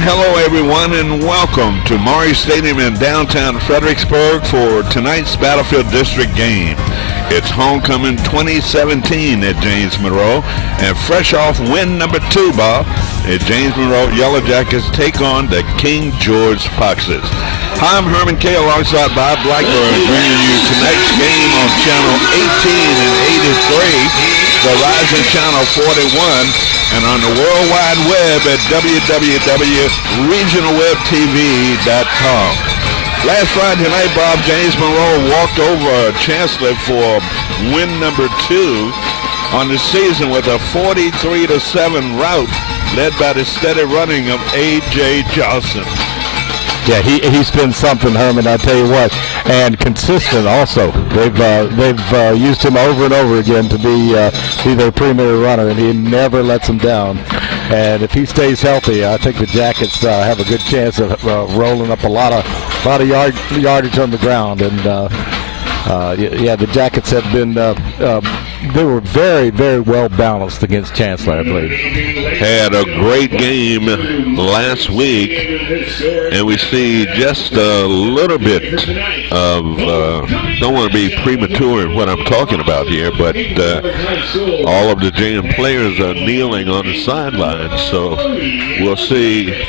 Hello everyone, and welcome to Monroe Stadium in downtown Fredericksburg for tonight's Battlefield District game. It's homecoming 2017 at James Monroe, and fresh off win number 2, Bob, at James Monroe, Yellow Jackets take on the King George Foxes. Hi, I'm Herman K. alongside Bob Blackburn, bringing you tonight's game on Channel 18 and 83, the Rising Channel 41, and on the World Wide Web at www.regionalwebtv.com. Last Friday night, Bob, James Monroe walked over Chancellor for win number 2 on the season with a 43-7 rout led by the steady running of A.J. Johnson. Yeah, he's been something, Herman, I tell you what, and consistent also. They've used him over and over again to be their premier runner, and he never lets them down. And if he stays healthy, I think the Jackets have a good chance of rolling up a lot of yardage on the ground. And the Jackets have been they were very, very well balanced against Chancellor, I believe. Had a great game last week, and we see just a little bit of, don't want to be premature in what I'm talking about here, but all of the JM players are kneeling on the sidelines, so we'll see.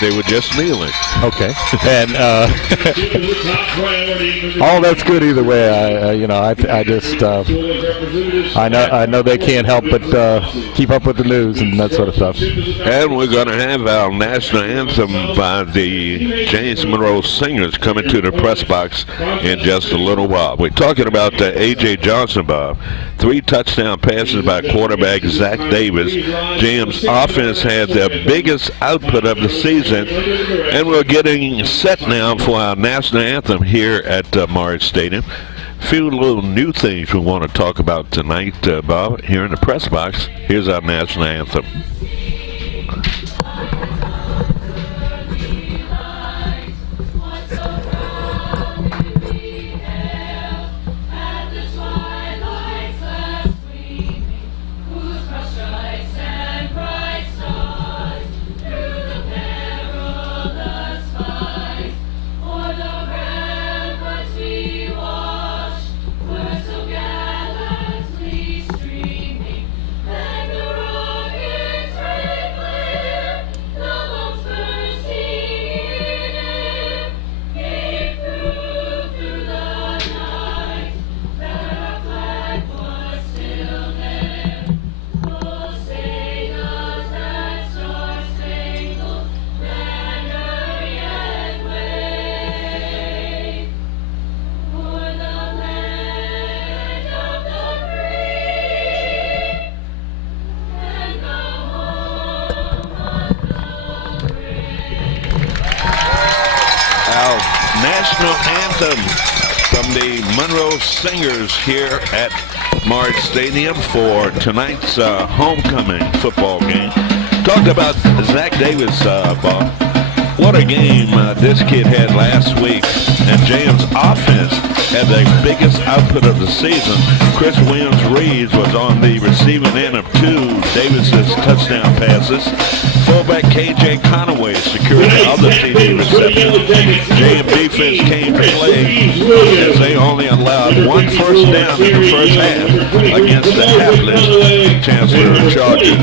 They were just kneeling. Okay, and all that's good either way. I know they can't help but keep up with the news and that sort of stuff. And we're going to have our national anthem by the James Monroe Singers coming to the press box in just a little while. We're talking about A.J. Johnson, Bob. 3 touchdown passes by quarterback Zach Davis. JM's offense had their biggest output of the season, and we're getting set now for our national anthem here at Monroe Stadium. A few little new things we want to talk about tonight, Bob, here in the press box. Here's our national anthem. National anthem from the Monroe Singers here at Monroe Stadium for tonight's homecoming football game. Talked about Zach Davis, Bob. What a game this kid had last week. And James' offense had the biggest output of the season. Chris Williams-Reed was on the receiving end of 2 Davis's touchdown passes. Fullback K.J. Conaway secured the other TD reception. JM defense came to play as they only allowed 1 first down in the first half against the hapless Chancellor Chargers.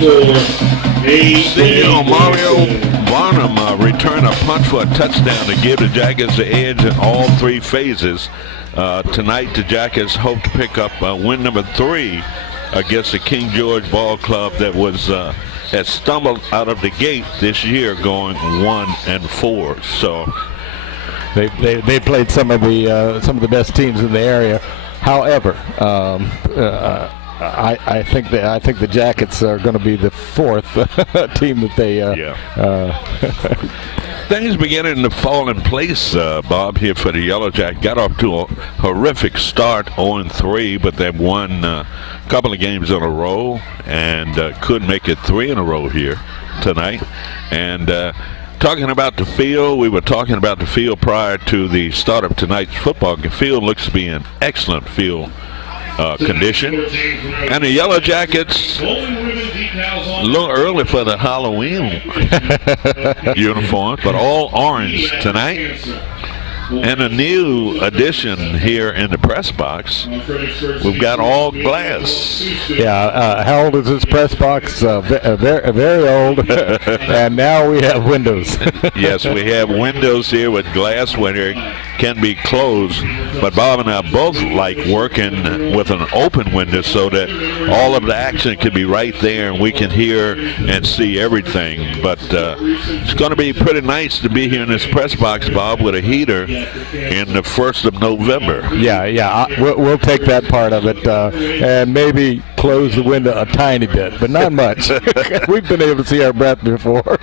Senior Mario Barnum returned a punt for a touchdown to give the Jackets the edge in all 3 phases. Tonight, the Jackets hope to pick up win number 3 against the King George Ball Club that has stumbled out of the gate this year, going 1-4. So they played some of the best teams in the area. However, I think the Jackets are going to be the 4th team that they. Things beginning to fall in place, Bob, here for the Yellow Jack. Got off to a horrific start, 0-3, but they've won a couple of games in a row and could make it 3 in a row here tonight. And talking about the field, we were talking about the field prior to the start of tonight's football. The field looks to be an excellent field condition. And the Yellow Jackets, a little early for the Halloween uniforms, but all orange tonight. And a new addition here in the press box, we've got all glass. Yeah, how old is this press box? Very old. And now we have windows. Yes, we have windows here with glass where it can be closed. But Bob and I both like working with an open window so that all of the action can be right there and we can hear and see everything. But it's going to be pretty nice to be here in this press box, Bob, with a heater in the 1st of November. Yeah, we'll take that part of it and maybe close the window a tiny bit, but not much. We've been able to see our breath before.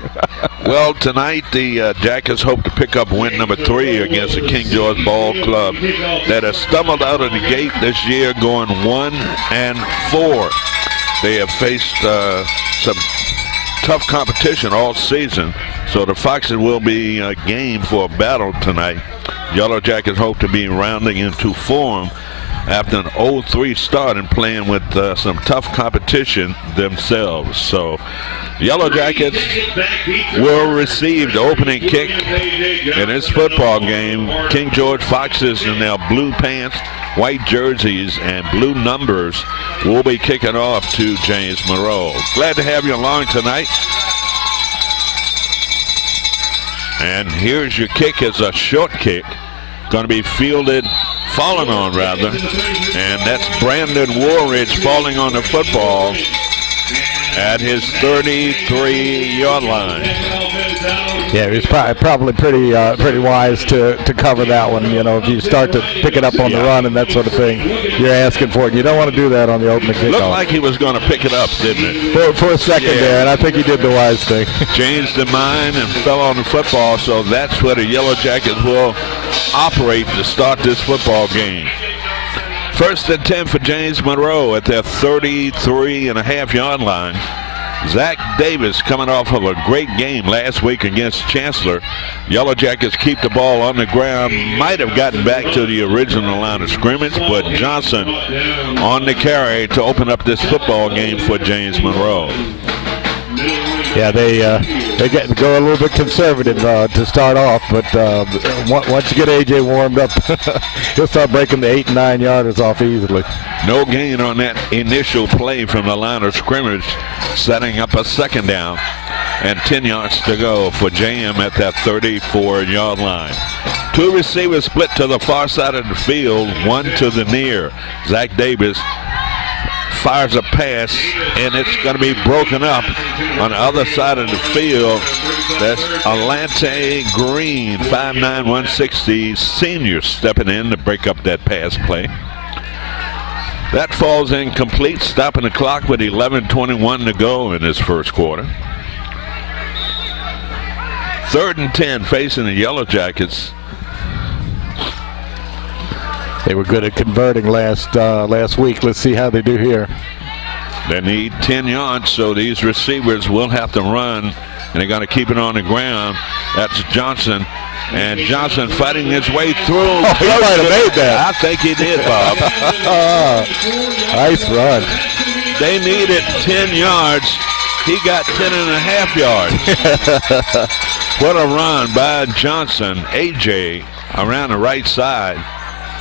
Well, tonight the Jackets hope to pick up win number 3 against the King George Ball Club that has stumbled out of the gate this year going 1-4. They have faced some tough competition all season, so the Foxes will be game for a battle tonight. Yellow Jackets hope to be rounding into form after an 0-3 start and playing with some tough competition themselves. So Yellow Jackets will receive the opening kick in this football game. King George Foxes in their blue pants, white jerseys, and blue numbers will be kicking off to James Monroe. Glad to have you along tonight. And here's your kick. It's a short kick. Going to be fielded, fallen on rather. And that's Brandon Woolridge falling on the football at his 33-yard line. Yeah, he's probably pretty wise to cover that one. You know, if you start to pick it up on the run and that sort of thing, you're asking for it. You don't want to do that on the opening kickoff. Looked like he was going to pick it up, didn't it? For a second there, and I think he did the wise thing. Changed his mind and fell on the football, so that's where the Yellow Jackets will operate to start this football game. 1st and 10 for James Monroe at their 33.5-yard line. Zach Davis coming off of a great game last week against Chancellor. Yellow Jackets keep the ball on the ground. Might have gotten back to the original line of scrimmage, but Johnson on the carry to open up this football game for James Monroe. Yeah, they go a little bit conservative to start off, but once you get A.J. warmed up, he'll start breaking the 8 and 9 yarders off easily. No gain on that initial play from the line of scrimmage, setting up a second down, and 10 yards to go for JM at that 34-yard line. 2 receivers split to the far side of the field, 1 to the near. Zach Davis fires a pass, and it's going to be broken up on the other side of the field. That's Alante Green, 5'9", 160, senior, stepping in to break up that pass play. That falls incomplete, stopping the clock with 11:21 to go in this first quarter. 3rd and 10 facing the Yellow Jackets. They were good at converting last week. Let's see how they do here. They need 10 yards, so these receivers will have to run, and they're going to keep it on the ground. That's Johnson. And Johnson fighting his way through. Oh, he might have made that. I think he did, Bob. Nice run. They needed 10 yards. He got 10.5 yards. What a run by Johnson. A.J. around the right side.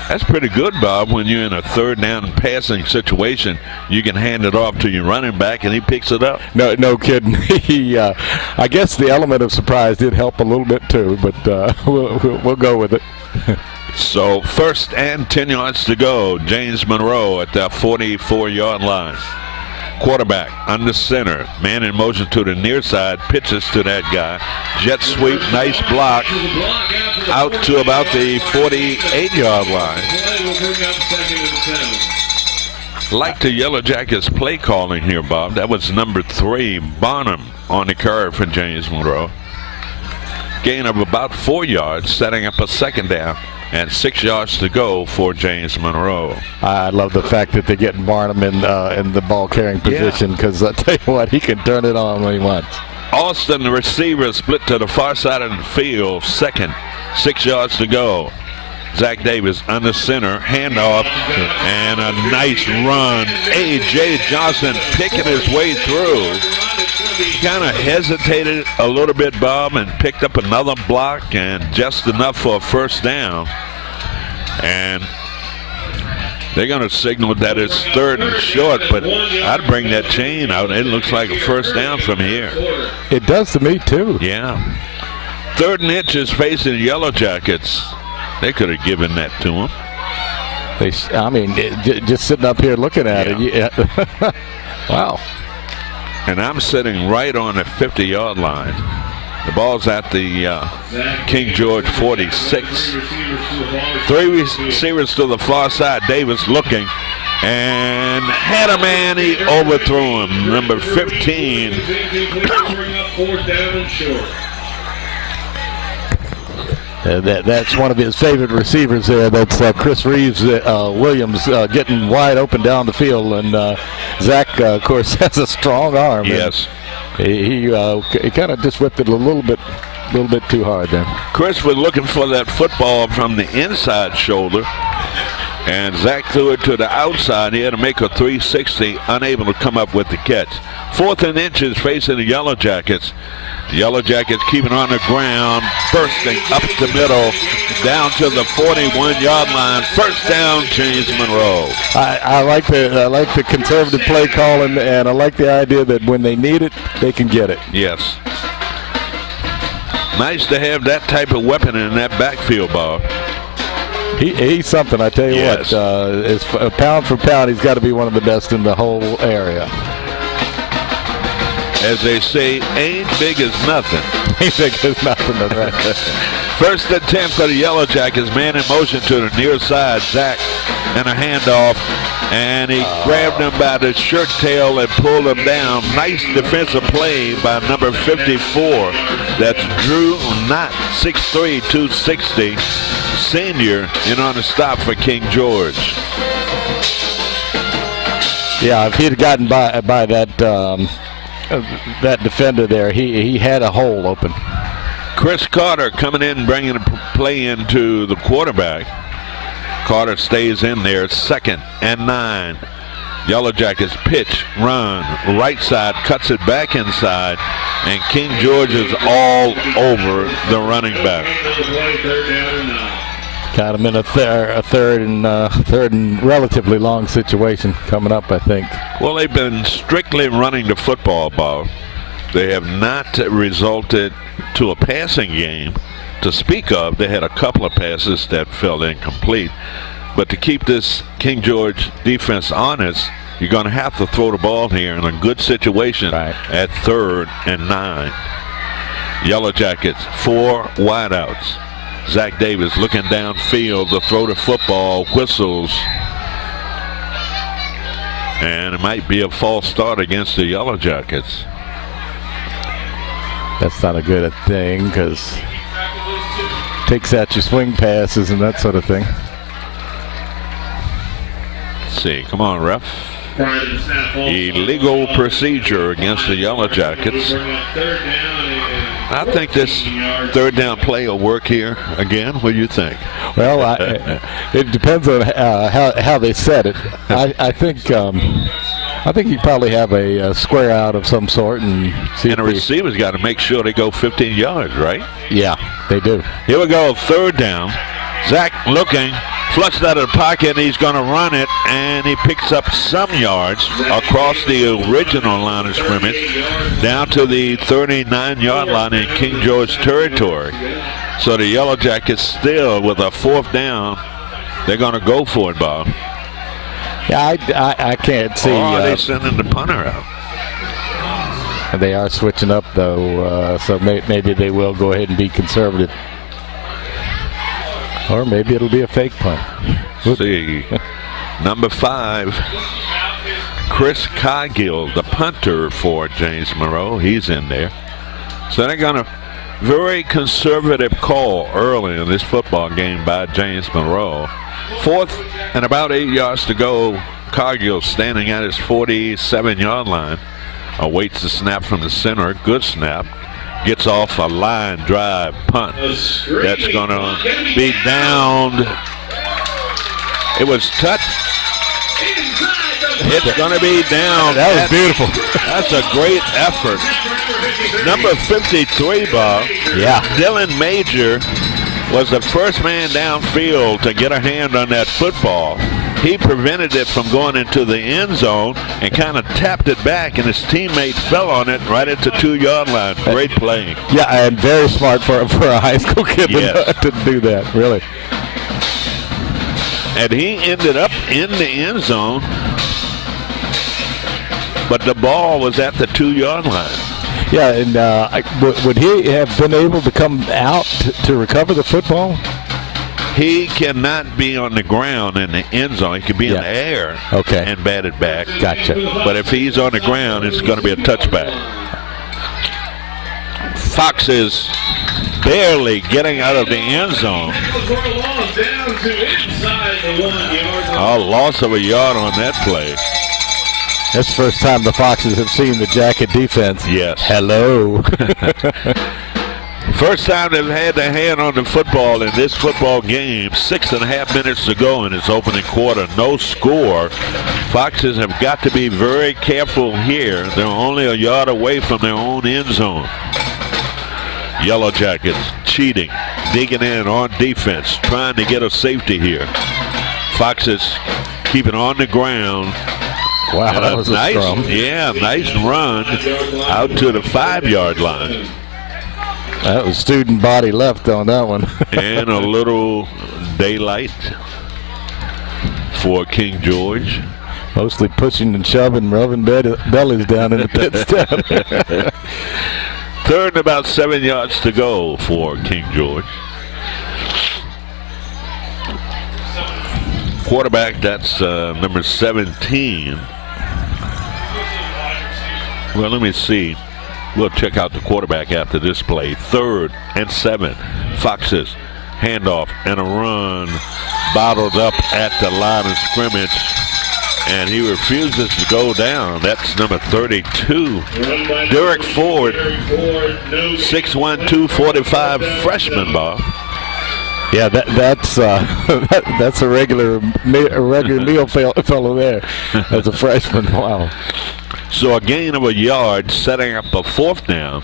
That's pretty good, Bob, when you're in a 3rd down passing situation. You can hand it off to your running back, and he picks it up. No kidding. I guess the element of surprise did help a little bit, too, but we'll go with it. So 1st and 10 yards to go. James Monroe at the 44-yard line. Quarterback under center, man in motion to the near side, pitches to that guy. Jet sweep, nice block, out to about the 48-yard line. Like the Yellow Jackets play calling here, Bob. That was number 3, Bonham, on the curve for James Monroe. Gain of about 4 yards, setting up a second down. And 6 yards to go for James Monroe. I love the fact that they're getting Barnum in the ball-carrying position, because I tell you what, he can turn it on when he wants. Austin, the receiver, split to the far side of the field. Second, 6 yards to go. Zach Davis under center, handoff, and a nice run. A.J. Johnson picking his way through. Kind of hesitated a little bit, Bob, and picked up another block and just enough for a first down. And they're going to signal that it's 3rd and short, but I'd bring that chain out. It looks like a first down from here. It does to me, too. Yeah. 3rd and inches facing the Yellow Jackets. They could have given that to him. Just sitting up here looking at it. Yeah. Wow. And I'm sitting right on the 50-yard line. The ball's at the King George 46. 3 receivers to the far side. Davis looking and had a man. He overthrew him. Number 15. That's one of his favorite receivers there. That's Chris Reeves Williams getting wide open down the field. And Zach, of course, has a strong arm. Yes. He kind of just whipped it a little bit too hard there. Chris was looking for that football from the inside shoulder, and Zach threw it to the outside. He had to make a 360, unable to come up with the catch. 4th and inches facing the Yellow Jackets. The Yellow Jackets keeping on the ground, bursting up the middle, down to the 41-yard line. First down, James Monroe. I like the conservative play calling, and I like the idea that when they need it, they can get it. Yes. Nice to have that type of weapon in that backfield, Bob. He's something, I tell you yes. what. Pound for pound, he's got to be one of the best in the whole area. As they say, ain't big as nothing. Ain't big as nothing. First and 10 for the Yellow Jackets. Man in motion to the near side. Zach and a handoff. And he grabbed him by the shirt tail and pulled him down. Nice defensive play by number 54. That's Drew Knott, 6'3", 260. Senior in on the stop for King George. Yeah, if he'd have gotten by that defender there, he had a hole open. Chris Carter coming in, bringing a play into the quarterback. Carter stays in there. 2nd and 9. Yellow Jackets pitch, run, right side, cuts it back inside, and King George is all over the running back. Got him in a third and relatively long situation coming up, I think. Well, they've been strictly running the football, Bob. They have not resulted to a passing game to speak of. They had a couple of passes that fell incomplete. But to keep this King George defense honest, you're going to have to throw the ball here in a good situation at 3rd and 9. Yellow Jackets, 4 wideouts. Zach Davis looking downfield to throw the football, whistles. And it might be a false start against the Yellow Jackets. That's not a good thing because takes out your swing passes and that sort of thing. Let's see. Come on, ref. Illegal procedure against the Yellow Jackets. I think this 3rd down play will work here again. What do you think? Well, it depends on how they set it. I think you probably have a square out of some sort and see. And the receiver's got to make sure they go 15 yards, right? Yeah, they do. Here we go, 3rd down. Zach looking, flushed out of the pocket, and he's going to run it, and he picks up some yards across the original line of scrimmage down to the 39-yard line in King George territory. So the Yellow Jackets still with a 4th down. They're going to go for it, Bob. Yeah, I can't see. Oh, they're sending the punter out. They are switching up, though, so maybe they will go ahead and be conservative. Or maybe it'll be a fake punt. See, number 5, Chris Cargill, the punter for James Monroe. He's in there. So they're going to very conservative call early in this football game by James Monroe. 4th and about 8 yards to go. Cargill standing at his 47-yard line. Awaits the snap from the center. Good snap. gets off a line drive punt. That's going to be downed. It was touched. It's going to be down. That was beautiful. That's a great effort. Number 53, Bob. Yeah. Dylan Major was the first man downfield to get a hand on that football. He prevented it from going into the end zone and kind of tapped it back, and his teammate fell on it right at the 2-yard line. Great play. Yeah, and very smart for a high school kid to do that, really. And he ended up in the end zone, but the ball was at the 2-yard line. Yeah, and would he have been able to come out to recover the football? He cannot be on the ground in the end zone. He could be in the air and bat it back. Gotcha. But if he's on the ground, it's going to be a touchback. Fox is barely getting out of the end zone. A loss of a yard on that play. That's the first time the Foxes have seen the Jacket defense. Yes. Hello. First time they've had their hand on the football in this football game. 6.5 minutes to go in its opening quarter. No score. Foxes have got to be very careful here. They're only a yard away from their own end zone. Yellow Jackets cheating, digging in on defense, trying to get a safety here. Foxes keep it on the ground. Wow, that was nice, a scrum. Yeah, nice run out to the 5-yard line. That was student body left on that one. And a little daylight for King George. Mostly pushing and shoving, rubbing bellies down in the pits down. Third and about 7 yards to go for King George. Quarterback, that's number 17. Well, let me see. We'll check out the quarterback after this play. 3rd and 7. Foxes, handoff and a run. Bottled up at the line of scrimmage. And he refuses to go down. That's number 32. Derek Ford, 6'1", 245 freshman, Bob. Yeah, that's a regular meal fellow there as a freshman. Wow. So a gain of a yard, setting up a 4th down.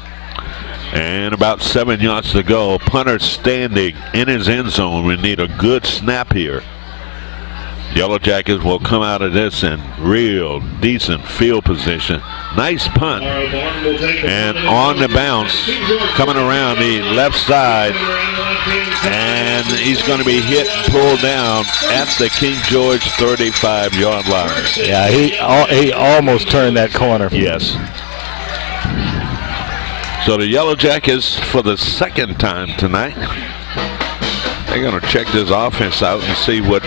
And about 7 yards to go. Punter standing in his end zone. We need a good snap here. Yellow Jackets will come out of this in real decent field position. Nice punt. And on the bounce, coming around the left side. And he's going to be hit and pulled down at the King George 35-yard line. Yeah, he almost turned that corner. Yes. So the Yellow Jackets, for the 2nd time tonight, they're going to check this offense out and see what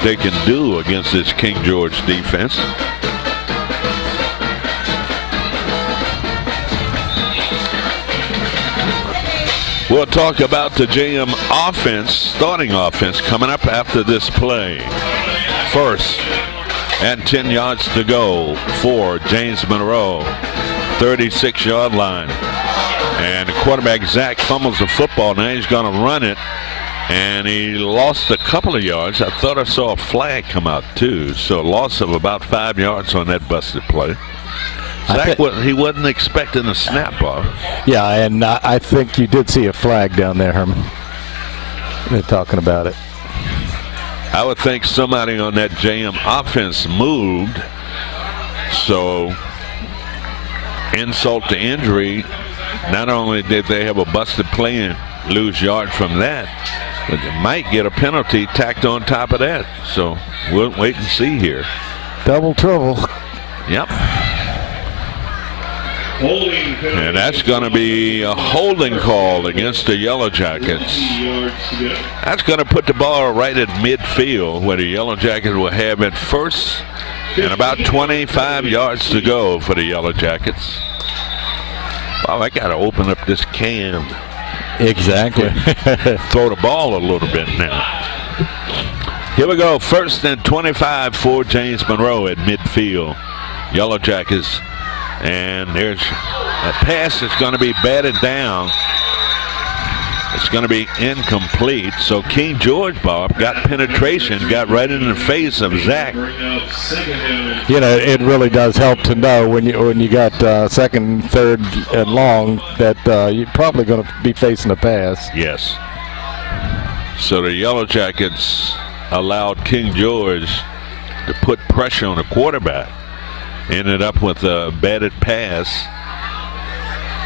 they can do against this King George defense. We'll talk about the JM offense, starting offense, coming up after this play. 1st and 10 yards to go for James Monroe, 36-yard line. And the quarterback, Zach, fumbles the football. Now he's going to run it. And he lost a couple of yards. I thought I saw a flag come out, too. So a loss of about 5 yards on that busted play. Zach, he wasn't expecting a snap off. Yeah, and I think you did see a flag down there, Herman. They're talking about it. I would think somebody on that JM offense moved. So, insult to injury, not only did they have a busted play and lose yard from that, but they might get a penalty tacked on top of that. So, we'll wait and see here. Double trouble. Yep. And that's going to be a holding call against the Yellow Jackets. That's going to put the ball right at midfield, where the Yellow Jackets will have it 1st and about 25 yards to go for the Yellow Jackets. Wow, I got to open up this can. Exactly. Throw the ball a little bit now. Here we go. 1st and 25 for James Monroe at midfield. Yellow Jackets. And there's The pass is going to be batted down. It's going to be incomplete. So King George, Bob, got penetration, got right in the face of Zach. You know, it really does help to know when you got second, third, and long that you're probably going to be facing a pass. Yes. So the Yellow Jackets allowed King George to put pressure on the quarterback. Ended up with a batted pass.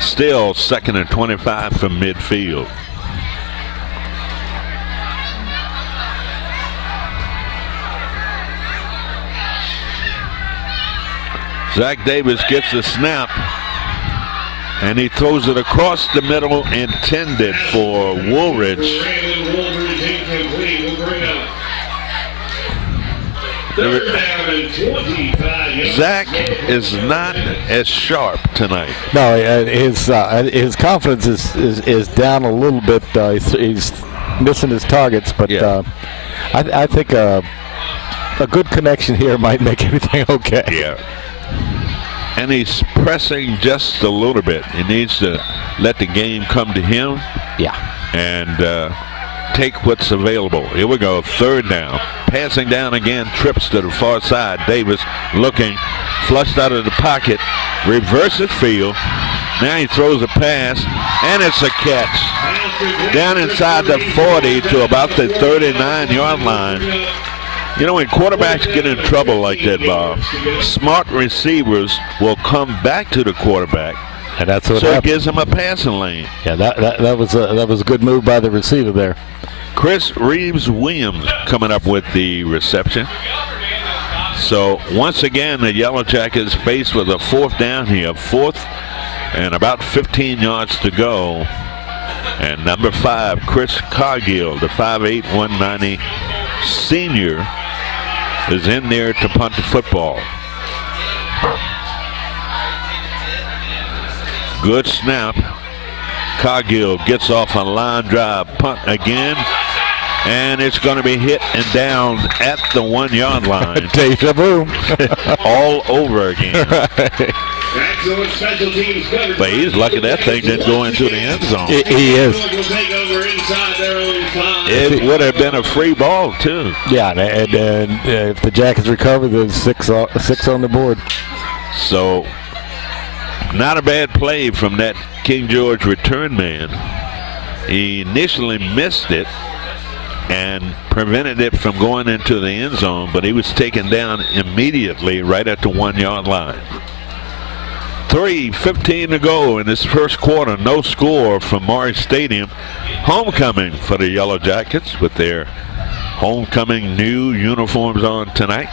Still 2nd and 25 from midfield. Zach Davis gets the snap, and he throws it across the middle, intended for Woolridge. Zach is not as sharp tonight. No, his confidence is down a little bit. He's missing his targets, but yeah. I think a good connection here might make everything okay. Yeah. And he's pressing just a little bit. He needs to let the game come to him. Yeah. And take what's available. Here we go, 3rd down. Passing down again, trips to the far side. Davis looking, flushed out of the pocket, reverses field. Now he throws a pass, and it's a catch. Down inside the 40 to about the 39-yard line. You know, when quarterbacks get in trouble like that, Bob, smart receivers will come back to the quarterback. And that's what so happened. It gives him a passing lane. Yeah, that was a good move by the receiver there. Chris Reeves-Williams coming up with the reception. So once again, the Yellow Jackets faced with a 4th down here. 4th and about 15 yards to go. And number 5, Chris Cargill, the 5'8", 190 senior, is in there to punt the football. Good snap. Cargill gets off a line drive, punt again, and it's going to be hit and down at the 1-yard line. Deja vu. All over again. But he's lucky that thing didn't go into the end zone. He is. It would have been a free ball, too. Yeah, and if the Jackets recover, there's six on the board. So, not a bad play from that King George return man. He initially missed it and prevented it from going into the end zone, but he was taken down immediately right at the 1-yard line. 3:15 to go in this first quarter. No score from Morris Stadium. Homecoming for the Yellow Jackets with their homecoming new uniforms on tonight.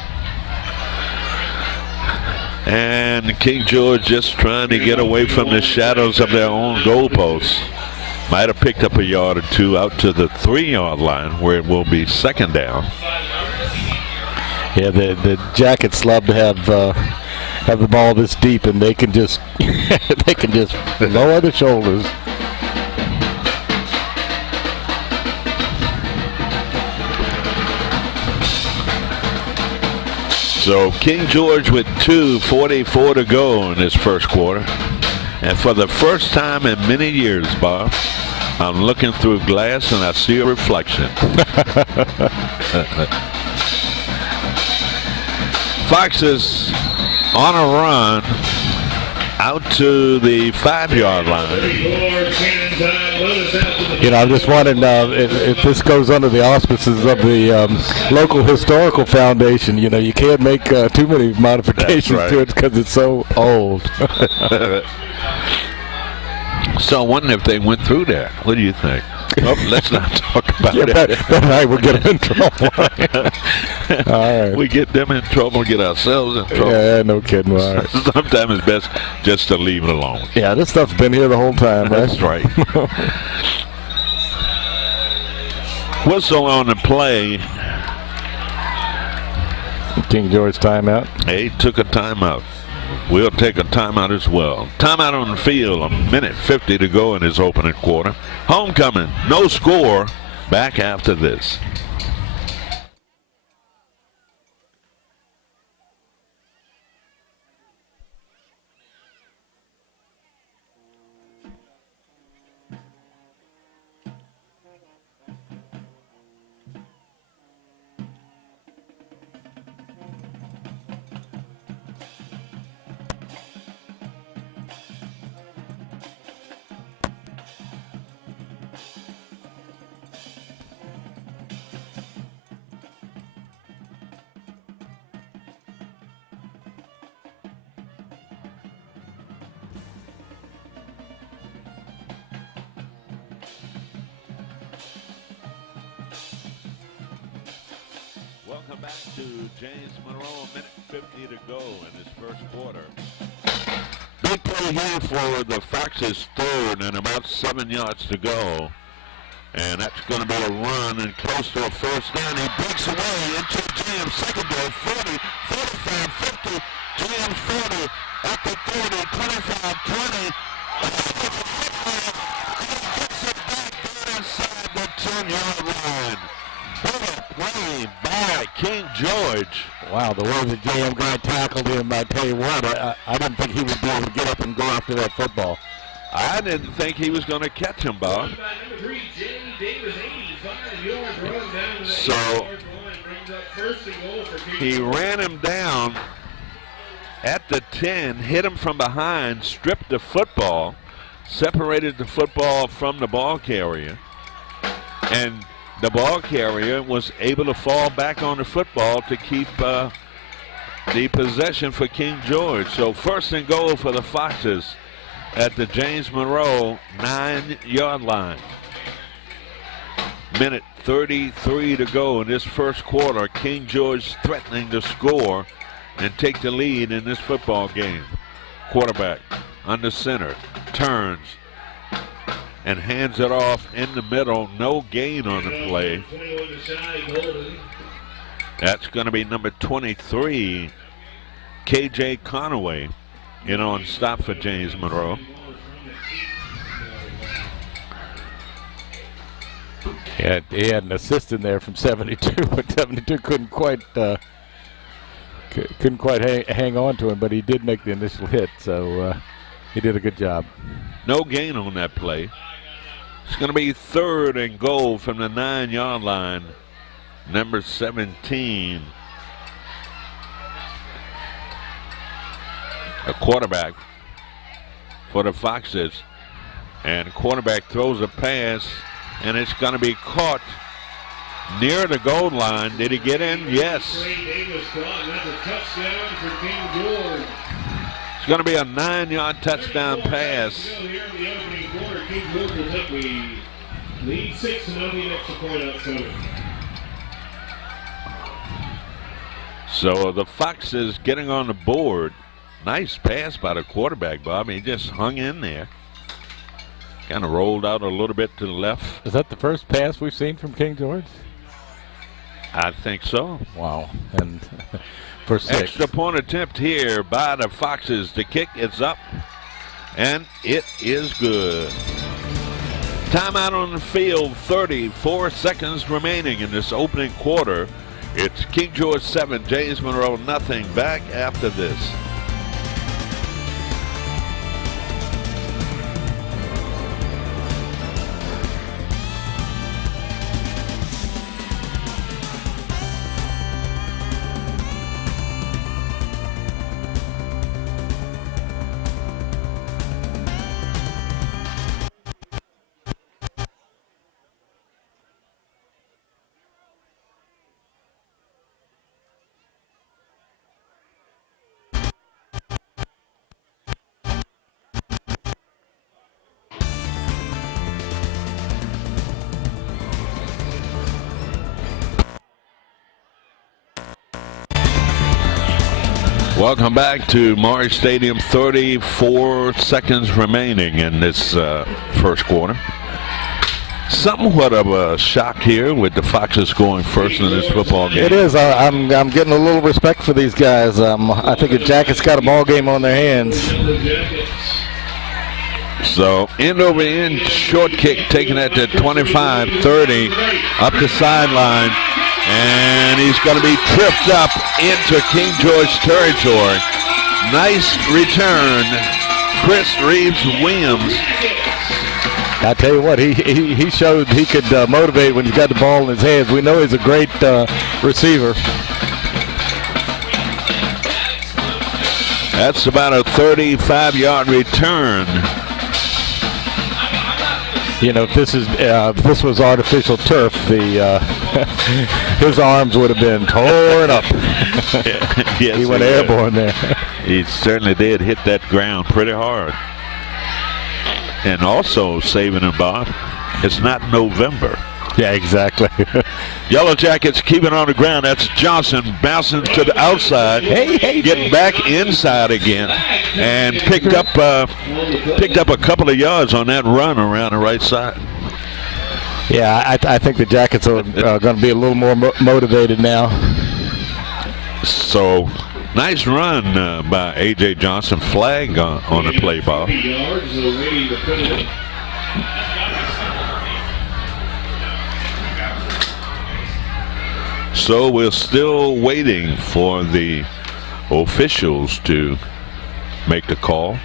And King George just trying to get away from the shadows of their own goalposts. Might have picked up a yard or two out to the 3-yard line where it will be 2nd down. Yeah, the Jackets love to have the ball this deep, and they can just lower the shoulders. So King George with 2:44 to go in this first quarter. And for the first time in many years, Bob, I'm looking through glass and I see a reflection. Fox is on a run out to the 5-yard line. You know, I'm just wondering if this goes under the auspices of the local historical foundation. You know, you can't make too many modifications to it because it's so old. So I wonder if they went through that. What do you think? Oh, let's not talk about that. That night we'll get them in trouble. All right. We get them in trouble, get ourselves in trouble. Yeah, no kidding. All right. Sometimes it's best just to leave it alone. Yeah, this stuff's been here the whole time. That's right. Whistle on the play. King George timeout. He took a timeout. We'll take a timeout as well. Timeout on the field, 1:50 to go in his opening quarter. Homecoming, no score. Back after this. back to James Monroe. A minute 50 to go in this first quarter. Big play here for the Foxes, third and about 7 yards to go. And that's going to be a run and close to a first down. He breaks away into James, second goal, 40, 45, 50, James 40, at the 30, 25, 20. Gets it back down inside the 10-yard line. What a play by King George. Wow, the way the JM guy tackled him, I tell you what, I didn't think he would be able to get up and go after that football. I didn't think he was going to catch him, Bob. So he ran him down at the 10, hit him from behind, stripped the football, separated the football from the ball carrier, and the ball carrier was able to fall back on the football to keep the possession for King George. So first and goal for the Foxes at the James Monroe 9-yard line. Minute 33 to go in this first quarter. King George threatening to score and take the lead in this football game. Quarterback under center, turns and hands it off in the middle. No gain on the play. That's going to be number 23, KJ Conaway, in on stop for James Monroe. Yeah, he had an assist in there from 72, but 72 couldn't quite hang on to him, but he did make the initial hit, so he did a good job. No gain on that play. It's going to be third and goal from the 9-yard line. Number 17. A quarterback for the Foxes. And quarterback throws a pass, and it's going to be caught near the goal line. Did he get in? Yes. It's going to be a 9-yard touchdown pass. So the Foxes getting on the board. Nice pass by the quarterback, Bob. He just hung in there. Kind of rolled out a little bit to the left. Is that the first pass we've seen from King George? I think so. Wow. And for 6. Extra point attempt here by the Foxes. The kick is up, and it is good. Timeout on the field, 34 seconds remaining in this opening quarter. It's King George 7, James Monroe nothing. Back after this. Welcome back to Morris Stadium. 34 seconds remaining in this first quarter. Somewhat of a shock here with the Foxes going first in this football game. It is. I'm getting a little respect for these guys. I think the Jackets got a ball game on their hands. So end over end short kick taken at the 25, 30 up the sideline. And he's going to be tripped up into King George territory. Nice return, Chris Reeves-Williams. I tell you what, he showed he could motivate when he's got the ball in his hands. We know he's a great receiver. That's about a 35-yard return. You know, if this was artificial turf, his arms would have been torn up. Yes, he went airborne there. He certainly did hit that ground pretty hard. And also saving him, Bob, it's not November. Yeah, exactly. Yellow Jackets keep it on the ground. That's Johnson bouncing to the outside, getting back inside again, and picked up a couple of yards on that run around the right side. Yeah, I think the Jackets are going to be a little more motivated now. So, nice run by A.J. Johnson. Flag on the play, Bob. So we're still waiting for the officials to make the call.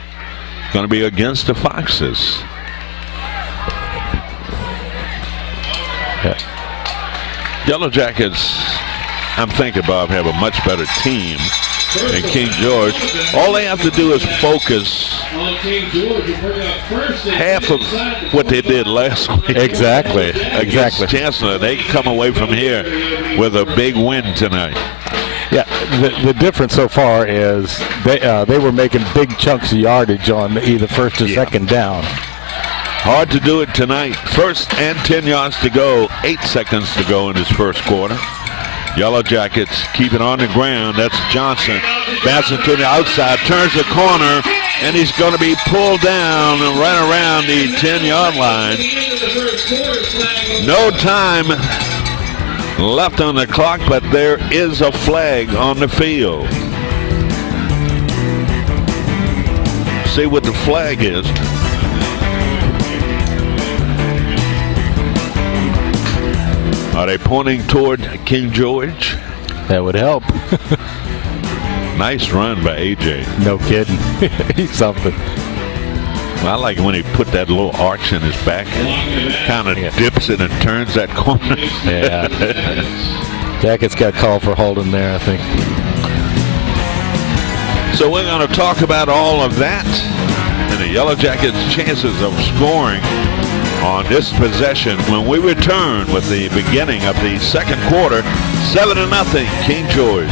It's going to be against the Foxes. Yellow Jackets, I'm thinking, Bob, have a much better team than King George. All they have to do is focus half of what they did last week. Exactly. Chancellor, they come away from here with a big win tonight. Yeah, the difference so far is they were making big chunks of yardage on either first or second down. Hard to do it tonight. First and 10 yards to go, 8 seconds to go in this first quarter. Yellow Jackets keep it on the ground. That's Johnson. Bouncing to the outside, turns the corner, and he's going to be pulled down and right around the 10-yard line. No time left on the clock, but there is a flag on the field. See what the flag is. Are they pointing toward King George? That would help. Nice run by A.J. No kidding. He's something. Well, I like when he put that little arch in his back and kind of dips it and turns that corner. Yeah. Jackets got called for holding there, I think. So we're going to talk about all of that and the Yellow Jackets' chances of scoring on this possession when we return with the beginning of the second quarter. 7-0, King George.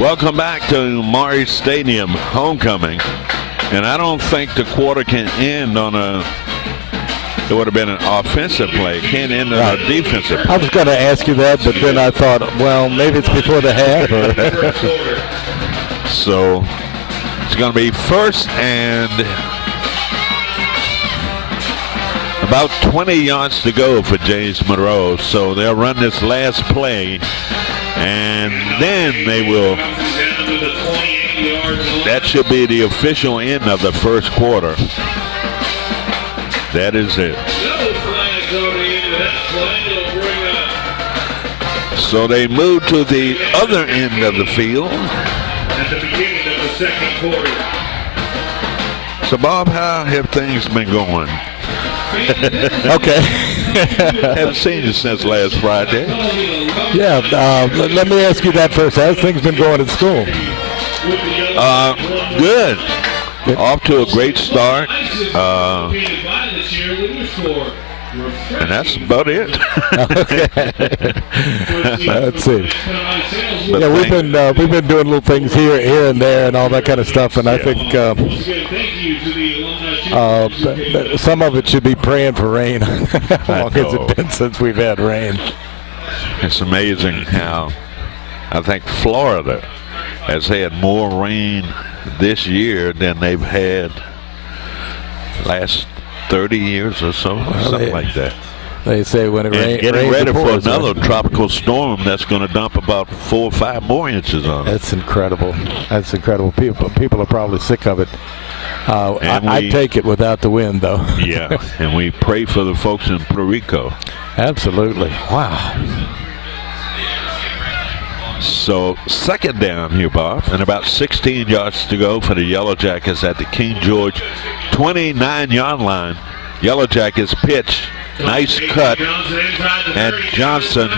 Welcome back to Monroe Stadium homecoming, and I don't think the quarter can end on it would have been an offensive play. It can't end on a defensive play. I was going to ask you that, but then I thought, well, maybe it's before the half. So it's going to be first and about 20 yards to go for James Monroe. So they'll run this last play, and then they will. That should be the official end of the first quarter. That is it. So they move to the other end of the field. At the beginning of the second quarter. So Bob, how have things been going? Okay. Haven't seen you since last Friday. Yeah, let me ask you that first. How's things been going at school? Good. Off to a great start. And that's about it. Okay. Let's see. Yeah, we've been doing little things here and there and all that kind of stuff, and I think some of it should be praying for rain. How long has it been since we've had rain? It's amazing how I think Florida has had more rain this year than they've had last 30 years or so, something like that. They say when it rains, getting ready for another tropical storm that's going to dump about 4 or 5 more inches on it. That's incredible. That's incredible. People are probably sick of it. I'd take it without the wind, though. Yeah, and we pray for the folks in Puerto Rico. Absolutely. Wow. So second down here, Bob, and about 16 yards to go for the Yellow Jackets at the King George 29-yard line. Yellow Jackets pitch. Nice cut. And Johnson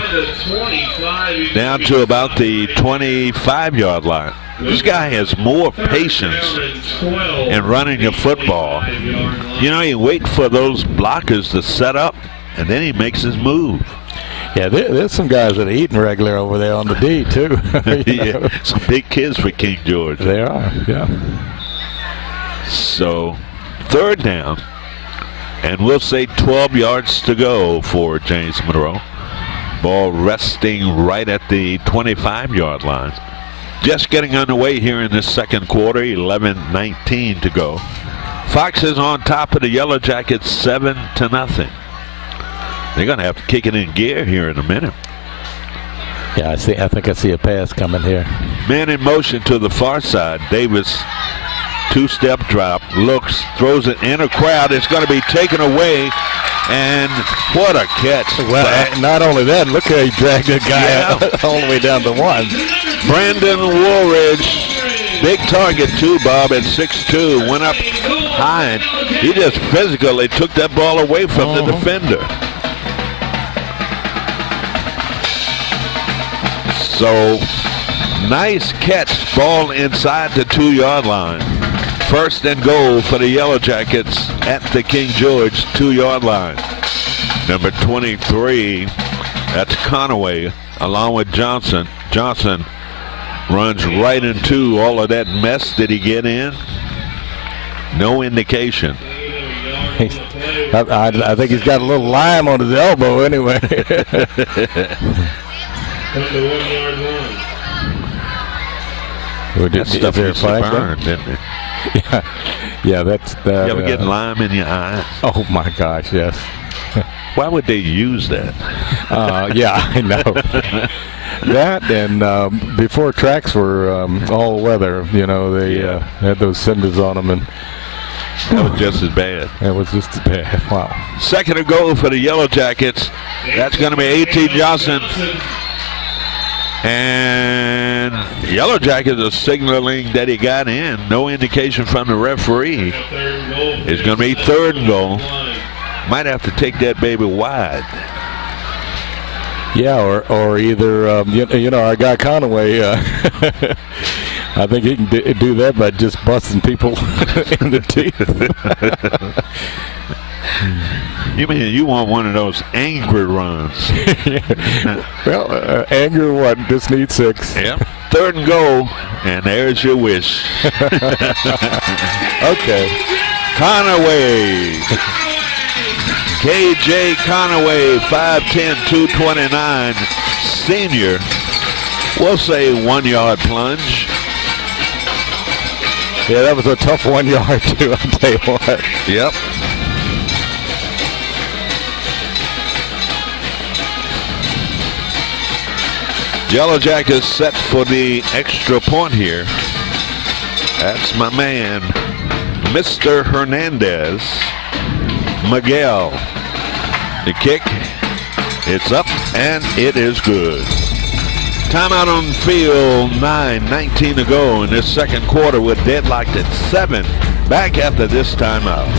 down to about the 25-yard line. This guy has more patience in running the football. You know, you wait for those blockers to set up, and then he makes his move. Yeah, there's some guys that are eating regular over there on the D, too. Yeah, some big kids for King George. They are, yeah. So, third down, and we'll say 12 yards to go for James Monroe. Ball resting right at the 25-yard line. Just getting underway here in this second quarter, 11:19 to go. Foxes on top of the Yellow Jackets 7-0. They're going to have to kick it in gear here in a minute. Yeah, I think I see a pass coming here. Man in motion to the far side. Davis, two-step drop, looks, throws it in a crowd. It's going to be taken away, and what a catch. Well, not only that, look how he dragged the guy all the way down to one. Brandon Woolridge, big target too, Bob, at 6'2", went up high, and he just physically took that ball away from the defender. So, nice catch, ball inside the 2-yard line. First and goal for the Yellow Jackets at the King George 2-yard line. Number 23, that's Conaway, along with Johnson. Johnson runs right into all of that mess. Did he get in? No indication. I think he's got a little lime on his elbow anyway. That stuff used to burn, didn't it? Yeah, that's. You ever get lime in your eyes? Oh my gosh, yes. Why would they use that? Yeah, I know. That and before tracks were all weather, you know, they had those cinders on them, and that was just as bad. It was just as bad. Wow. Second and goal for the Yellow Jackets. That's going to be A.T. Johnson. And Yellow Jackets are signaling that he got in. No indication from the referee. It's going to be third and goal. Might have to take that baby wide. Yeah, or either, you know, our guy Conaway, I think he can do that by just busting people in the teeth. You mean you want one of those angry runs? Well, anger one, just need 6. Yep. Third and goal, and there's your wish. Okay. Conaway. K.J. Conaway, 5'10", 229, senior. We'll say 1-yard plunge. Yeah, that was a tough 1 yard too, I'll tell you what. Yep. Yellow Jackets set for the extra point here. That's my man, Mr. Hernandez. Miguel. The kick, it's up, and it is good. Timeout on the field, 9:19 to go in this second quarter. We're deadlocked at 7. Back after this timeout.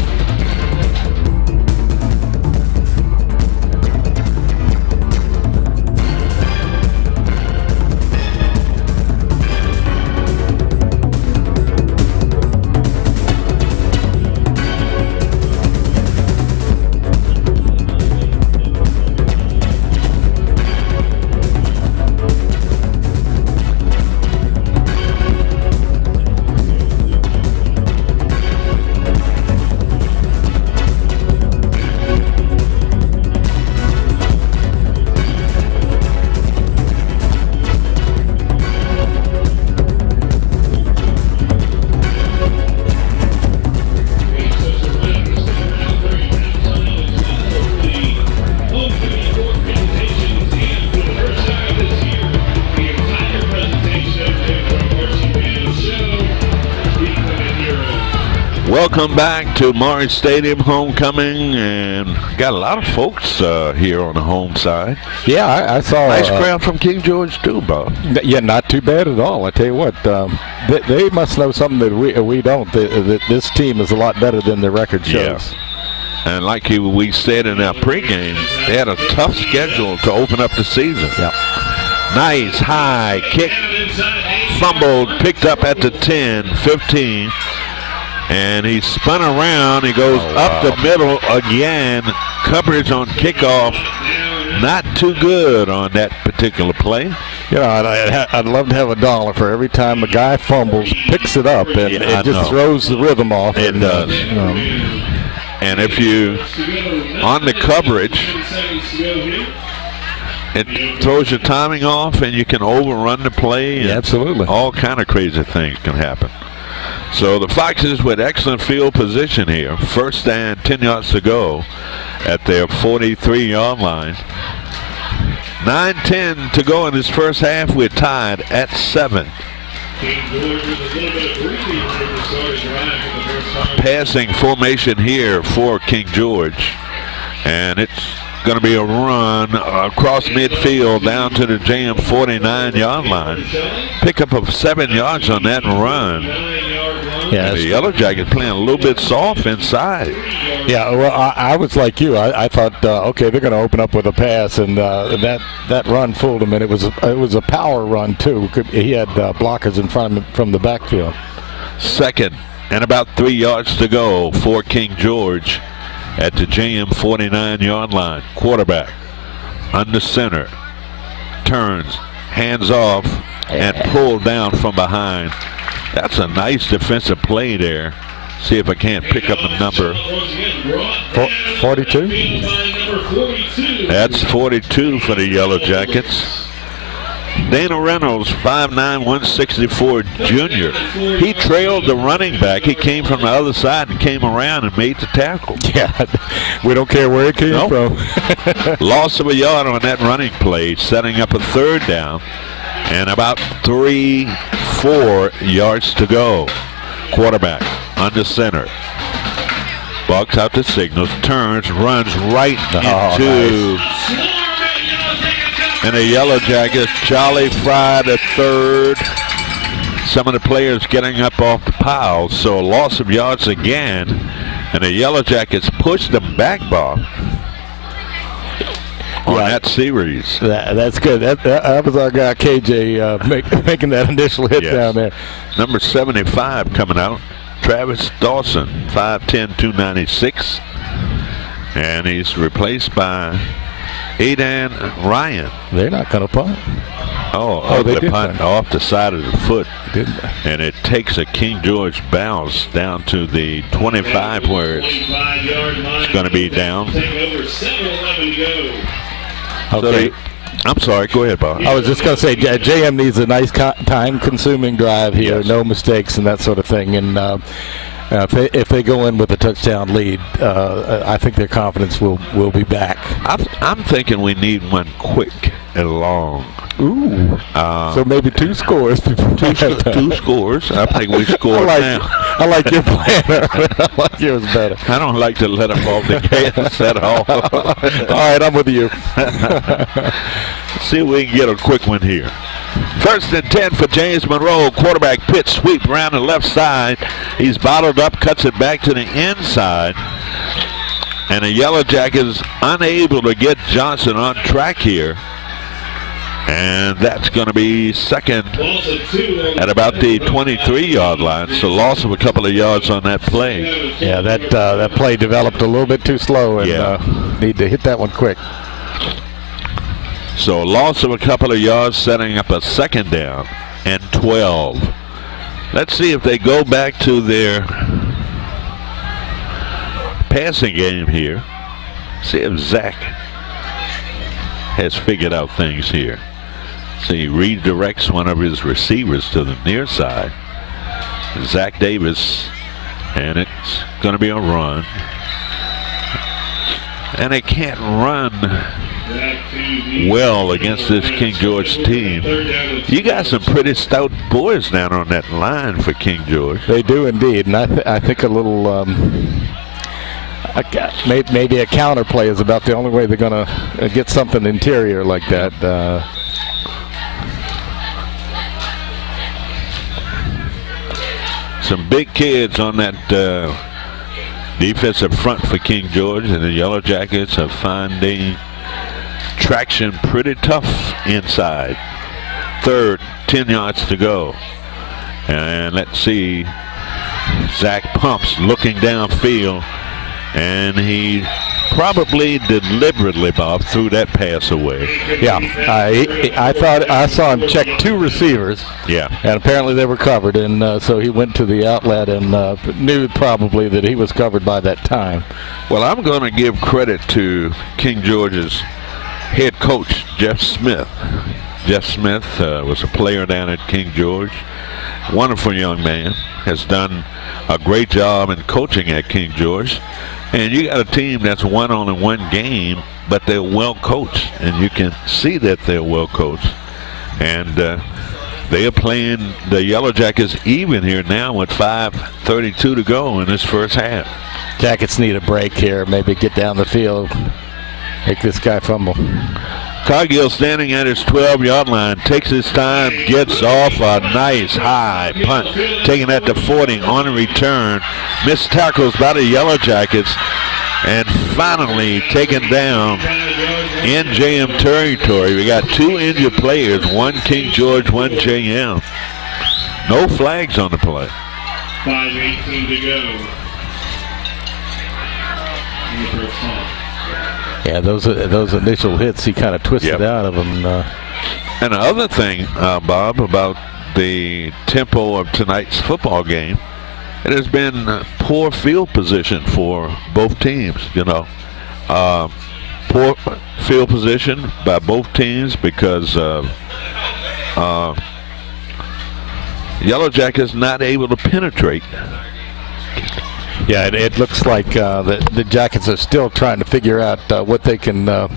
Welcome back to Morris Stadium homecoming, and got a lot of folks here on the home side. Yeah, I saw nice crowd from King George too, Bob. Yeah, not too bad at all. I tell you what, they must know something that we don't. That this team is a lot better than their record shows. Yeah. And like we said in our pregame, they had a tough schedule to open up the season. Yeah. Nice high kick, fumbled, picked up at the 10, 15. And he spun around. He goes up the middle again. Coverage on kickoff. Not too good on that particular play. You know, I'd love to have $1 for every time a guy fumbles, picks it up, and it just throws the rhythm off. It does. And if you, on the coverage, it throws your timing off, and you can overrun the play. And absolutely. All kind of crazy things can happen. So the Foxes with excellent field position here. First and 10 yards to go at their 43-yard line. 9:10 to go in this first half. We're tied at 7. Passing formation here for King George. And it's going to be a run across midfield down to the JM 49-yard line. Pickup of 7 yards on that run. Yeah, the Yellow Jackets playing a little bit soft inside. Yeah, well, I was like you. I thought, okay, they're going to open up with a pass, and that run fooled him, and it was a power run too. He had blockers in front of him from the backfield. Second and about 3 yards to go for King George at the JM 49-yard line. Quarterback under center, turns, hands off, and pulled down from behind. That's a nice defensive play there. See if I can't pick up a number. 42? That's 42 for the Yellow Jackets. Dana Reynolds, 5'9", 164 junior. He trailed the running back. He came from the other side and came around and made the tackle. Yeah, we don't care where it came from. Loss of a yard on that running play, setting up a third down. And about 3-4 yards to go. Quarterback under center. Bucks out the signals, turns, runs right into. And the Yellow Jackets, Charlie Fry the third. Some of the players getting up off the pile. So a loss of yards again. And the Yellow Jackets pushed them back, Bob. On that series. That's good. That was our guy KJ making that initial hit down there. Number 75 coming out. Travis Dawson, 5'10", 296. And he's replaced by Aidan Ryan. They're not going to punt. Oh, they punt off the side of the foot. Didn't they? And it takes a King George bounce down to the 25 where it's going to be down. Okay. So I'm sorry. Go ahead, Bob. I was just going to say, JM needs a nice time-consuming drive here, no mistakes and that sort of thing. And if they go in with a touchdown lead, I think their confidence will be back. I'm thinking we need one quick and long. Ooh. So maybe 2 scores. Two scores. I think we scored now. I like your plan. I like yours better. I don't like to let them off the gas at all. All right, I'm with you. See if we can get a quick one here. First and 10 for James Monroe. Quarterback pitch sweep around the left side. He's bottled up, cuts it back to the inside. And the Yellow Jackets unable to get Johnson on track here. And that's going to be second at about the 23-yard line. So loss of a couple of yards on that play. Yeah, that play developed a little bit too slow, and need to hit that one quick. So loss of a couple of yards, setting up a second down and 12. Let's see if they go back to their passing game here. See if Zach has figured out things here. So he redirects one of his receivers to the near side. Zach Davis, and it's going to be a run. and they can't run well against this King George team. You got some pretty stout boys down on that line for King George. They do indeed, and I think a little maybe a counterplay is about the only way they're going to get something interior like that. Some big kids on that defensive front for King George, and the Yellow Jackets are finding traction pretty tough inside. Third, 10 yards to go. And let's see, Zach Pumps looking downfield, and he probably deliberately, Bob, threw that pass away. Yeah, I thought I saw him check 2 receivers. Yeah. And apparently they were covered, and so he went to the outlet and knew probably that he was covered by that time. Well, I'm going to give credit to King George's head coach, Jeff Smith. Jeff Smith was a player down at King George. Wonderful young man. Has done a great job in coaching at King George. And you got a team that's won only 1 game, but they're well coached, and you can see that they're well coached. And they are playing the Yellow Jackets even here now with 5:32 to go in this first half. Jackets need a break here, maybe get down the field, make this guy fumble. Cargill standing at his 12-yard line, takes his time, gets off a nice high punt, taking that to 40 on a return. Missed tackles by the Yellow Jackets, and finally taken down in JM territory. We got 2 injured players, 1 King George, 1 JM. No flags on the play. 5:18 to go. In the first half. Yeah, those initial hits, he kind of twisted out of them. And the other thing, Bob, about the tempo of tonight's football game, it has been poor field position for both teams, you know. Poor field position by both teams because Yellow Jackets not able to penetrate. Yeah, it looks like the Jackets are still trying to figure out what they can do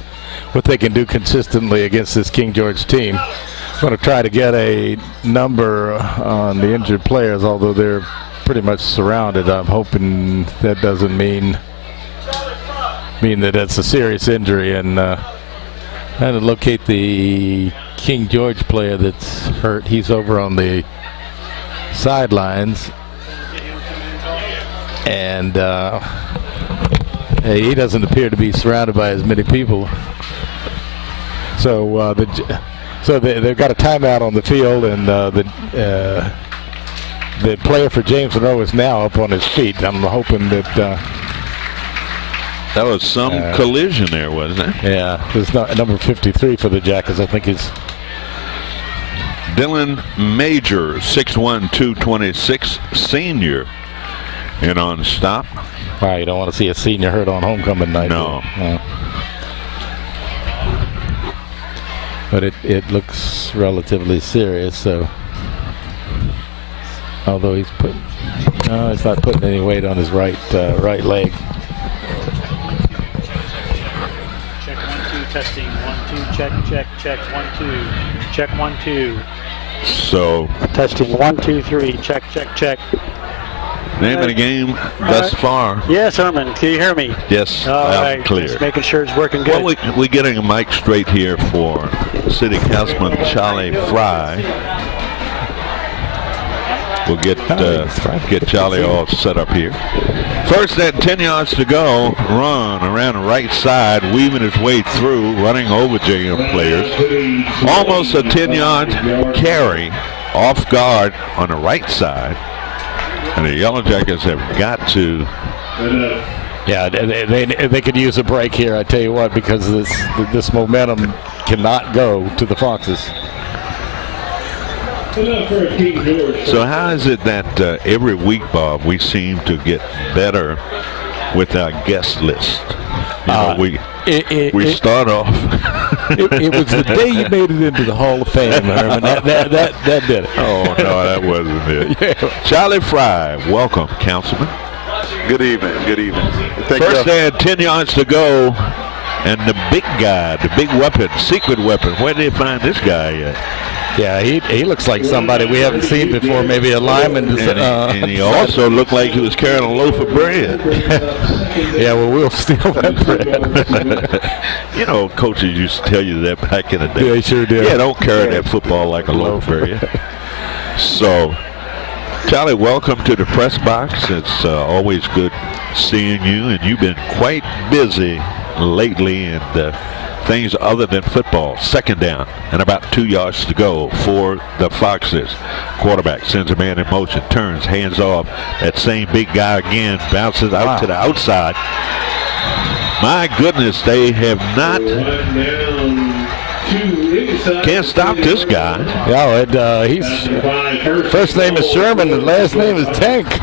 consistently against this King George team. I'm going to try to get a number on the injured players, although they're pretty much surrounded. I'm hoping that doesn't mean that it's a serious injury. And trying to locate the King George player that's hurt. He's over on the sidelines. And he doesn't appear to be surrounded by as many people. So they've got a timeout on the field, and the player for James Monroe is now up on his feet. I'm hoping that that was some collision there, wasn't it? Yeah, there's number 53 for the Jackets. I think is Dylan Major, 6'1", 226, senior. And on stop. All right, you don't want to see a senior hurt on homecoming night. No. But it looks relatively serious. So, although he's not putting any weight on his right leg. Check 1 2 testing 1 2 check 1 2 check 1 2. So Testing 1 2 3 check. Name of the game thus far. Yes, Herman, can you hear me? Yes, all loud right, and clear. just making sure it's working good. Well, we're getting a mic straight here for City Councilman Charlie Fry. We'll get Charlie all set up here. First and 10 yards to go. Run around the right side, weaving his way through, running over JM players. Almost a 10-yard carry off guard on the right side. And the Yellow Jackets have got to. Yeah, they could use a break here, I tell you what, because this momentum cannot go to the Foxes. So how is it that every week, Bob, we seem to get better with our guest list? We start off. It was the day you made it into the Hall of Fame, Herman. That did it. Oh, no, that wasn't it. Yeah. Charlie Fry, welcome, Councilman. Good evening. Good evening. First they had 10 yards to go, and the big guy, the big weapon, secret weapon, where did they find this guy at? Yeah, he looks like somebody we haven't seen before, maybe a lineman. And he also looked like he was carrying a loaf of bread. Yeah, well, we'll steal that bread. You know, coaches used to tell you that back in the day. Yeah, they sure did. Yeah, don't carry that football like a loaf of bread. So, Charlie, welcome to the press box. It's always good seeing you, and you've been quite busy lately, and things other than football. Second down and about 2 yards to go for the Foxes. Quarterback sends a man in motion, turns, hands off. That same big guy again, bounces out to the outside. My goodness, they have not. Can't stop this guy. Yeah, he's first name is Sherman, and last name is Tank.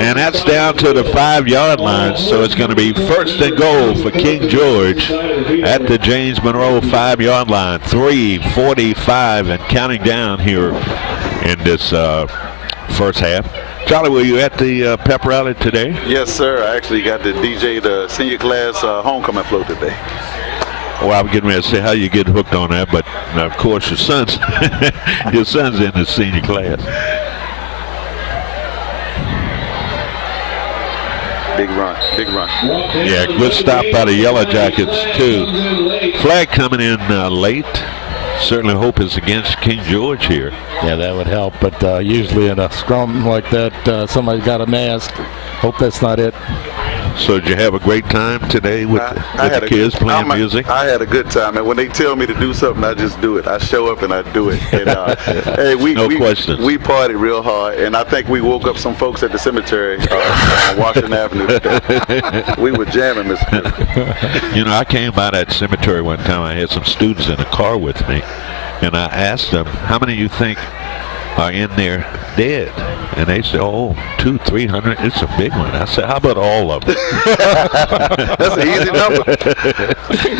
And that's down to the 5-yard line, so it's going to be first and goal for King George at the James Monroe 5-yard line. 3:45 and counting down here in this first half. Charlie, were you at the pep rally today? Yes, sir. I actually got to DJ the senior class homecoming float today. Well, I'm getting ready to say how you get hooked on that, but of course your son's in the senior class. Big run. Yeah, good stop by the Yellow Jackets too. Flag coming in late. Certainly hope it's against King George here. Yeah, that would help, but usually in a scrum like that, somebody's got a mask. Hope that's not it. So did you have a great time today with the kids playing music? I had a good time, and when they tell me to do something, I just do it. I show up and I do it. And, hey, no questions. We partied real hard, and I think we woke up some folks at the cemetery on Washington Avenue today. We were jamming, Mr. You know, I came by that cemetery one time. I had some students in the car with me, and I asked them, how many of you think are in there dead? And they said, 200-300. It's a big one. I said, how about all of them? That's an easy number.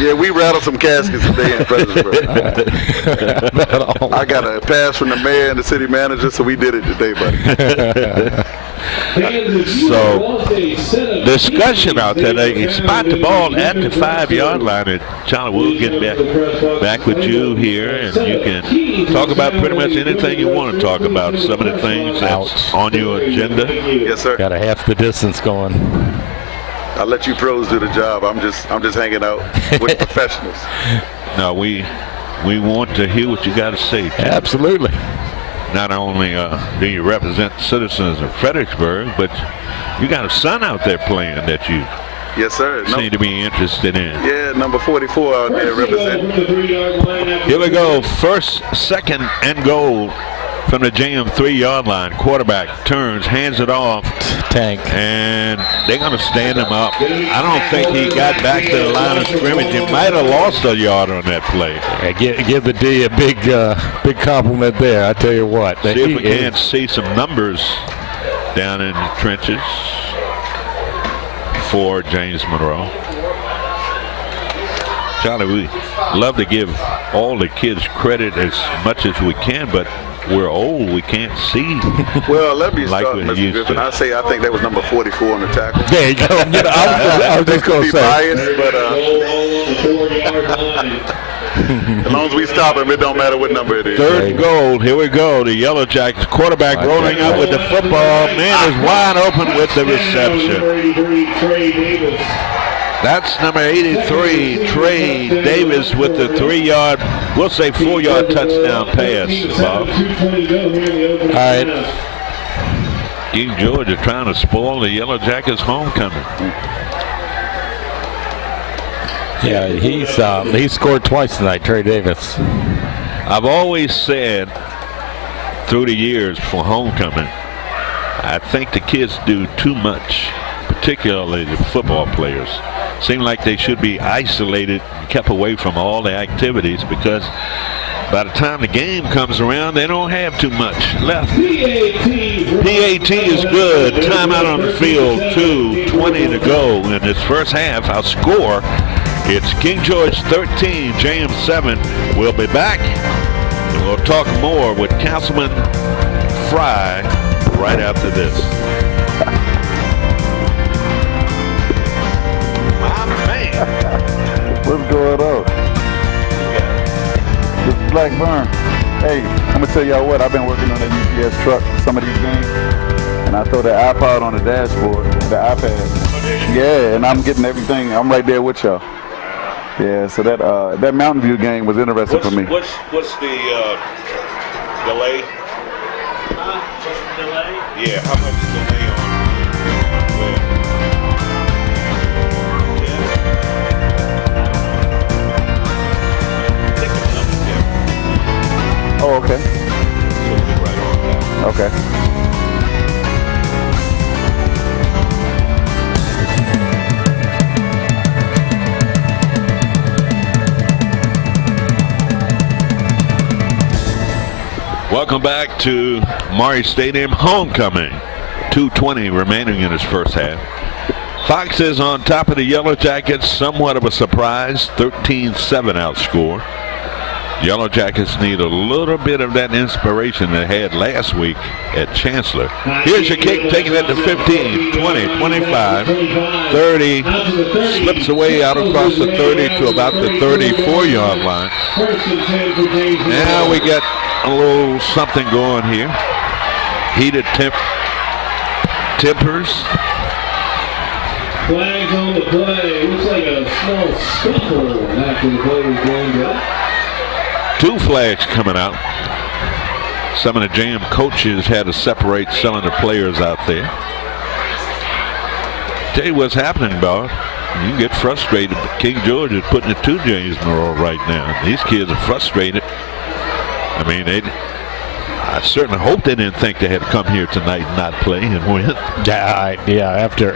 Yeah, we rattled some caskets today in Fredericksburg. I got a pass from the mayor and the city manager, so we did it today, buddy. So, discussion out there. They spot the ball at the 5-yard line, and Charlie, we'll get back with you here, and you can talk about pretty much anything you want to talk about. Some of the things that's on your agenda. Yes, sir. Got a half the distance going. I'll let you pros do the job. I'm just hanging out with professionals. No, we want to hear what you got to say, Tim. Absolutely. Not only do you represent citizens of Fredericksburg, but you got a son out there playing that you yes, sir. seem to be interested in. Yeah, number 44 out there representing. Here we go. First, second, and goal from the JM 3-yard line. Quarterback turns, hands it off. Tank. And they're going to stand him up. I don't think he got back to the line of scrimmage. He might have lost a yard on that play. Give the D a big compliment there. I tell you what. See if we can't see some numbers down in the trenches for James Monroe. Charlie, we love to give all the kids credit as much as we can, but we're old. We can't see. Well, let me like start, Mr. Griffin. I think that was number 44 on the tackle. There you go. I was just going to say. Biased, but as long as we stop him, it don't matter what number it is. Third and goal. Here we go. The Yellow Jackets quarterback rolling up with the football. Man is wide open with the reception. That's number 83, Trey Davis, with the 3-yard, we'll say 4-yard touchdown pass, Bob. All right. King George are trying to spoil the Yellow Jackets homecoming. Yeah, he scored twice tonight, Trey Davis. I've always said through the years for homecoming, I think the kids do too much, particularly the football players. Seem like they should be isolated and kept away from all the activities, because by the time the game comes around, they don't have too much left. PAT is good. Timeout on the field, 2:20 to go in this first half. Our score, it's King George 13, James 7. We'll be back, and we'll talk more with Councilman Fry right after this. My man. What's going on? This is Blackburn. Hey, I'm gonna tell y'all what. I've been working on that UPS truck some of these games, and I throw the iPod on the dashboard, the iPad. Yeah, and I'm getting everything. I'm right there with y'all. Yeah, so that Mountain View game was interesting for me. What's the delay? What's the delay? Yeah, how much delay on? Oh, okay. So we'll be right on that. Okay. Welcome back to Maury Stadium homecoming. 2:20 remaining in his first half. Fox is on top of the Yellow Jackets, somewhat of a surprise, 13-7 outscore. Yellow Jackets need a little bit of that inspiration they had last week at Chancellor. Here's your kick, taking it to 15, 20, 25, 30, slips away out across the 30 to about the 34-yard line. Now we got a little something going here. Heated tempers. Flags on the play. Looks like a small scuffle after the play was going good. 2 flags coming out. Some of the JM coaches had to separate some of the players out there. Tell you what's happening, Bob. You can get frustrated. King George is putting it to James Monroe right now. These kids are frustrated. I mean, I certainly hope they didn't think they had to come here tonight and not play and win.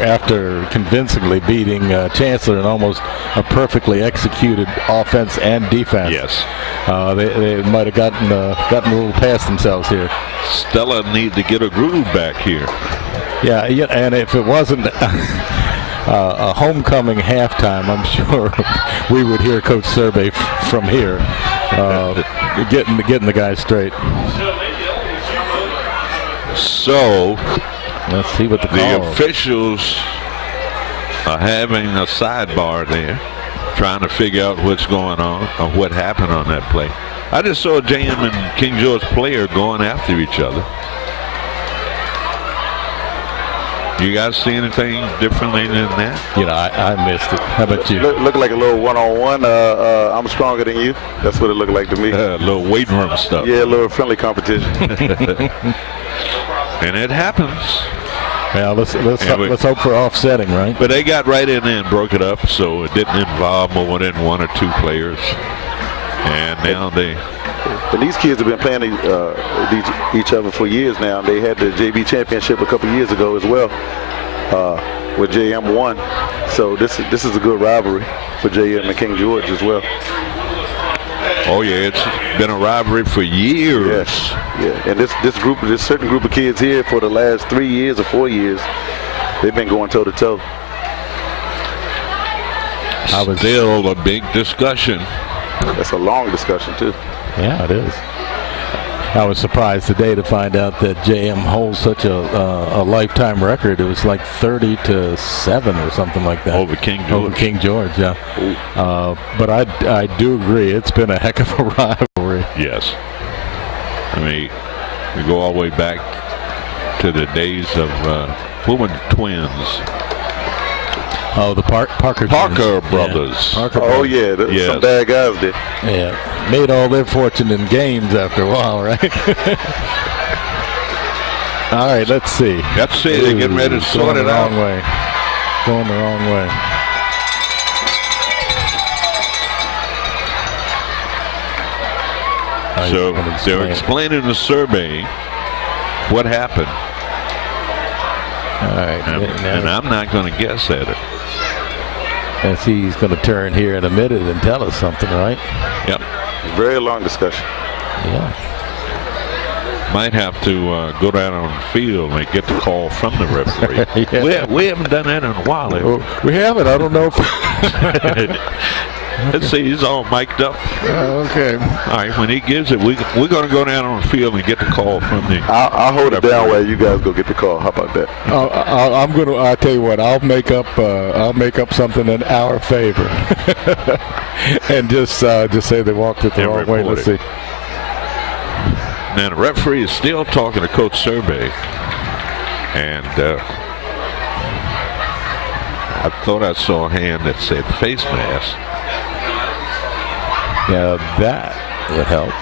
After convincingly beating Chancellor in almost a perfectly executed offense and defense. Yes. They might have gotten a little past themselves here. Stella need to get a groove back here. Yeah, and if it wasn't a homecoming halftime, I'm sure we would hear Coach Survey from here, getting the guys straight. So let's see what the officials are having a sidebar there, trying to figure out what's going on or what happened on that play. I just saw JM and King George player going after each other. You guys see anything differently than that? I missed it. How about you? Look like a little one-on-one. I'm stronger than you. That's what it looked like to me. A little weight room stuff. Yeah, a little friendly competition. And it happens. Yeah, let's hope for offsetting, right? But they got right in there and broke it up, so it didn't involve more than 1 or 2 players. And now And these kids have been playing each other for years now. They had the JV championship a couple years ago as well, where JM won. So this is a good rivalry for JM and King George as well. Oh yeah, it's been a rivalry for years. Yes, yeah. And this certain group of kids here for the last 3 years or 4 years, they've been going toe to toe. Still a big discussion. That's a long discussion too. Yeah, it is. I was surprised today to find out that JM holds such a lifetime record. It was like 30-7 or something like that. Over King George. Over King George, yeah. But I do agree. It's been a heck of a rivalry. Yes. I mean, we go all the way back to the days of women twins. Oh, the Parker brothers. Yeah. Yeah. Some bad guys did. Yeah, made all their fortune in games after a while, right? All right, let's see. Let's see. They're getting ready to sort it out. Going the wrong way. So they're explaining the survey what happened. All right. And I'm not going to guess at it. And he's going to turn here in a minute and tell us something, right? Yep. Very long discussion. Yeah. Might have to go down on the field and get the call from the referee. Yeah. We haven't done that in a while. We haven't. I don't know if Let's see, he's all mic'd up. Okay. All right, when he gives it, we're going to go down on the field and get the call from the. I'll hold it down while you guys go get the call. How about that? I'll tell you what. I'll make up something in our favor, and just say they walked it the wrong way. Let's see. Now the referee is still talking to Coach Survey, and I thought I saw a hand that said face mask. Yeah, that would help.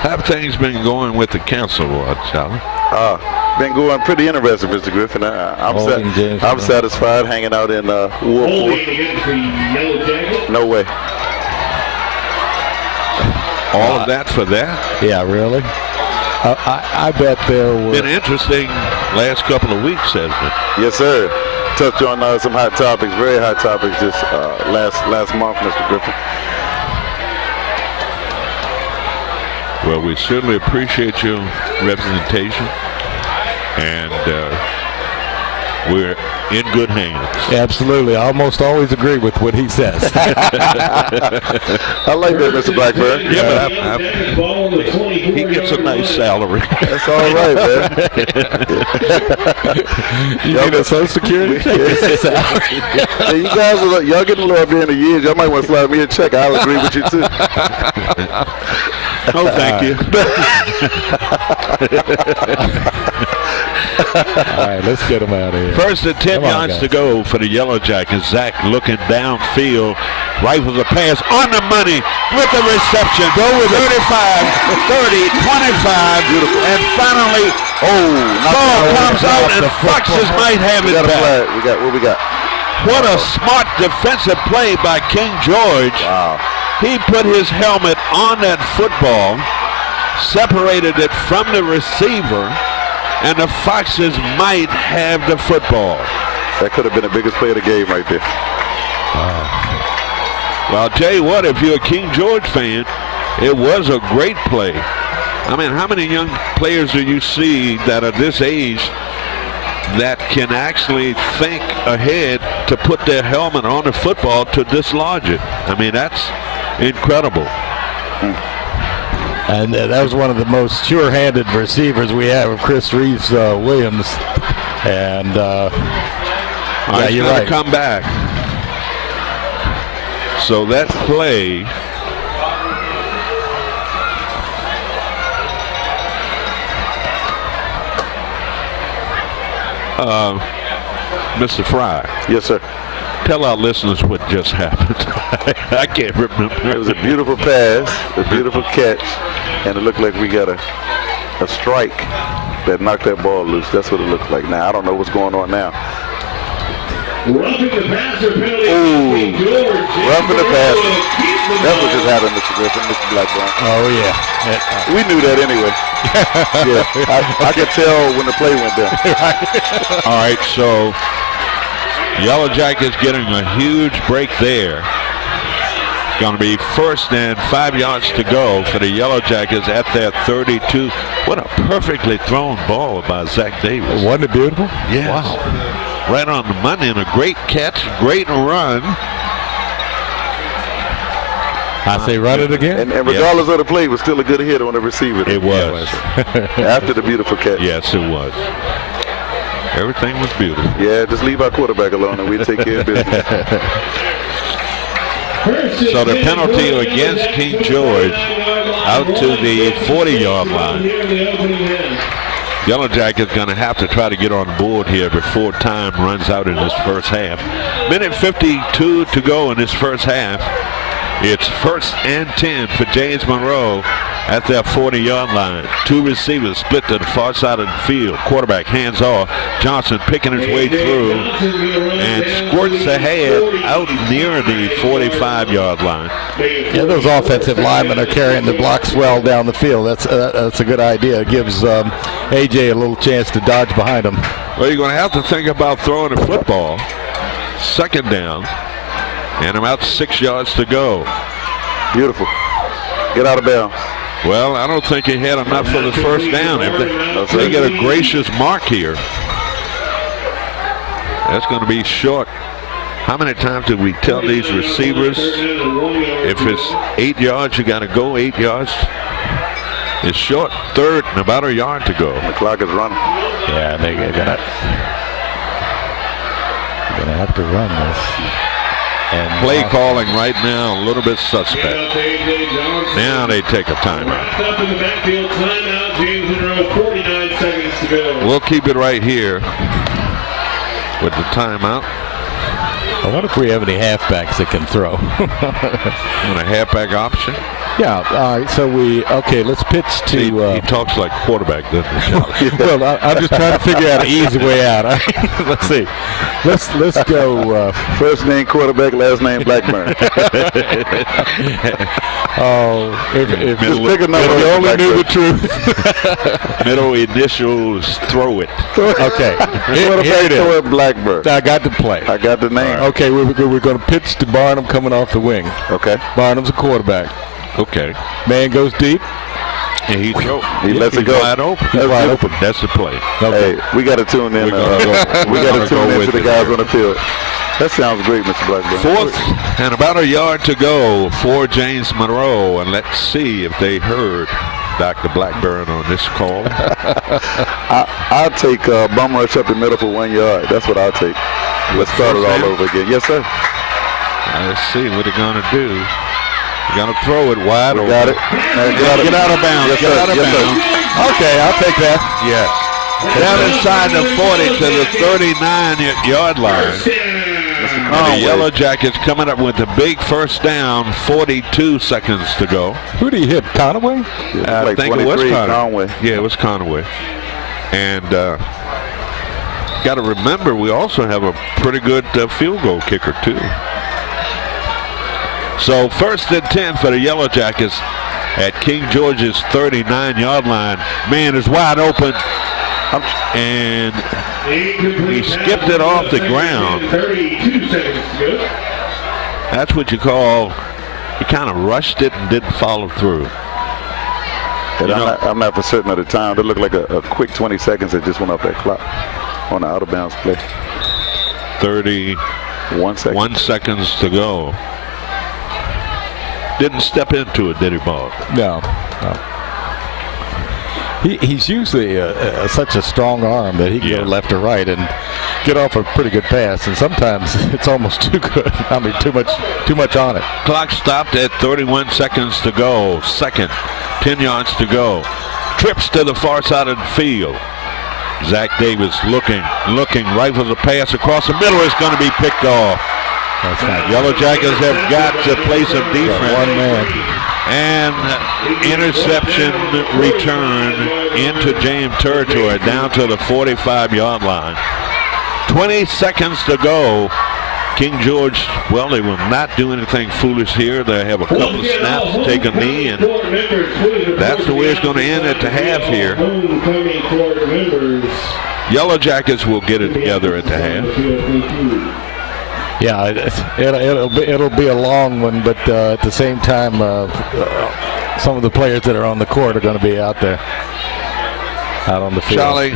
How have things been going with the council, Charlie? Been going pretty interesting, Mr. Griffin. I'm satisfied hanging out in Warport. No way. All of that for that? Yeah, really? I bet there were. Been interesting last couple of weeks, hasn't it? Yes, sir. Touched on some hot topics, very hot topics this last month, Mr. Griffin. Well, we certainly appreciate your representation, and we're in good hands. Absolutely. I almost always agree with what he says. I like that, Mr. Blackburn. Yeah, but he gets a nice salary. That's all right, man. You need a Social Security? Hey, you guys y'all getting a little up here in the years. Y'all might want to slide me a check. I'll agree with you too. Oh, thank you. All right, let's get him out of here. First and 10 yards to go for the Yellow Jackets. Zach looking downfield, rifles a pass on the money with the reception. Go with 35, 30, 25, and finally, ball comes out and Foxes might have it back. What we got? What a smart defensive play by King George. Wow. He put his helmet on that football, separated it from the receiver, and the Foxes might have the football. That could have been the biggest play of the game right there. Well, I'll tell you what, if you're a King George fan, it was a great play. I mean, how many young players do you see that are this age that can actually think ahead to put their helmet on the football to dislodge it? I mean, that's incredible. And that was one of the most sure-handed receivers we have, Chris Reeves Williams. And yeah, you're right. Come back. So that play Mr. Fry. Yes, sir. Tell our listeners what just happened. I can't remember. It was a beautiful pass, a beautiful catch, and it looked like we got a strike that knocked that ball loose. That's what it looked like. Now, I don't know what's going on now. Roughing the passer penalty. Roughing the passer. That's what just happened, Mr. Griffin, Mr. Blackburn. Oh, yeah. We knew that anyway. Yeah, I could tell when the play went down. All right, so Yellow Jackets getting a huge break there. Going to be first and 5 yards to go for the Yellow Jackets at their 32. What a perfectly thrown ball by Zach Davis. Wasn't it beautiful? Yes. Wow. Right on the money and a great catch, great run. I say run it again. And regardless of the play, it was still a good hit on the receiver. It was. After the beautiful catch. Yes, it was. Everything was beautiful. Yeah, just leave our quarterback alone and we'll take care of business. So the penalty against King George out to the 40-yard line. Yellow Jackets going to have to try to get on board here before time runs out in this first half. Minute 52 to go in this first half. It's first and 10 for James Monroe at their 40-yard line. Two receivers split to the far side of the field. Quarterback hands off. Johnson picking his way through and squirts ahead out near the 45-yard line. Yeah, those offensive linemen are carrying the blocks well down the field. That's a good idea. It gives A.J. a little chance to dodge behind him. Well, you're going to have to think about throwing the football. Second down. And about 6 yards to go. Beautiful. Get out of bounds. Well, I don't think he had enough for the first down. They get a gracious mark here. That's going to be short. How many times did we tell these receivers, if it's 8 yards, you got to go 8 yards? It's short, third, and about a yard to go. The clock is running. Yeah, they're gonna have to run this. And play calling right now, a little bit suspect. Now they take a timeout. Up in the backfield, timeout. James Monroe, 49 seconds to go. We'll keep it right here with the timeout. I wonder if we have any halfbacks that can throw. On a halfback option. Yeah, all right, so let's pitch to... He talks like quarterback, doesn't he? Well, I'm just trying to figure out an easy way out. Let's see. Let's go... First name quarterback, last name Blackburn. If Just pick a number. you only knew the truth. Middle initials, throw it. Okay. Here Quarterback it is. throw it Blackburn. I got the play. I got the name. Okay, we're going to pitch to Barnum coming off the wing. Okay. Barnum's a quarterback. Okay. Man goes deep. And he lets it go. Wide open. He's wide open. That's the play. Okay. Hey, we got to tune in. We got to tune in to the guys on the field. That sounds great, Mr. Blackburn. Fourth and about a yard to go for James Monroe. And let's see if they heard Dr. Blackburn on this call. I'll take bum rush up the middle for 1 yard. That's what I'll take. Let's start it all over again. Yes, sir. Let's see what they're going to do. They're going to throw it wide open. Got it. Get out of bounds. Yes, Get sir. out of Yes, sir. bounds. Okay, I'll take that. Yes. Down inside the 40 to the 39-yard line. And the Yellow Jackets coming up with a big first down, 42 seconds to go. Who did he hit? Conaway? I like think it was 23, Conaway. Conway. Yeah, it was Conaway. And got to remember, we also have a pretty good field goal kicker, too. So 1st and 10 for the Yellow Jackets at King George's 39-yard line. Man is wide open. And he skipped it off the ground. 32 seconds to go. That's what you call, he kind of rushed it and didn't follow through. And I'm not for certain of the time. It looked like a quick 20 seconds that just went off that clock on the out of bounds play. 31 seconds to go. Didn't step into it, did he, Bob? No. He's usually such a strong arm that he can go left or right and get off a pretty good pass, and sometimes it's almost too good. I mean, too much on it. Clock stopped at 31 seconds to go. Second, 10 yards to go. Trips to the far side of the field. Zach Davis looking, rifles a pass across the middle. It's going to be picked off. That's not Yellow Jackets have got to play some defense. One man. And interception return into James territory down to the 45-yard line. 20 seconds to go. King George, well, they will not do anything foolish here. They have a couple of snaps, take a knee, and that's the way it's going to end at the half here. Yellow Jackets will get it together at the half. Yeah, it'll be a long one, but at the same time, some of the players that are on the court are going to be out on the field. Charlie,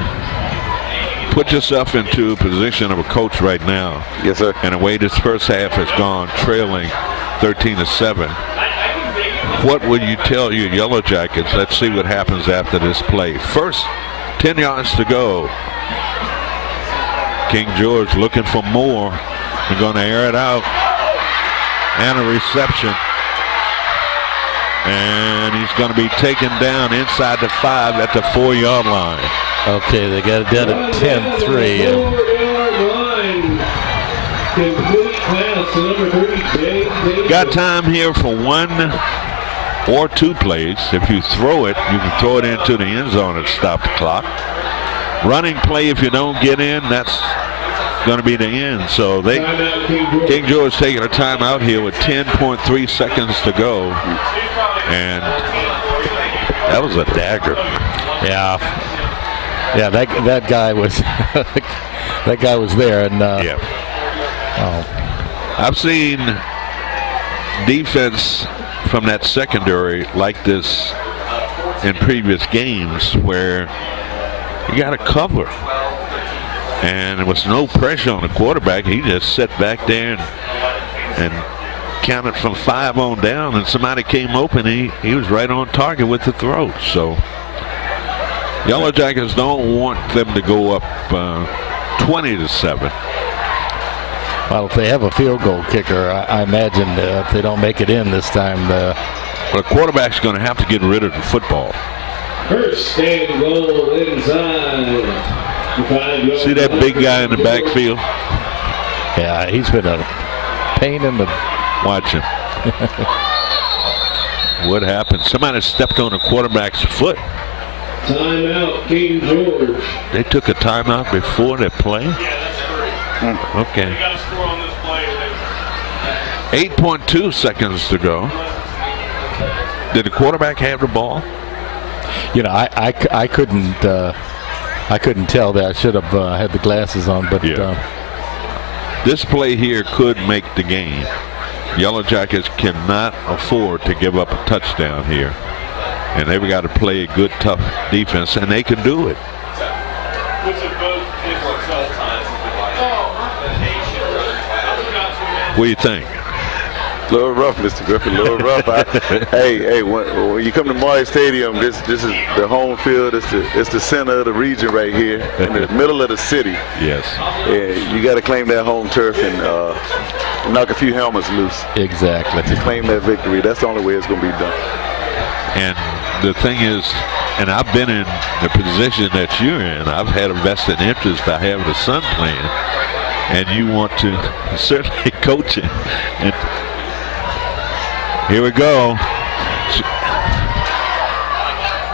put yourself into a position of a coach right now. Yes, sir. And the way this first half has gone, trailing 13-7. What would you tell your Yellow Jackets? Let's see what happens after this play. First, 10 yards to go. King George looking for more. They're going to air it out. And a reception. And he's going to be taken down inside the 5 at the 4-yard line. Okay, they got it down at 10-3. Got time here for 1 or 2 plays. If you throw it, you can throw it into the end zone and stop the clock. Running play, if you don't get in, that's going to be the end. So King George taking a timeout here with 10.3 seconds to go. And that was a dagger. Yeah, that guy was that guy was there, and I've seen defense from that secondary like this in previous games where you got to cover. And there was no pressure on the quarterback. He just sat back there and counted from 5 on down, and somebody came open. He was right on target with the throw. So Yellow Jackets don't want them to go up 20-7. Well, if they have a field goal kicker, I imagine if they don't make it in this time, the quarterback's going to have to get rid of the football. First and goal inside. See that big guy in the backfield? Yeah, he's been a pain in the... Watch him. What happened? Somebody stepped on the quarterback's foot. Timeout, King George. They took a timeout before the play? Yeah, that's correct. Okay. You got to score on this play. 8.2 seconds to go. Did the quarterback have the ball? You know, I couldn't tell that. I should have had the glasses on, but this play here could make the game. Yellow Jackets cannot afford to give up a touchdown here, and they've got to play a good, tough defense, and they can do it. What do you think? A little rough, Mr. Griffin. A little rough. Hey, when you come to Monroe Stadium, this is the home field. It's the center of the region right here, in the middle of the city. Yes. And you got to claim that home turf and knock a few helmets loose. Exactly. To claim that victory. That's the only way it's going to be done. And the thing is, and I've been in the position that you're in. I've had a vested interest by having a son playing, and you want to certainly coach him. And here we go.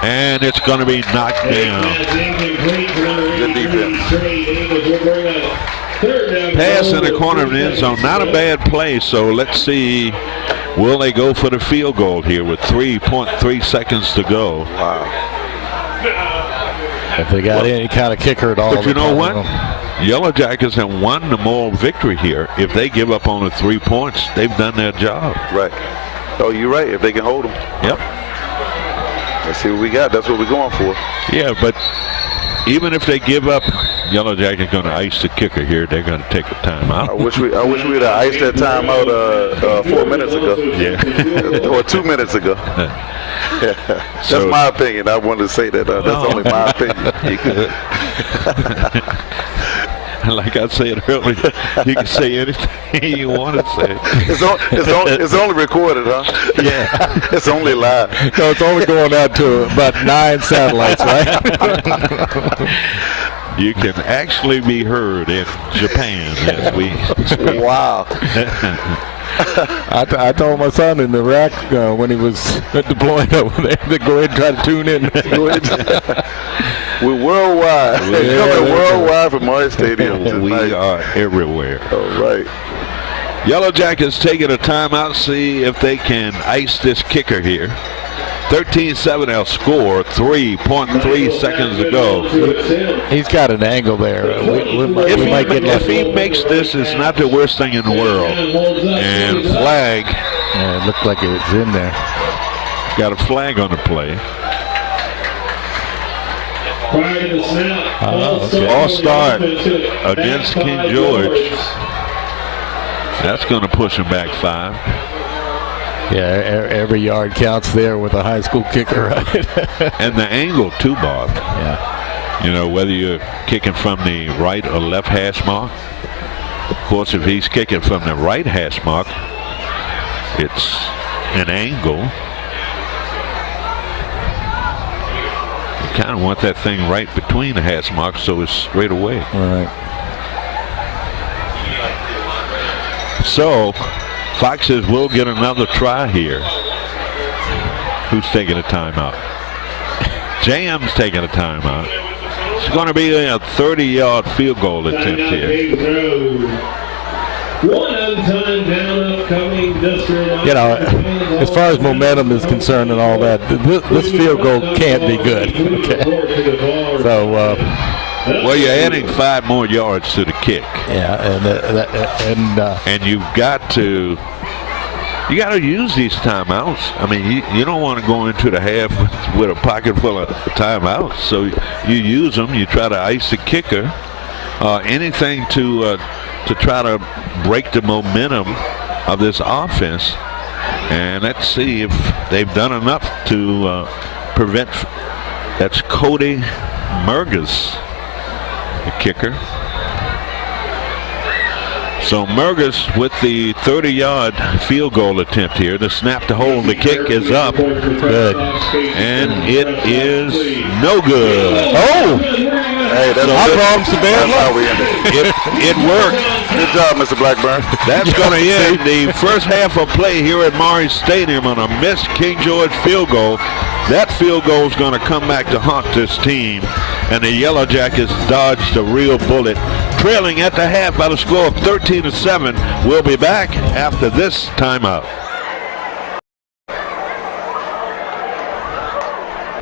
And it's going to be knocked down. Good defense. Pass in the corner of the end zone. Not a bad play, so let's see. Will they go for the field goal here with 3.3 seconds to go? Wow. If they got any kind of kicker at all. But you know what? Yellow Jackets have won the moral victory here. If they give up on the 3 points, they've done their job. Right. Oh, you're right. If they can hold them. Yep. Let's see what we got. That's what we're going for. Yeah, but even if they give up, Yellow Jackets going to ice the kicker here. They're going to take a timeout. I wish we'd have iced that timeout 4 minutes ago. Yeah. Or 2 minutes ago. That's So, my opinion. I wanted to say that. That's only my opinion. like I said earlier, you can say anything you want to say. It's only recorded, huh? Yeah. It's only live. No, it's only going out to about 9 satellites, right? You can actually be heard in Japan as we speak. Wow. I told my son in Iraq when he was deployed over there to go ahead and try to tune in. We're worldwide. Coming worldwide from Monroe Stadium tonight. We are everywhere. All right. Yellow Jackets taking a timeout, see if they can ice this kicker here. 13-7, they'll score. 3.3 seconds to go. He's got an angle there. If he makes this, it's not the worst thing in the world. And flag. Yeah, it looked like it was in there. Got a flag on the play. All start against King George. That's going to push him back 5. Yeah, every yard counts there with a high school kicker, right? And the angle too, Bob. Yeah. You know, whether you're kicking from the right or left hash mark. Of course, if he's kicking from the right hash mark, it's an angle. You kind of want that thing right between the hash marks so it's straight away. All right. So, Foxes will get another try here. Who's taking a timeout? Jam's taking a timeout. It's going to be a 30-yard field goal attempt here. One untimed down upcoming district. You know, as far as momentum is concerned and all that, this field goal can't be good. Okay. So, well, you're adding 5 more yards to the kick. yeah, And you've got to use these timeouts. I mean, you don't want to go into the half with a pocket full of timeouts. So you use them. You try to ice the kicker. anything to try to break the momentum of this offense. And let's see if they've done enough to prevent. That's Cody Mergus, the kicker. So Mergus with the 30-yard field goal attempt here. The snap to hold. The kick is up. Good. And it is no good. Oh! Hey, That's how we ended. It worked. Good job, Mr. Blackburn. That's going to end the first half of play here at Morris Stadium on a missed King George field goal. That field goal is going to come back to haunt this team. And the Yellow Jackets dodged a real bullet. Trailing at the half by the score of 13-7. We'll be back after this timeout.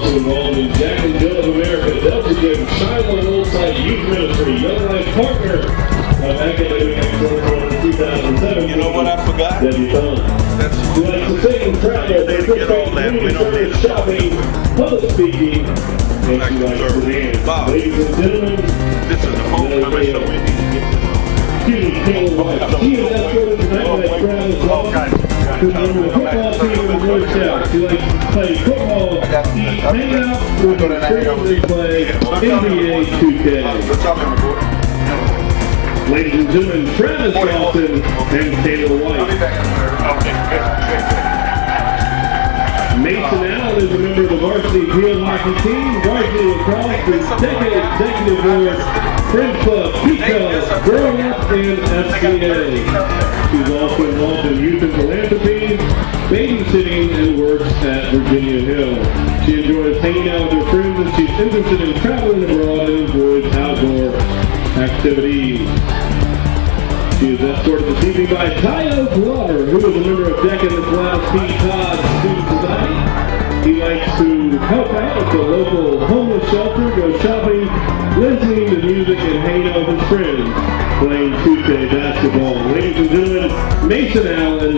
Involved in Jacksonville of America, Delta Gym, Shiloh Old-Side Youth Ministry, Young Life Partner of Academic Excellence in 2007. You know what I forgot? Who likes to sing, travel, they community service, shopping, public speaking, and she likes to dance. Ladies and gentlemen, This is the homecoming, so we need to get this. Judy Taylor White. She is escorted tonight by Travis Law. Who's a member of the football team in the Boy Scouts. She likes to play football, eat, hang out with her friends, and play NBA 2K. Ladies and gentlemen, Travis Dawson and Taylor White. Mason Allen is a member of the varsity field hockey team, varsity lacrosse, the Decade Executive Board, Friends Club, P-Cubs, Growing Up, and SCA. She's also involved in youth and philanthropy, babysitting, and works at Virginia Hill. She enjoys hanging out with her friends, and she's interested in traveling abroad and enjoys outdoor activities. She is escorted this evening by Kyle Glover, who is a member of Deca and the Class P. Todd Student Society. He likes to help out at the local homeless shelter, go shopping, listening to music, and hanging out with his friends, playing 2K basketball. Ladies and gentlemen, Mason Allen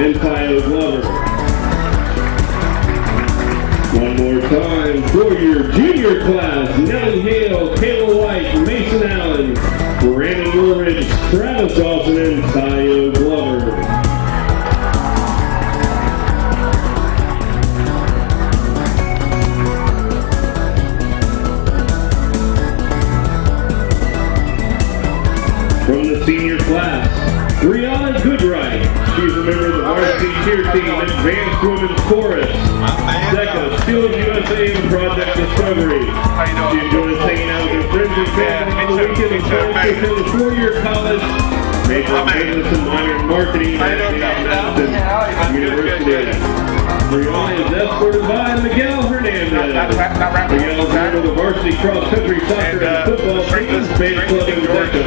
and Kyle Glover. One more time for your junior class, Nellie Hale, Kayla White, Mason Allen, Brandon Woolridge, Travis Dawson, and Kyle Glover. From the senior class, Brianna Goodright. She's a member of the varsity cheer team, Advanced Women's Chorus, DECA, Skills USA, and Project Discovery. She enjoys hanging out with her friends and family on the weekend and plans to attend a 4-year college, major in business and minor in marketing at Madison University. Brianna is escorted by Miguel Hernandez. Miguel is a member of the varsity cross-country soccer and football team, Space Club, and DECA.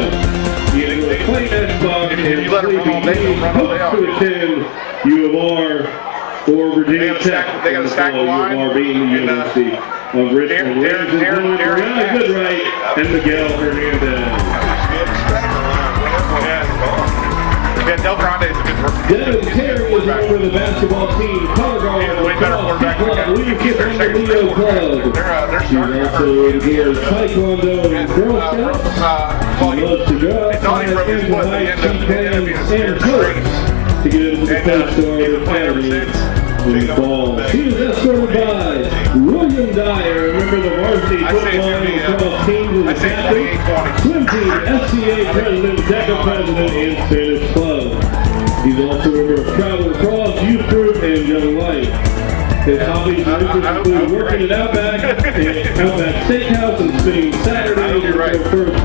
He enjoys playing Xbox and sleeping. Hopes to attend U of R or Virginia Tech. They got a stack of line. U of R being the University of Richmond. Ladies and gentlemen, Brianna Goodright and Miguel Hernandez. Yeah, Del Grande is a good worker. Devin Terry is a member of the basketball team, color guard, Way better quarterback. club, leadership on the Leo Club. They're She starting also enjoys Taekwondo and Girl Scouts. She loves to go outside and invite cheap hands and coats to get into the Coast Academy in the fall. She is escorted by William Dyer, a member of the varsity football and lacrosse teams as a captain, swim team, SCA president, DECA president, and Spanish club. He's also a member of travel lacrosse, youth group, and young life. His hobbies and interests include working at Outback Steakhouse and spending Saturdays with their first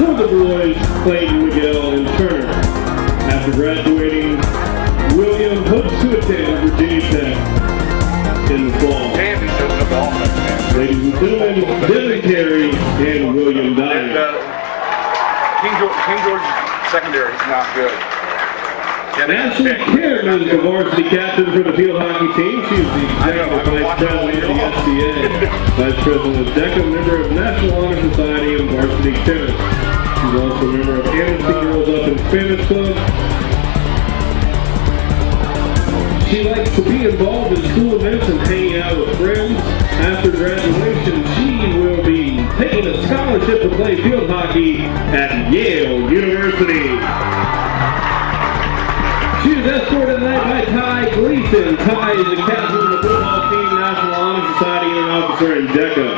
for the boys, Clayton, Miguel, and Turner. After graduating, William hopes to attend Virginia Tech in the fall. Ladies and gentlemen, Devin Terry and William Dyer. King George Secondary is not good. Ashley Karen is the varsity captain for the field hockey team. She's the executive vice president of the SCA, vice president of DECA, member of National Honor Society, and varsity tennis. She's also a member of Amnesty Girls Up in Spanish Club. She likes to be involved in school events and hanging out with friends. After graduation, she will be taking a scholarship to play field hockey at Yale University. She is escorted tonight by Ty Gleason. Ty is the captain of the football team, National Honor Society, and an officer in DECA.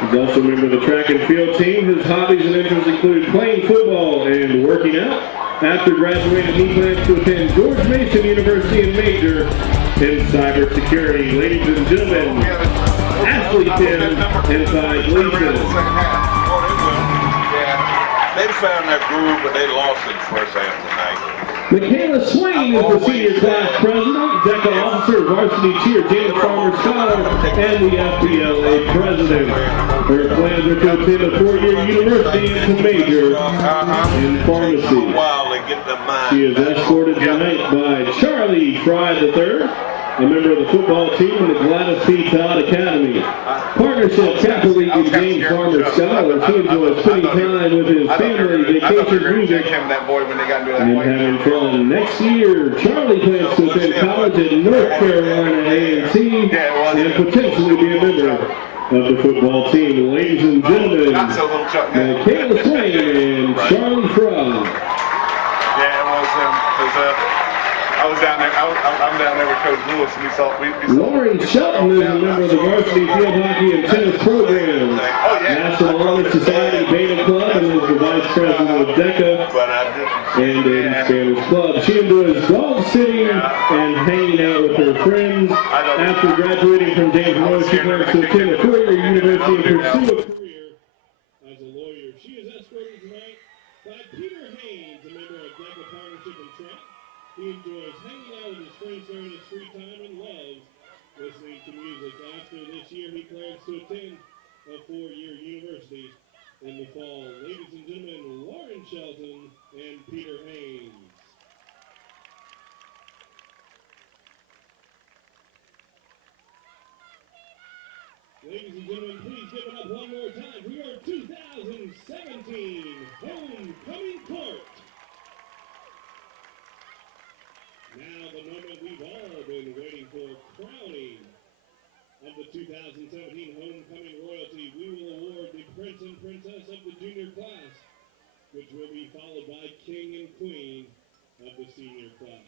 He's also a member of the track and field team. His hobbies and interests include playing football and working out. After graduating, he plans to attend George Mason University and major in cybersecurity. Ladies and gentlemen, Ashley Tim and Ty Gleason. They found their groove, but they lost it the first half tonight. Michaela Swain is the senior class president, DECA officer, varsity cheer, James Farmer scholar, and the FBLA president. Her plans are to attend a four-year university and to major in pharmacy. She is escorted tonight by Charlie Fry III, a member of the football team in the Gladys P. Todd Academy. Partnership Capital League and James Farmer Scholar. He enjoys spending time with his family, vacation, music, and having fun. Next year, Charlie plans to attend college at North Carolina A&T and potentially be a member of the football team. Ladies and gentlemen, Michaela Swain and Charlie Fry. I was down there. I'm down there with Coach Lewis, and we saw. Lauren Shelton is a member of the varsity field hockey and tennis program. National Honor Society Beta Club, and is the vice president of DECA and in Spanish Club. She enjoys dog sitting and hanging out with her friends. After graduating from James Monroe, she plans to attend a four-year university and pursue a career as a lawyer. She is escorted tonight by Peter Haynes, a member of DECA Partnership and Track. He enjoys hanging out with his friends during his free time and loves listening to music. After this year, he plans to attend a four-year university in the fall. Ladies and gentlemen, Lauren Shelton and Peter Haynes. Ladies and gentlemen, please give it up one more time for your 2017 Homecoming Court. Now the moment we've all been waiting for, crowning of the 2017 Homecoming Royalty. We will award the Prince and Princess of the junior class, which will be followed by King and Queen of the senior class.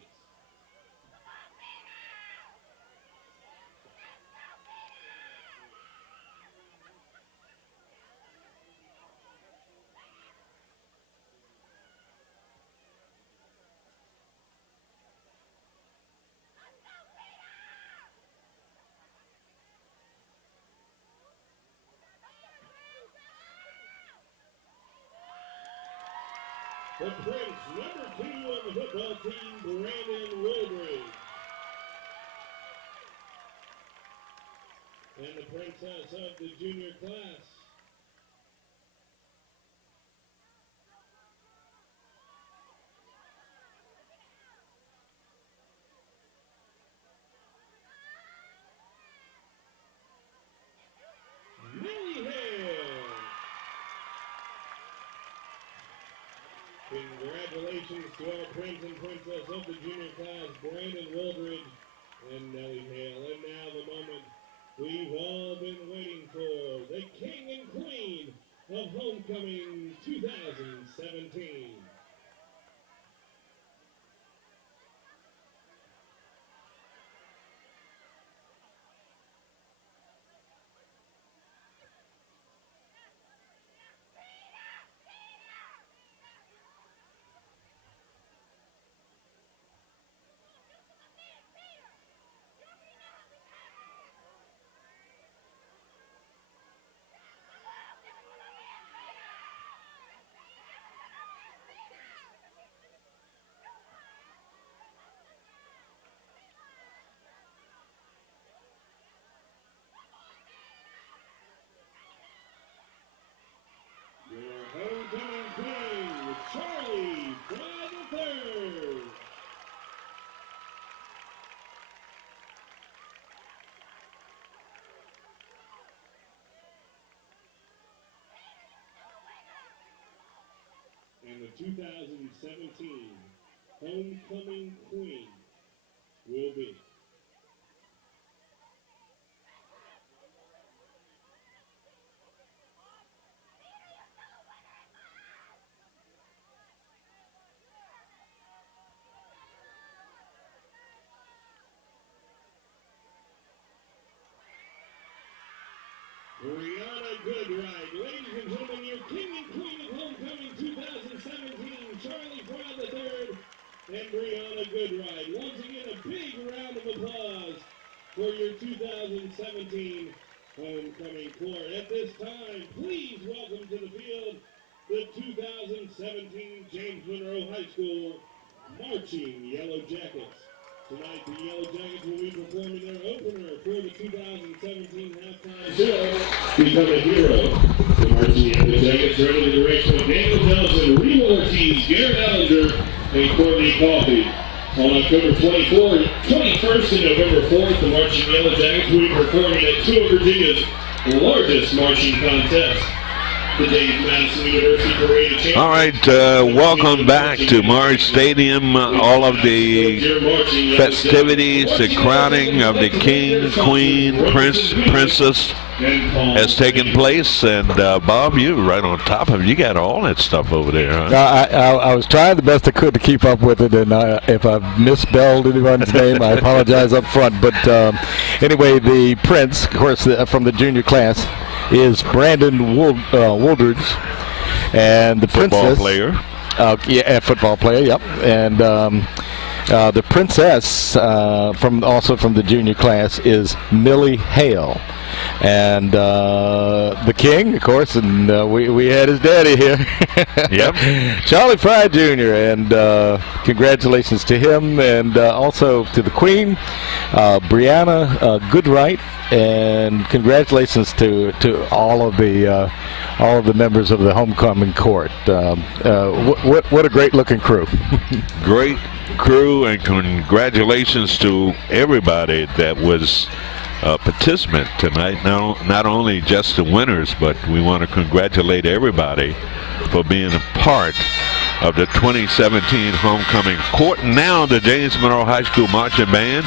The Prince, number 2 on the football team, Brandon Wilbridge. And the Princess of the junior class, Millie Hale. Congratulations to our Prince and Princess of the junior class, Brandon Wilbridge and Nellie Hale. And now the moment we've all been waiting for, the King and Queen of Homecoming 2017. Homecoming Queen, Charlie Fry III. And the 2017 Homecoming Queen will be Brianna Goodright. Ladies and gentlemen, your king and queen of homecoming 2017, Charlie Fry III and Brianna Goodright. Once again, a big round of applause for your 2017 homecoming court. At this time, please welcome to the field the 2017 James Monroe High School Marching Yellow Jackets. Tonight, the Yellow Jackets will be performing their opener for the 2017 halftime show, Become a Hero. The Marching Yellow Jackets are under the direction of Daniel Johnson, Remo Ortiz, Garrett Allinger, and Courtney Coffey. On October 21st and November 4th, the Marching Yellow Jackets will be performing at two of Virginia's largest marching contests. The James Madison University Parade of Champions. All right, welcome back to Marsh Stadium. All of the festivities, the crowning of the king, queen, princess has taken place. And Bob, you right on top of it. You got all that stuff over there, huh? I was trying the best I could to keep up with it, and if I've misspelled anyone's name, I apologize up front. But anyway, the prince, of course, from the junior class, is Brandon Wooldridge, and the football princess, player. Football player, yep. And the princess, from the junior class, is Millie Hale. And the king, of course, and we had his daddy here. Yep. Charlie Fry Jr. And congratulations to him, and also to the queen, Brianna Goodright, and congratulations to all of the members of the homecoming court. What a great looking crew. Great crew, and congratulations to everybody that was a participant tonight. Not only just the winners, but we want to congratulate everybody for being a part of the 2017 homecoming court. Now the James Monroe High School Marching Band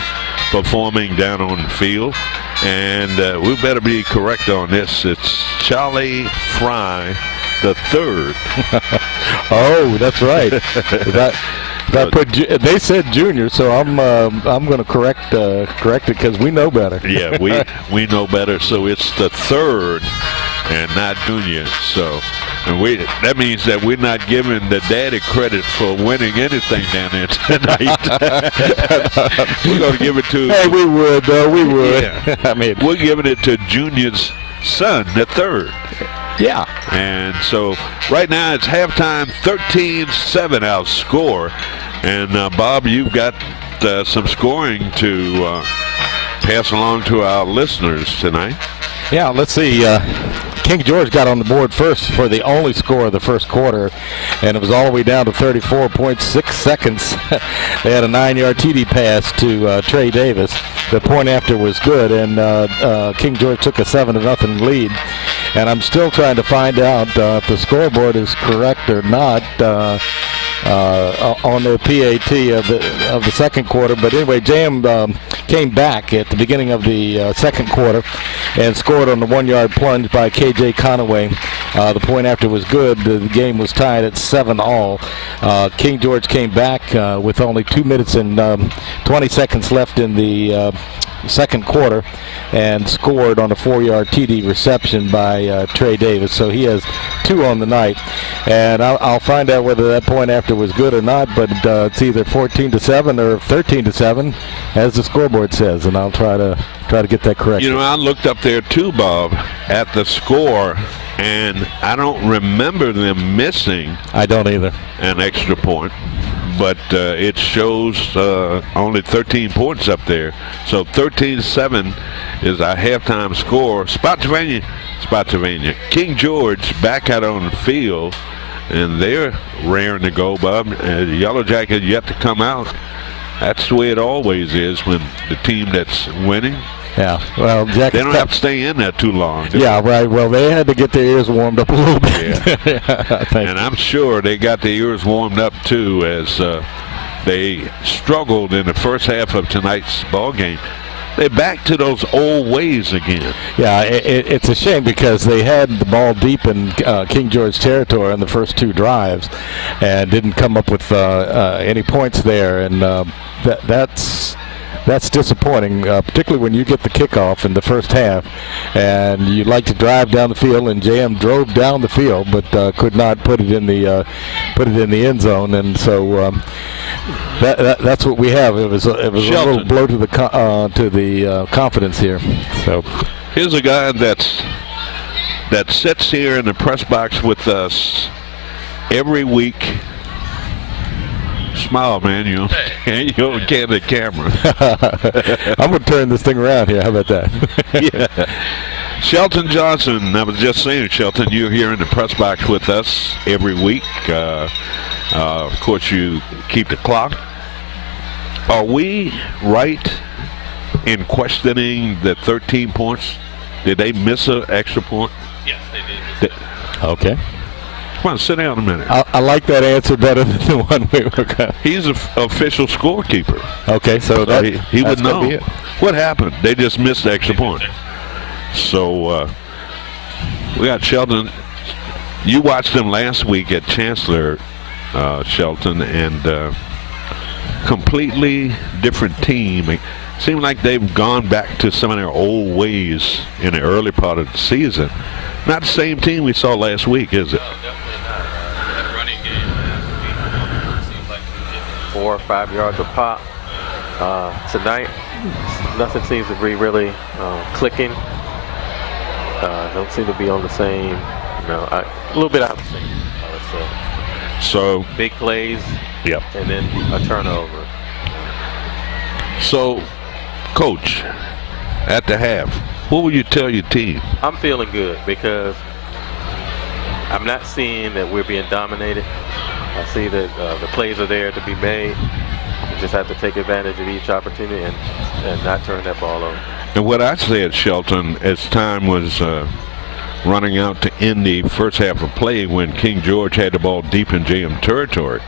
performing down on the field. And we better be correct on this. It's Charlie Fry the third. Oh, that's right. They said junior, so I'm going to correct it because we know better. Yeah, we know better. So it's the third and not junior. So and that means that we're not giving the daddy credit for winning anything down there tonight. We're going to give it to. Hey, we would. Yeah. I mean, we're giving it to Junior's son, the third. Yeah. And so right now it's halftime, 13-7 our score. And Bob, you've got some scoring to pass along to our listeners tonight. Yeah, let's see. King George got on the board first for the only score of the first quarter, and it was all the way down to 34.6 seconds. They had a 9-yard TD pass to Trey Davis. The point after was good, and King George took a 7-0 lead. And I'm still trying to find out if the scoreboard is correct or not on the PAT of the second quarter. But anyway, JM came back at the beginning of the second quarter and scored on the 1-yard plunge by KJ Conaway. The point after was good. The game was tied at 7-all. King George came back with only 2 minutes and 20 seconds left in the second quarter and scored on a 4-yard TD reception by Trey Davis. So he has 2 on the night. And I'll find out whether that point after was good or not, but it's either 14-7 or 13-7, as the scoreboard says, and I'll try to get that correct. You know, I looked up there too, Bob, at the score, and I don't remember them missing. I don't either. An extra point. But it shows only 13 points up there. So 13-7 is our halftime score. Spotsylvania. King George back out on the field, and they're raring to go, Bob. The Yellow Jacket yet to come out. That's the way it always is when the team that's winning. Yeah, well, Jack, they don't have to stay in there too long. Yeah, right. Well, they had to get their ears warmed up a little bit. Yeah. And I'm sure they got their ears warmed up too, as they struggled in the first half of tonight's ball game. They're back to those old ways again. Yeah, it's a shame because they had the ball deep in King George territory in the first 2 drives and didn't come up with any points there, and that's that's disappointing, particularly when you get the kickoff in the first half, and you like to drive down the field. And JM drove down the field, but could not put it in the end zone, and so that's what we have. It was a little blow to the confidence here. So here's a guy that sits here in the press box with us every week. Smile, man, you don't get the camera. I'm going to turn this thing around here. How about that? Yeah. Shelton Johnson, I was just saying, Shelton, you're here in the press box with us every week. Of course, you keep the clock. Are we right in questioning the 13 points? Did they miss an extra point? Yes, they did. Okay. Come on, sit down a minute. I like that answer better than the one we were going. He's an official scorekeeper. Okay, so he would know. Be it. What happened? They just missed the extra point. So we got Shelton. You watched them last week at Chancellor, Shelton, and completely different team. It seemed like they've gone back to some of their old ways in the early part of the season. Not the same team we saw last week, is it? No, definitely not. That running game, seems like we're getting 4 or 5 yards a pop. Tonight, nothing seems to be really clicking. Don't seem to be on the same, a little bit out of sync, I would say. So Big plays, yep. And then a turnover. So, Coach, at the half, what would you tell your team? I'm feeling good because I'm not seeing that we're being dominated. I see that the plays are there to be made. You just have to take advantage of each opportunity and not turn that ball over. And what I said, Shelton, as time was running out to end the first half of play when King George had the ball deep in JM territory,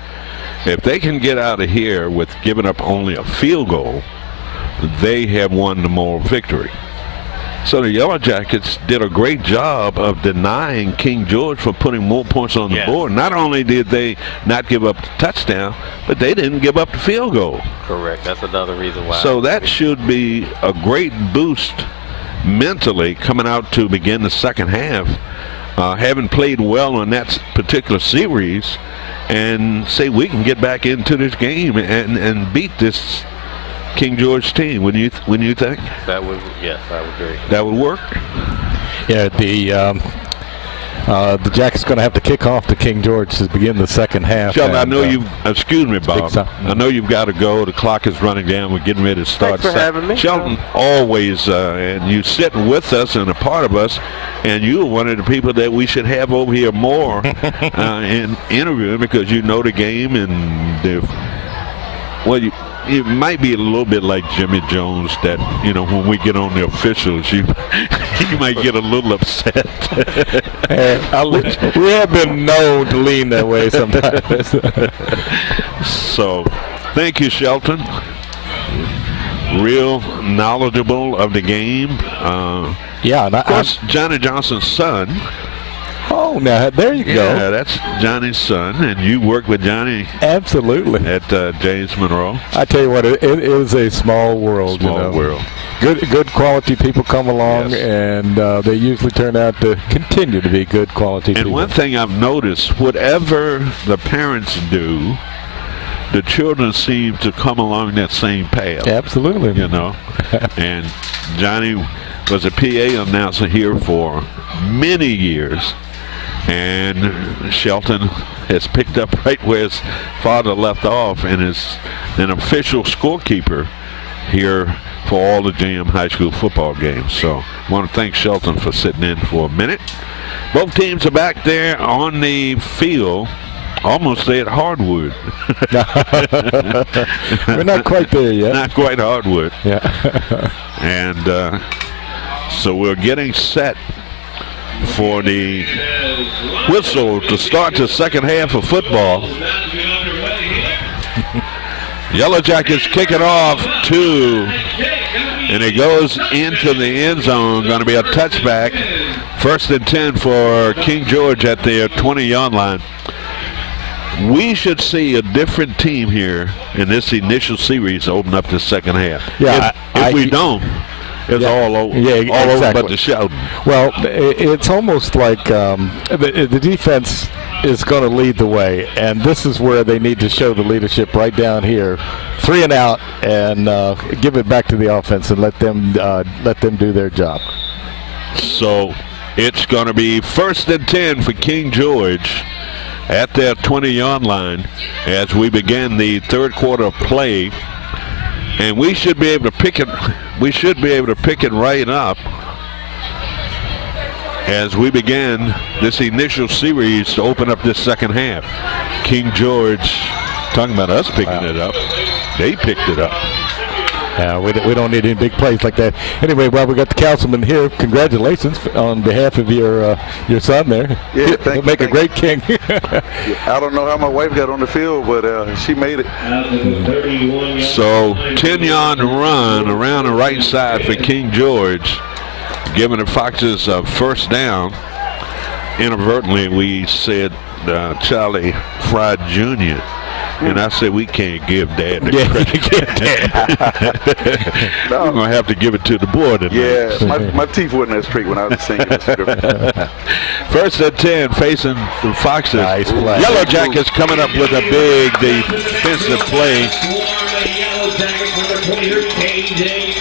if they can get out of here with giving up only a field goal, they have won the moral victory. So the Yellow Jackets did a great job of denying King George from putting more points on the board. Not only did they not give up the touchdown, but they didn't give up the field goal. Correct. That's another reason why. So that should be a great boost mentally coming out to begin the second half, having played well in that particular series, and say we can get back into this game and beat this King George team. When you think that would, yes, I would agree. That would work. Yeah, the Jackets going to have to kick off to King George to begin the second half. Shelton, I know you. Excuse me, Bob. Mm-hmm. I know you've got to go. The clock is running down. We're getting ready to start. Thanks for having me. Shelton, always, and you sitting with us and a part of us, and you're one of the people that we should have over here more in interviewing because you know the game and it might be a little bit like Jimmy Jones that, when we get on the officials, you might get a little upset. We have been known to lean that way sometimes. So, thank you, Shelton. Real knowledgeable of the game. And of course, Johnny Johnson's son. Oh, now there you go. Yeah, that's Johnny's son, and you work with Johnny. Absolutely. At James Monroe. I tell you what, it is a small world. Small world. Good quality people come along, and they usually turn out to continue to be good quality people. And one thing I've noticed, whatever the parents do, the children seem to come along that same path. Absolutely. And Johnny was a PA announcer here for many years. And Shelton has picked up right where his father left off and is an official scorekeeper here for all the JM High School football games. So I want to thank Shelton for sitting in for a minute. Both teams are back there on the field. Almost there at hardwood. We're not quite there yet. Not quite hardwood. Yeah. And so we're getting set for the whistle to start the second half of football. Yellow Jackets kick it off and it goes into the end zone. Going to be a touchback. 1st and 10 for King George at their 20-yard line. we should see a different team here in this initial series to open up the second half. Yeah, if we don't, it's all over. Yeah, all exactly. over but the shouting. Well, it's almost like the defense is going to lead the way, and this is where they need to show the leadership right down here, 3 and out, and give it back to the offense and let them do their job. So it's going to be 1st and 10 for King George at their 20-yard line as we begin the third quarter of play, and we should be able to pick it. We should be able to pick it right up as we begin this initial series to open up this second half. King George, talking about us picking it up, they picked it up. Yeah, we don't need any big plays like that. Anyway, well, we got the councilman here. Congratulations on behalf of your son there. Yeah, He'll make a great king. I don't know how my wife got on the field, but she made it. So 10-yard run around the right side for King George, giving the Foxes a first down. Inadvertently, we said Charlie Fry Jr., and I said we can't give Dad the credit. No. I'm going to have to give it to the board tonight. Yeah, my teeth wasn't as straight when I was singing this script. 1st and 10 facing the Foxes. Nice play. Yellow Jackets coming up with a big defensive play.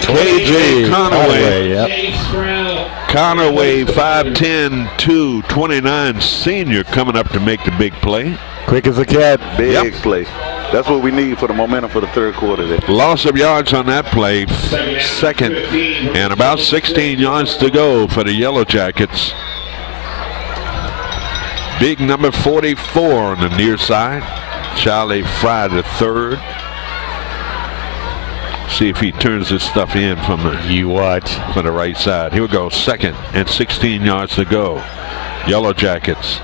KJ Conaway. Conaway, 5'10", 229 senior, coming up to make the big play. Quick as a cat. Big play. That's what we need for the momentum for the third quarter there. Loss of yards on that play, second, and about 16 yards to go for the Yellow Jackets. Big number 44 on the near side. Charlie Fry the third. See if he turns this stuff in from the from the right side. Here we go, 2nd and 16 yards to go. Yellow Jackets.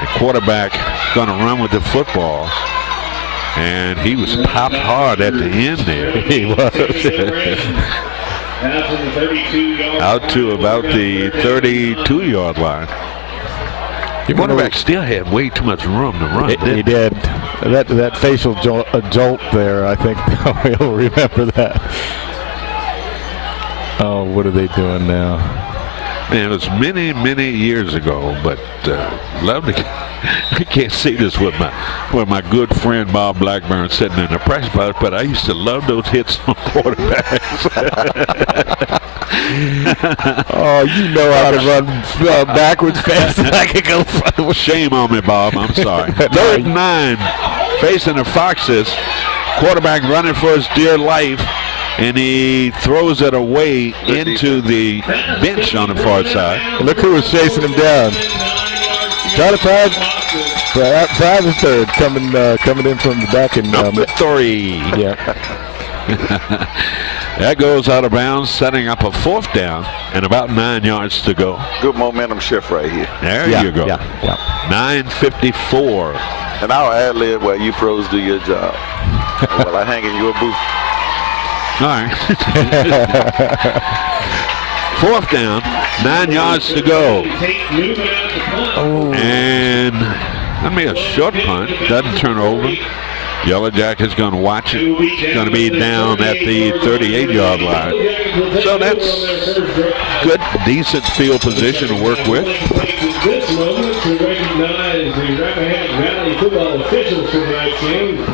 The quarterback going to run with the football, and he was popped hard at the end there. He was. Out to about the 32-yard line. The quarterback still had way too much room to run. He did. That facial jolt there, I think we'll remember that. Oh, what are they doing now? Man, it was many, many years ago, but love to. I can't say this with my good friend Bob Blackburn sitting in the press box, but I used to love those hits on quarterbacks. Oh, you know how to run backwards fast as I can go front. Shame on me, Bob. I'm sorry. 3rd and 9, facing the Foxes. Quarterback running for his dear life, and he throws it away into the bench on the far side. Look who was chasing him down. Charlie Fry the third coming in from the back. And number 3. Yeah. That goes out of bounds, setting up a 4th down and about 9 yards to go. Good momentum shift right here. There you go. Yeah. 9:54. And I'll ad-lib while you pros do your job. While I hang in your booth. All right. 4th down, 9 yards to go. Oh. And that'll be a short punt. Doesn't turn over. Yellow Jacket's going to watch it. It's going to be down at the 38-yard line. So that's good, decent field position to work with. This moment to recognize the Rappahannock Valley football officials for tonight's game.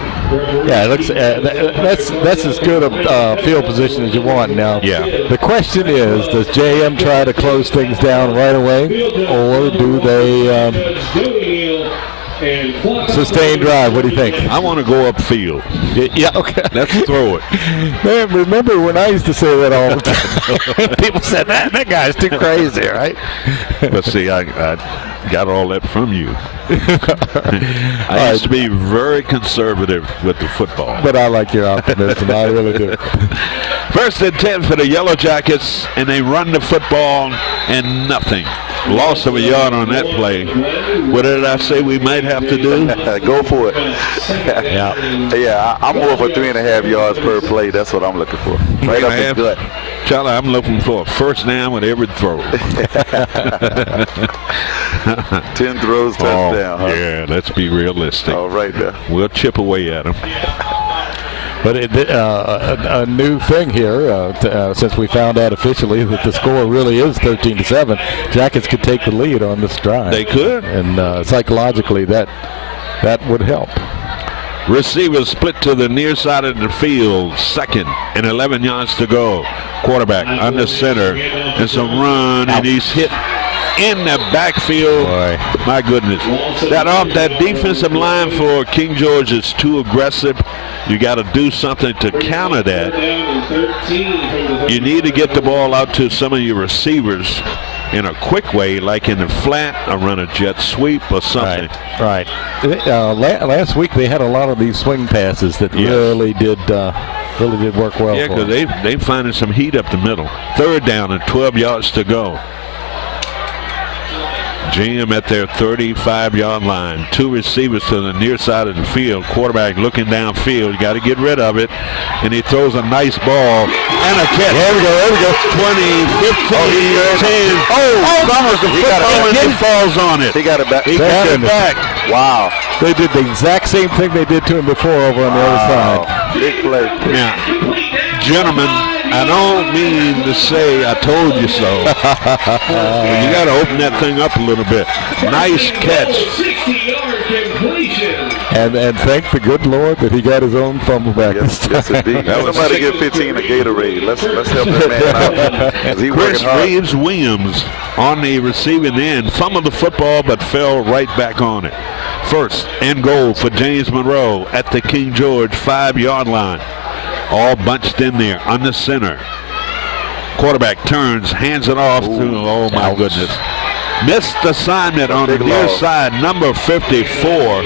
Yeah, it looks that's as good a field position as you want now. Yeah. The question is, does JM try to close things down right away, or do they sustain drive? What do you think? I want to go upfield. Yeah, okay. Let's throw it. Man, remember when I used to say that all the time? People said, that guy's too crazy, right? But see, I got all that from you. I used to be very conservative with the football. But I like your optimism. I really do. 1st and 10 for the Yellow Jackets, and they run the football and nothing. Loss of a yard on that play. What did I say we might have to do? Go for it. Yeah. Yeah, I'm more for 3.5 yards per play. That's what I'm looking for. Right up his gut. Charlie, I'm looking for a first down with every throw. 10 throws, touchdown. Huh? Yeah, let's be realistic. All right, there. We'll chip away at him. But a new thing here, since we found out officially that the score really is 13-7, Jackets could take the lead on this drive. They could. And psychologically, that would help. Receivers split to the near side of the field. 2nd and 11 yards to go. Quarterback under center. It's a run, and he's hit in the backfield. Boy. My goodness. That defensive line for King George is too aggressive. You got to do something to counter that. You need to get the ball out to some of your receivers in a quick way, like in the flat, or run a jet sweep or something. Right. Last week they had a lot of these swing passes that really did work well. Yeah, because they finding some heat up the middle. 3rd down and 12 yards to go. GM at their 35-yard line. 2 receivers to the near side of the field. Quarterback looking downfield. You got to get rid of it. And he throws a nice ball and a catch. There we go. 20, 15, 10. Summers the football and he falls on it. He got it back. He got it back. Wow. They did the exact same thing they did to him before over on the other side. Big play. Now, gentlemen, I don't mean to say I told you so. But you got to open that thing up a little bit. Nice catch. 60-yard completion. And thank the good Lord that he got his own fumble back this time. Yes, indeed. Somebody give 15 a Gatorade. Let's help that man out. He Chris working hard. Reeves Williams on the receiving end. Fumbled the football but fell right back on it. 1st and goal for James Monroe at the King George 5-yard line. All bunched in there under center. Quarterback turns, hands it off to, oh my goodness. Missed assignment on the near side, number 54.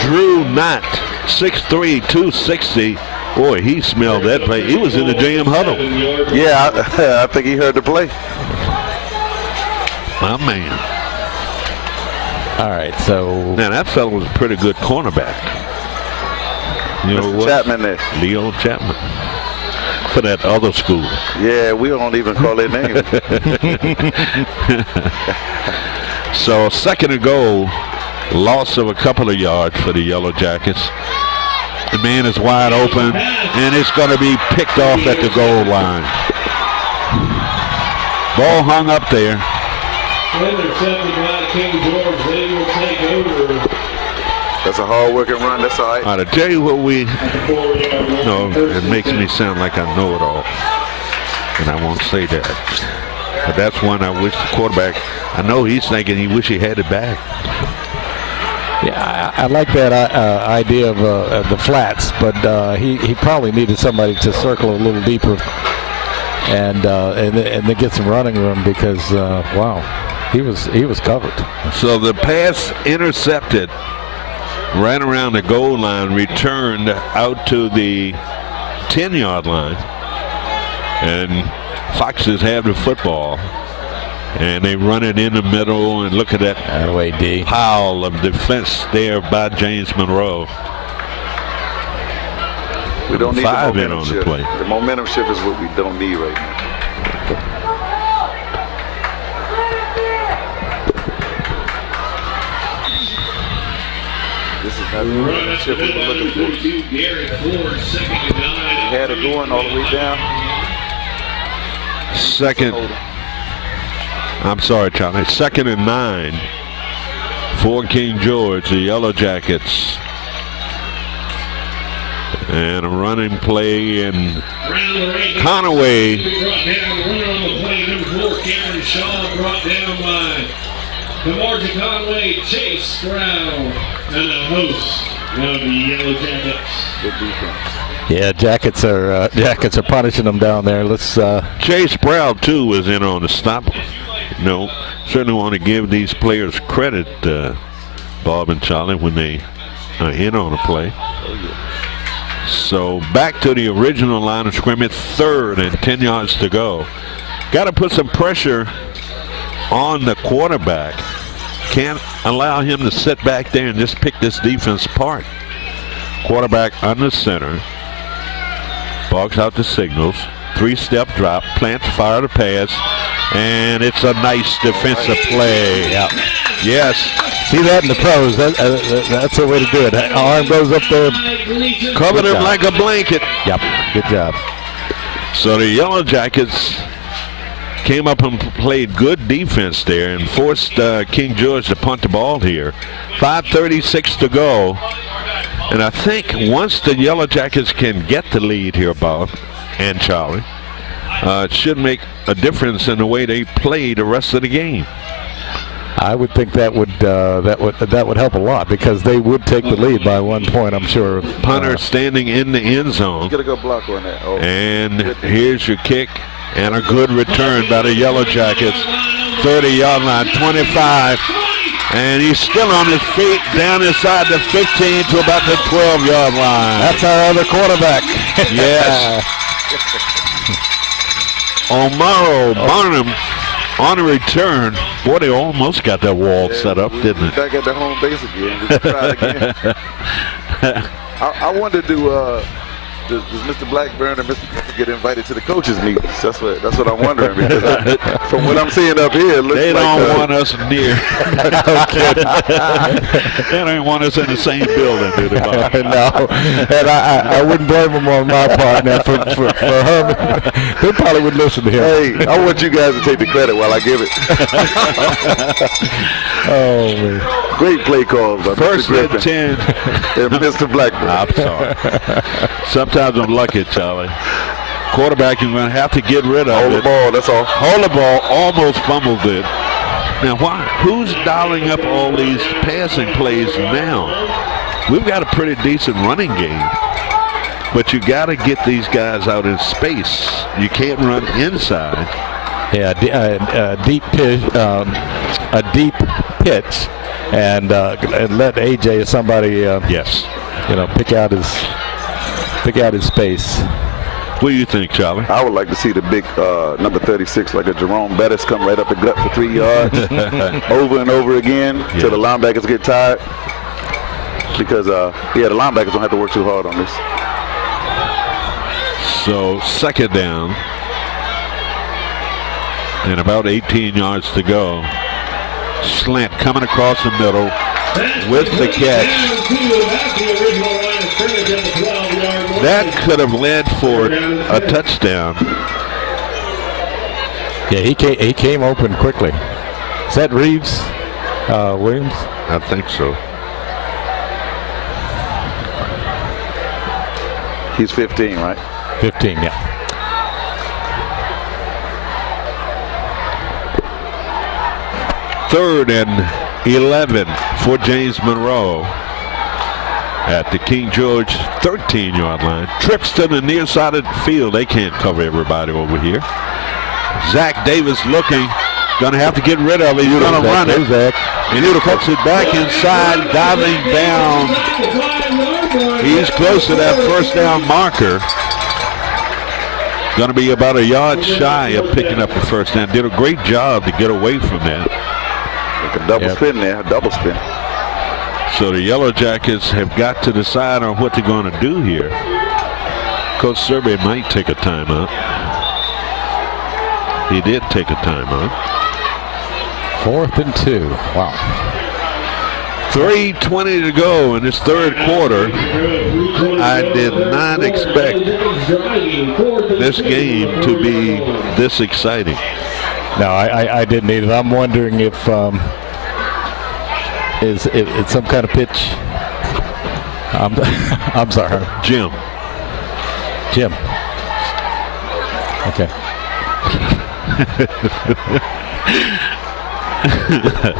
Drew Knott, 6'3", 260. Boy, he smelled that play. He was in the JM huddle. Yeah, I think he heard the play. My man. All right, so. Now, that fellow was a pretty good cornerback. You know what? Chapman there. Leo Chapman. For that other school. Yeah, we don't even call their name. So 2nd and goal. Loss of a couple of yards for the Yellow Jackets. The man is wide open, and it's going to be picked off at the goal line. Ball hung up there. Intercepted by King George. They will take over. That's a hard-working run. That's all right. All right, to tell you what it makes me sound like I know it all, and I won't say that. But that's one I wish the quarterback, I know he's thinking he wish he had it back. Yeah, I like that idea of the flats, but he probably needed somebody to circle a little deeper and then get some running room because, wow, he was covered. So the pass intercepted right around the goal line, returned out to the 10-yard line, and Foxes have the football, and they run it in the middle, and look at that pile of defense there by James Monroe. We don't need the 5 in momentum on shift. the play. The momentum shift is what we don't need right now. This is not the momentum shift we were looking for. He had it going all the way down. 2nd. I'm sorry, Charlie. 2nd and 9 for King George, the Yellow Jackets. And a running play, and Conaway. Brought down, runner on the play, number 4, Cameron Shaw, brought down by DeMarcus Conway, Chase Brown, and the host of the Yellow Jackets. Good defense. Yeah, Jackets are punishing them down there. Let's. Chase Brown too was in on the stop. No, certainly want to give these players credit, Bob and Charlie, when they are in on a play. So back to the original line of scrimmage, 3rd and 10 yards to go. Got to put some pressure on the quarterback. Can't allow him to sit back there and just pick this defense apart. Quarterback under center. Barks out the signals. 3-step drop, plants, fire the pass, and it's a nice defensive play. Yeah. Yes. See that in the pros. That's the way to do it. Arm goes up there. Covered him like a blanket. Yep. Good job. So the Yellow Jackets came up and played good defense there and forced King George to punt the ball here. 5:36 to go. And I think once the Yellow Jackets can get the lead here, Bob and Charlie, it should make a difference in the way they play the rest of the game. I would think that would help a lot because they would take the lead by 1 point, I'm sure. Punter standing in the end zone. Get a good block on that. Oh. And here's your kick and a good return by the Yellow Jackets. 30-yard line, 25. And he's still on his feet down inside the 15 to about the 12-yard line. That's our other quarterback. Yes. Monroe Barnum on a return. Boy, they almost got that wall set up, didn't they? Back at the home base again. We try it again. I wonder, does Mr. Blackburn and Mr. Pepper get invited to the coaches' meetings? That's what I'm wondering. Because from what I'm seeing up here, it looks they like don't want us near. They don't want us in the same building, do they, Bob? No, and I wouldn't blame them on my part. Now, for Herman, they probably would listen to him. Hey, I want you guys to take the credit while I give it. Oh, man. Great play calls by First Mr. and Griffin 10. and Mr. Blackburn. I'm sorry. Sometimes I'm lucky, Charlie. Quarterback is going to have to get rid of Hold it. the ball, that's all. Hold the ball, almost fumbled it. Now, who's dialing up all these passing plays now? We've got a pretty decent running game, but you got to get these guys out in space. You can't run inside. Yeah, a deep pitch, and let AJ or somebody, Yes. pick out his space. What do you think, Charlie? I would like to see the big number 36, like a Jerome Bettis, come right up the gut for 3 yards over and over again till the linebackers get tired. Because, the linebackers don't have to work too hard on this. So, second down. And about 18 yards to go. Slant coming across the middle with the catch. That could have led for a touchdown. Yeah, he came open quickly. Is that Reeves? Williams? I think so. He's 15, right? 15, yeah. Third and 11 for James Monroe at the King George 13-yard line. Trips to the near side of the field. They can't cover everybody over here. Zach Davis looking. Going to have to get rid of it. He's going to run it. And he cuts it back inside, diving down. He's close to that first down marker. Going to be about a yard shy of picking up the first down. Did a great job to get away from that. Like a double spin there, a double spin. So the Yellow Jackets have got to decide on what they're going to do here. Coach Serby might take a timeout. He did take a timeout. 4th and 2. Wow. 3:20 to go in this third quarter. I did not expect this game to be this exciting. No, I didn't either. I'm wondering if it's some kind of pitch. I'm sorry. Jim. Okay.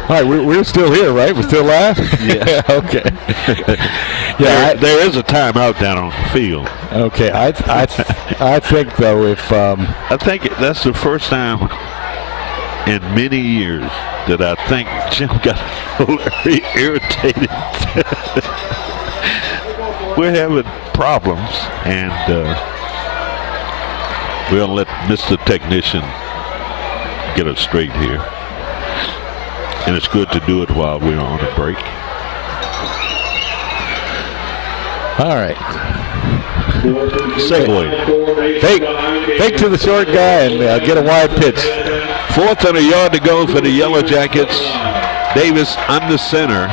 All right, we're still here, right? We're still live? Yeah. Okay. Yeah, there is a timeout down on the field. Okay, I think though if I think that's the first time in many years that I think Jim got very irritated. We're having problems, and we'll let Mr. Technician get us straight here. And it's good to do it while we're on a break. All right. segue. Fake to the short guy and get a wide pitch. 4th and a yard to go for the Yellow Jackets. Davis under center.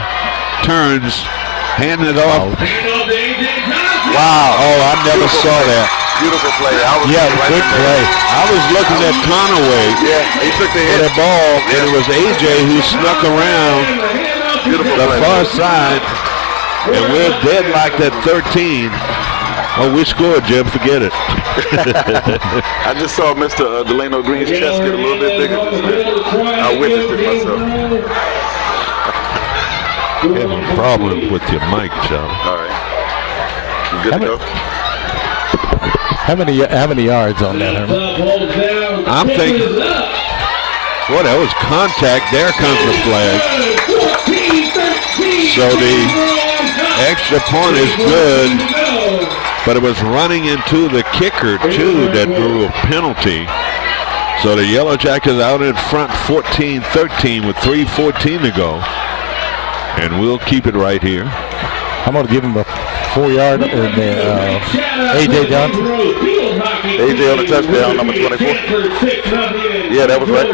Turns. Hand it off. Wow. Oh, I never saw that. Beautiful play. Good play. I was looking at Conaway. Yeah, he took the hit. The ball, and it was AJ who snuck around the far side, and we're deadlocked at 13. Oh, we scored, Jim. Forget it. I just saw Mr. Delano Green's chest get a little bit bigger just now. I witnessed it myself. You have a problem with your mic, John. All right. You good to go? How many yards on that, Herman? I'm thinking, boy, that was contact. There comes the flag. So the extra point is good, but it was running into the kicker, too, that drew a penalty. So the Yellow Jackets out in front 14-13 with 3:14 to go. And we'll keep it right here. I'm going to give him a 4-yard and A.J. Johnson. A.J. on the touchdown, number 24. Yeah, that was right.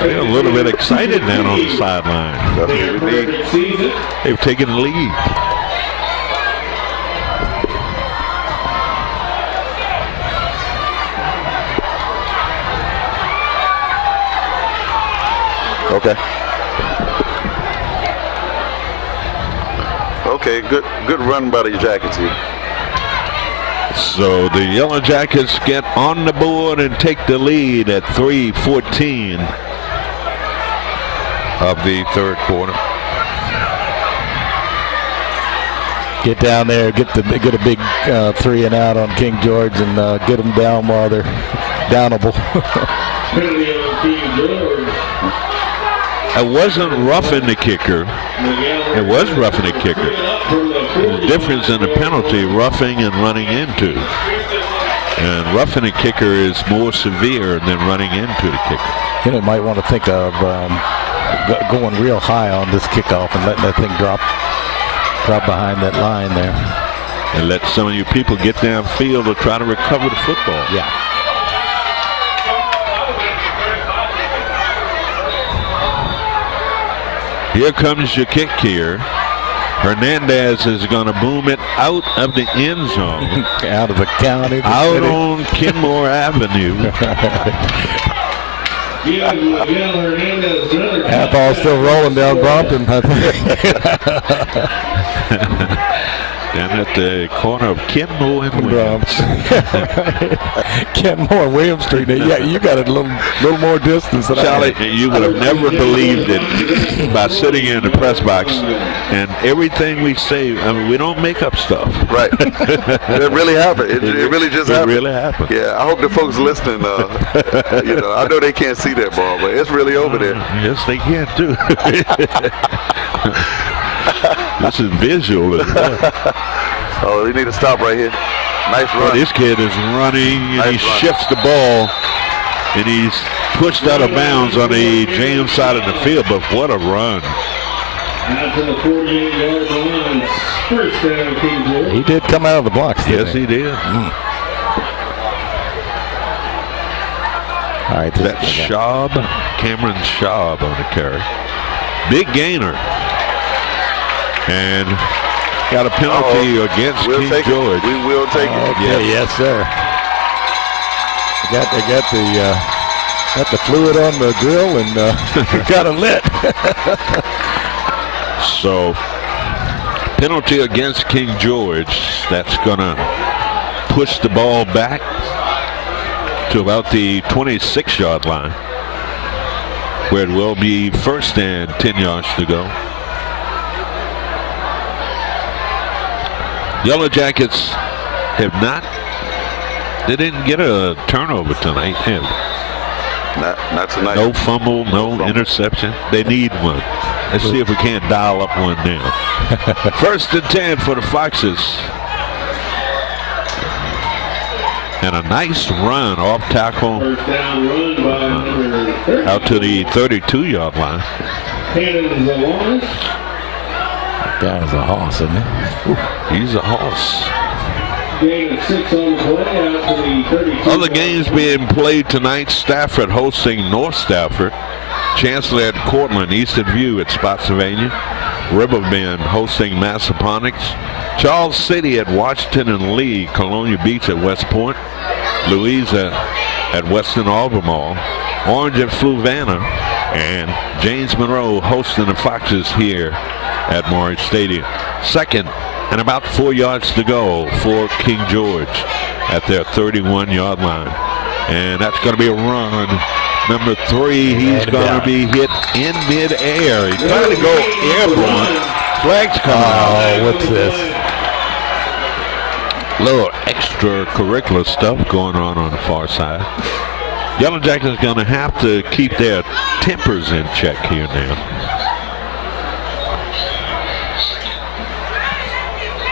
They're a little bit excited now on the sideline. That's what we need. They've taken the lead. Okay. Okay, good run by the Jackets here. So the Yellow Jackets get on the board and take the lead at 3:14 of the third quarter. Get down there, get a big 3 and out on King George, and get them down while they're downable. It wasn't roughing the kicker. It was roughing the kicker. The difference in the penalty, roughing and running into. And roughing the kicker is more severe than running into the kicker. You know, might want to think of going real high on this kickoff and letting that thing drop behind that line there. And let some of you people get downfield to try to recover the football. Yeah. Here comes your kick here. Hernandez is going to boom it out of the end zone. Out of the county. Out on Kenmore Avenue. That ball's still rolling down Brompton. Down at the corner of Kenmore and Williams. Kenmore and Williams Street. Yeah, you got a little more distance than Charlie, you would have never believed it by sitting here in the press box. And everything we say, I mean, we don't make up stuff. Right. It really happened. It really just happened. It really happened. Yeah, I hope the folks listening, I know they can't see that ball, but it's really over there. Yes, they can too. This is visual as well. Oh, we need to stop right here. Nice run. Well, this kid is running, and nice he run. shifts the ball, and he's pushed out of bounds on the James side of the field, but what a run. Out to the 48-yard line. First down, King George. He did come out of the blocks. Yes, he did. All right, That Schaub, Cameron Schaub on the carry. Big gainer. And got a penalty against King George. We will take it. Okay, yes, sir. They got the fluid on the grill and got it lit. So, penalty against King George. That's going to push the ball back to about the 26-yard line, where it will be first and 10 yards to go. Yellow Jackets have they didn't get a turnover tonight, have they? Not tonight. No fumble, no interception. They need one. Let's see if we can't dial up one now. First and 10 for the Foxes. And a nice run off tackle First down run by number 30. out to the 32-yard line. Cannon's along. That guy's a hoss, isn't he? He's a hoss. Gain of 6 on the play out to the 32. Other games being played tonight, Stafford hosting North Stafford, Chancellor at Cortland, Eastern View at Spotsylvania, Riverbend hosting Massaponax, Charles City at Washington and Lee, Colonia Beach at West Point, Louisa at Western Albemarle, Orange at Fluvanna, and James Monroe hosting the Foxes here at Morris Stadium. Second and about 4 yards to go for King George at their 31-yard line. And that's going to be a run. Number 3, he's going to be hit in midair. He's trying to go airborne. Flags coming out. Oh, what's this? Little extracurricular stuff going on the far side. Yellow Jackets going to have to keep their tempers in check here now.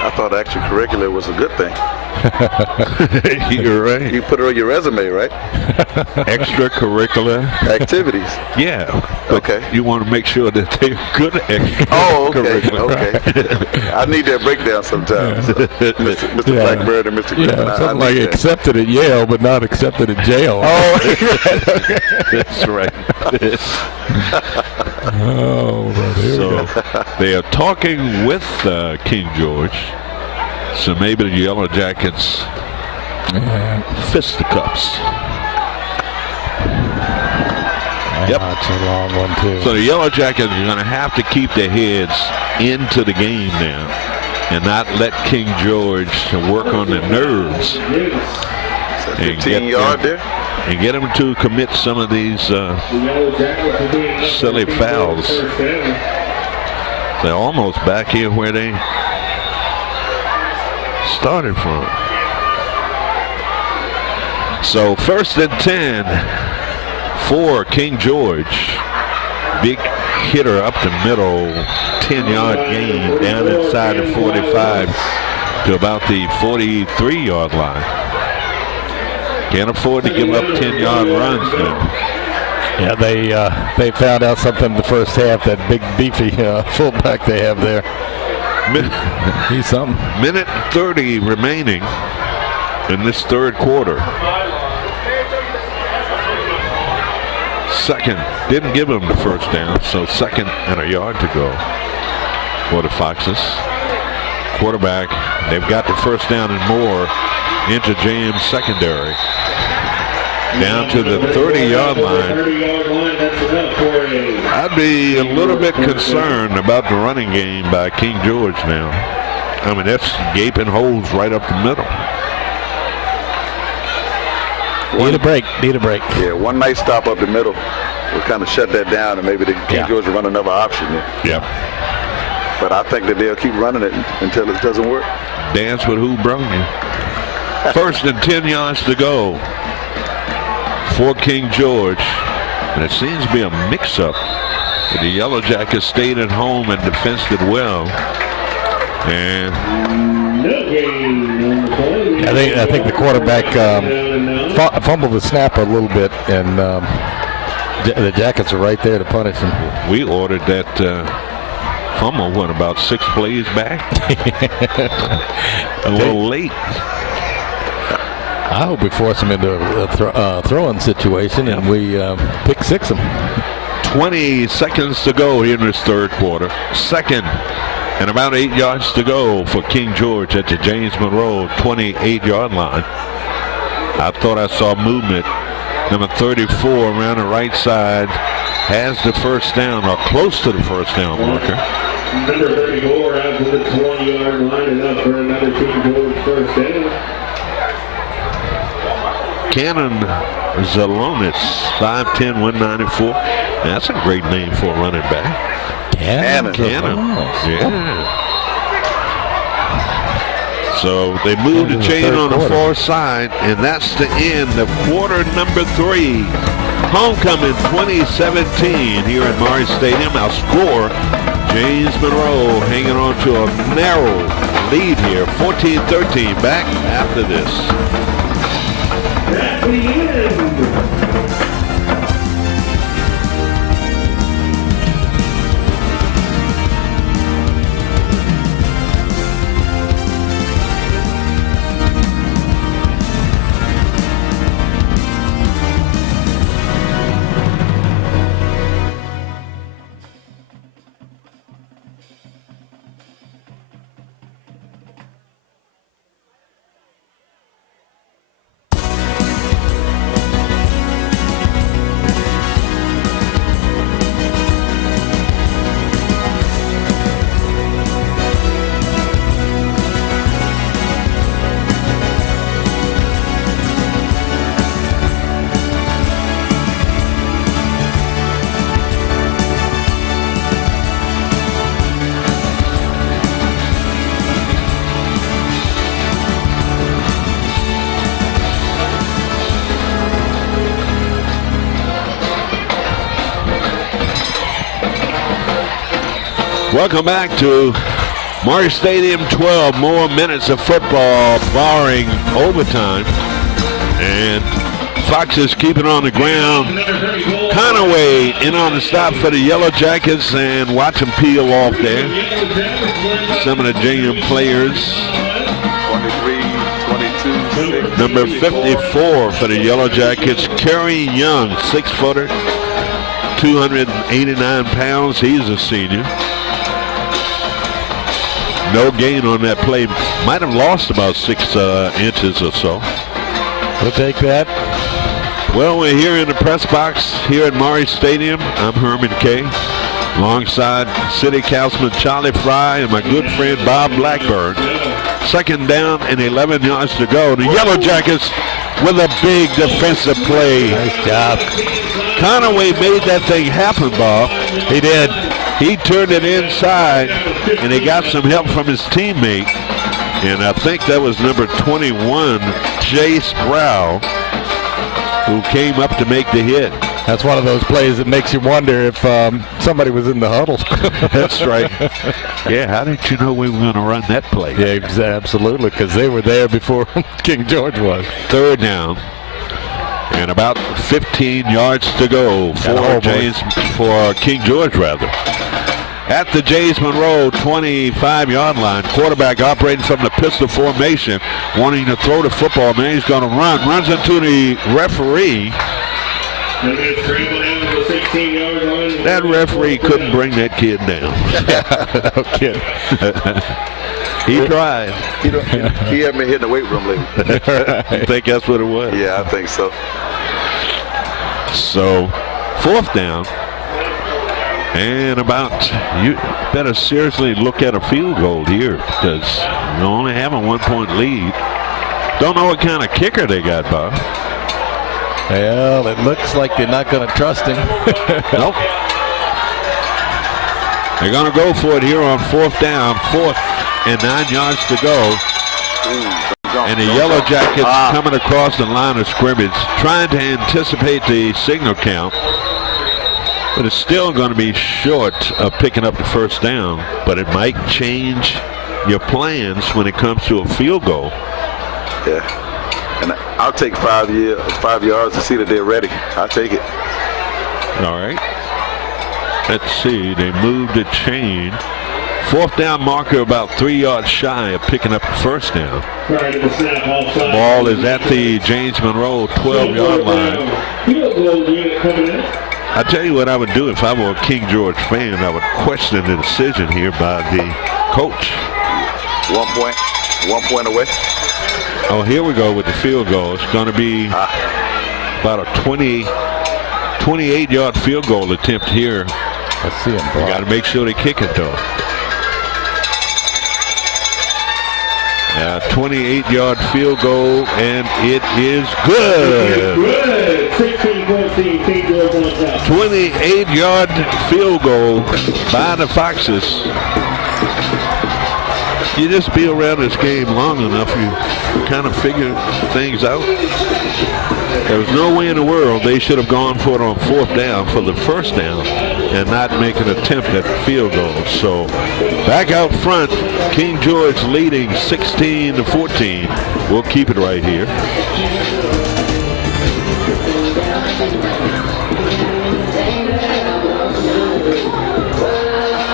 I thought extracurricular was a good thing. You're right. You put it on your resume, right? Extracurricular Activities. Yeah. But Okay. you want to make sure that they're good extracurricular. Oh, okay. I need that breakdown sometimes. Mr. Yeah. Blackbird and Mr. Griffin. Yeah, something I like need that. accepted at Yale, but not accepted at jail. That's right. Oh, well, here we So go. they are talking with King George. So maybe the Yellow Jackets fisticuffs. Yep. That's a long one, too. So the Yellow Jackets are going to have to keep their heads into the game now and not let King George work on the nerves. It's a And 15-yard there. And get them to commit some of these silly fouls. They're almost back here where they started from. So 1st and 10 for King George. Big hitter up the middle, 10-yard gain down inside the 45 to about the 43-yard line. Can't afford to give up 10-yard runs now. Yeah, they found out something in the first half, that big beefy fullback they have there. He's something. Minute 30 remaining in this third quarter. Second, didn't give him the first down, so 2nd and a yard to go for the Foxes. Quarterback, they've got the first down and more into James secondary. Down to the 30-yard line. 30-yard line, that's enough for a... I'd be a little bit concerned about the running game by King George now. I mean, that's gaping holes right up the middle. Need a break. Yeah, one nice stop up the middle will kind of shut that down, and maybe the King George will run another option there. Yeah. But I think that they'll keep running it until it doesn't work. Dance with who brung you. 1st and 10 yards to go for King George. And it seems to be a mix-up. The Yellow Jackets stayed at home and defensed it well. And No gain on the play. I think the quarterback fumbled the snap a little bit, and the Jackets are right there to punish him. we ordered that fumble, about 6 plays back? A little late. I hope we force him into a throwing situation, and we pick 6 him. 20 seconds to go here in this third quarter. 2nd and about 8 yards to go for King George at the James Monroe 28-yard line. I thought I saw movement. Number 34 around the right side has the first down, or close to the first down marker. Number 34 out to the 20-yard line, enough for another King George first down. Cannon Zalonis, 5'10", 194. That's a great name for a running back. Cannon. Yeah. So they moved the chain on the far side, and that's the end of quarter number 3. Homecoming 2017 here at Morris Stadium. Our score, James Monroe hanging on to a narrow lead here, 14-13. Back after this. That's the end. Welcome back to Monroe Stadium. 12 more minutes of football, barring overtime. And Foxes keep it on the ground. Conaway in on the stop for the Yellow Jackets, and watch them peel off there. Some of the JM players. 23, 22, 6. Number 54 for the Yellow Jackets, Kerry Young, 6-footer, 289 pounds. He's a senior. No gain on that play. Might have lost about 6 inches or so. We'll take that. Well, we're here in the press box here at Monroe Stadium. I'm Herman Kay, alongside City Councilman Charlie Fry and my good friend Bob Blackburn. Second down and 11 yards to go. The Yellow Jackets with a big defensive play. Nice job. Conaway made that thing happen, Bob. He did. He turned it inside, and he got some help from his teammate. And I think that was number 21, Jace Brow, who came up to make the hit. That's one of those plays that makes you wonder if somebody was in the huddle. That's right. Yeah, how did you know we were going to run that play? Yeah, absolutely, because they were there before King George was. Third down. And about 15 yards to go for King George, rather. At the James Monroe 25-yard line, quarterback operating from the pistol formation, wanting to throw the football. Man, he's going to run. Runs into the referee. That referee couldn't bring that kid down. No kidding. He tried. He hadn't been hitting the weight room lately. I think that's what it was. Yeah, I think so. So, fourth down. And you better seriously look at a field goal here, because you only have a 1-point lead. Don't know what kind of kicker they got, Bob. Well, it looks like they're not going to trust him. Nope. They're going to go for it here on fourth down. 4th and 9 yards to go. And the Yellow Jackets coming across the line of scrimmage, trying to anticipate the signal count. But it's still going to be short of picking up the first down. But it might change your plans when it comes to a field goal. Yeah. And I'll take 5 yards to see that they're ready. I'll take it. All right. Let's see. They moved the chain. Fourth down marker about 3 yards shy of picking up the first down. The ball is at the James Monroe 12-yard line. I tell you what I would do if I were a King George fan. I would question the decision here by the coach. 1 point away. Oh, here we go with the field goal. It's going to be about a 28-yard field goal attempt here. Let's see him. You got to make sure they kick it, though. 28-yard field goal, and it is good. 28-yard field goal by the Foxes. You just be around this game long enough, you kind of figure things out. There was no way in the world they should have gone for it on fourth down for the first down and not make an attempt at the field goal. So back out front, King George leading 16-14. We'll keep it right here.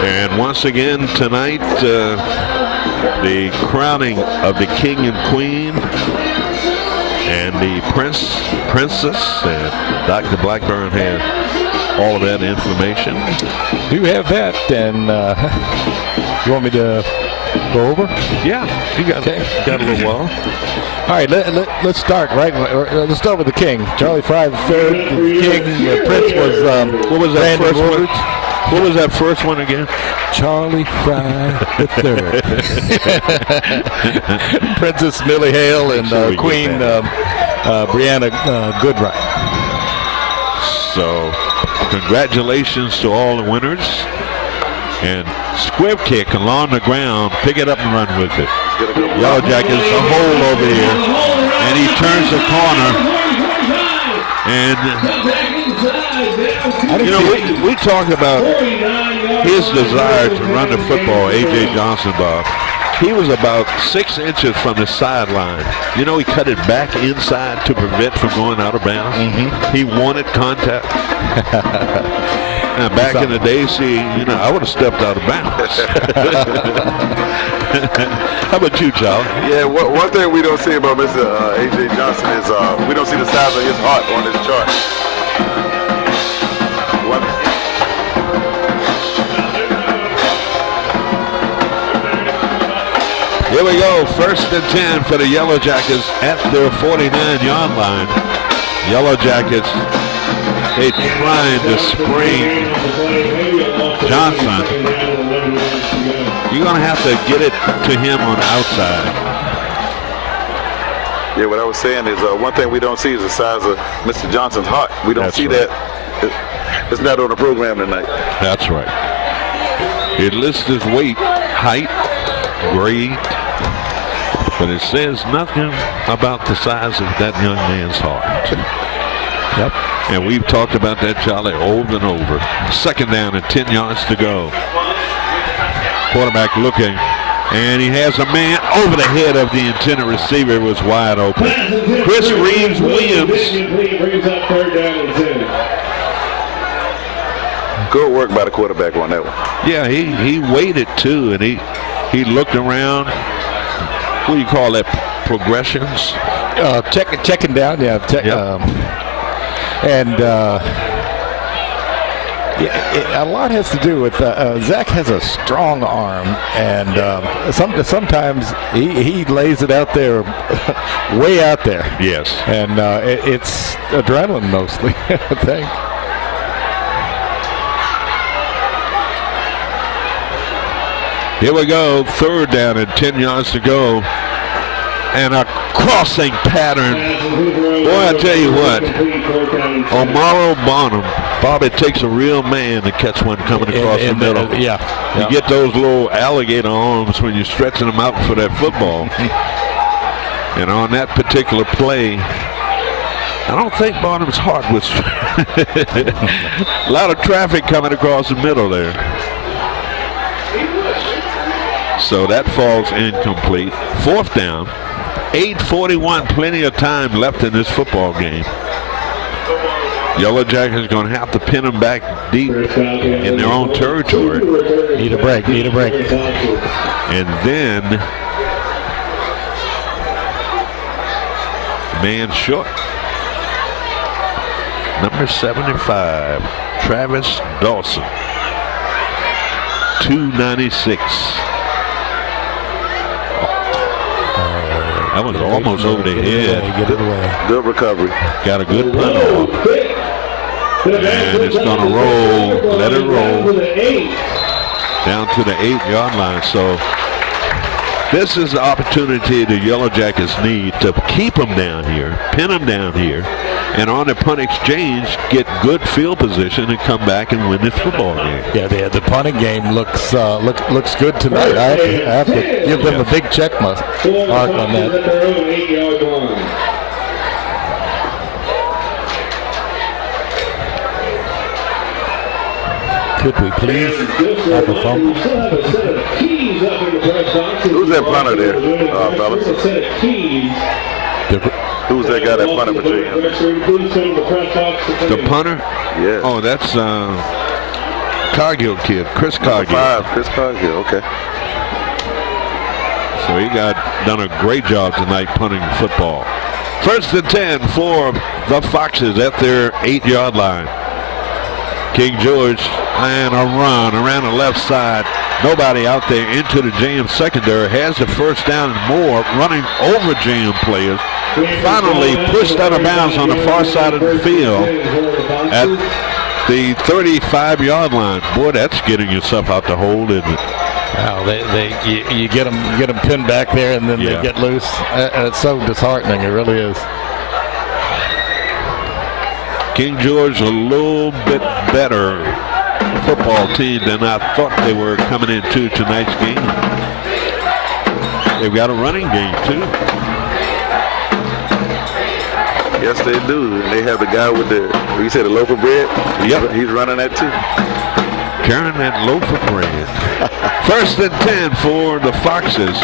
And once again tonight, the crowning of the king and queen and the princess, and Dr. Blackburn has all of that information. Do have that, and you want me to go over? Yeah, you got a little while. All right, let's start, right? Let's start with the king. Charlie Fry the third. The king, the prince was, what was that first one? What was that first one again? Charlie Fry the third. Princess Millie Hale and Queen Brianna Goodright. So, congratulations to all the winners. And squib kick along the ground. Pick it up and run with it. Yellow Jackets a hole over here. And he turns the corner. And You know, we talked about his desire to run the football, A.J. Johnson, Bob. He was about 6 inches from the sideline. You know, he cut it back inside to prevent from going out of bounds. Mm-hmm. He wanted contact. Now, back in the day, I would have stepped out of bounds. How about you, Charlie? Yeah, one thing we don't see about Mr. A.J. Johnson is we don't see the size of his heart on this chart. Here we go, 1st and 10 for the Yellow Jackets at their 49-yard line. Yellow Jackets, they trying to spring Johnson. You're going to have to get it to him on the outside. Yeah, what I was saying is one thing we don't see is the size of Mr. Johnson's heart. We don't see that. It's not on the program tonight. That's right. It lists his weight, height, grade, but it says nothing about the size of that young man's heart. Yep. And we've talked about that, Charlie, over and over. 2nd down and 10 yards to go. Quarterback looking, and he has a man over the head of the intended receiver. It was wide open. Chris Reeves-Williams. Brings up 3rd down and 10. Good work by the quarterback on that one. Yeah, he waited too, and he looked around. What do you call that? Progressions? Checking down, yeah. A lot has to do with Zach has a strong arm, and sometimes he lays it out there, way out there. Yes. And it's adrenaline mostly, I think. Here we go, 3rd down and 10 yards to go. And a crossing pattern. Boy, I tell you what, Monroe Bonham, Bob, it takes a real man to catch one coming across the middle. You get those little alligator arms when you're stretching them out for that football. And on that particular play, I don't think Bonham's heart was. A lot of traffic coming across the middle there. So that falls incomplete. 4th down. 8:41, plenty of time left in this football game. Yellow Jackets going to have to pin them back deep in their own territory. Need a break. And then man short. Number 75, Travis Dawson. 296. That was almost over the head. Get it away. Good recovery. Got a good punt off. And it's going to roll. Let it roll. Down to the 8-yard line. So this is the opportunity the Yellow Jackets need to keep them down here, pin them down here, and on the punt exchange, get good field position and come back and win this football game. Yeah, the punting game looks good tonight. I have to give them a big check mark on that. Could we please have a fumble? Who's that punter there, fellas? Who's that guy that punted for Virginia? The punter? Yeah. Oh, that's Cargill kid, Chris Cargill. 5, Chris Cargill, okay. So he done a great job tonight punting the football. 1st and 10 for the Foxes at their 8-yard line. King George and a run around the left side. Nobody out there into the JM secondary. Has the 1st down and more, running over JM players. Finally pushed out of bounds on the far side of the field at the 35-yard line. Boy, that's getting yourself out the hole, isn't it? Wow, you get them pinned back there, and then they get loose. It's so disheartening. It really is. King George a little bit better football team than I thought they were coming into tonight's game. They've got a running game too. Yes, they do. And they have the guy with the, you said the loaf of bread? Yep. He's running that too. Carrying that loaf of bread. 1st and 10 for the Foxes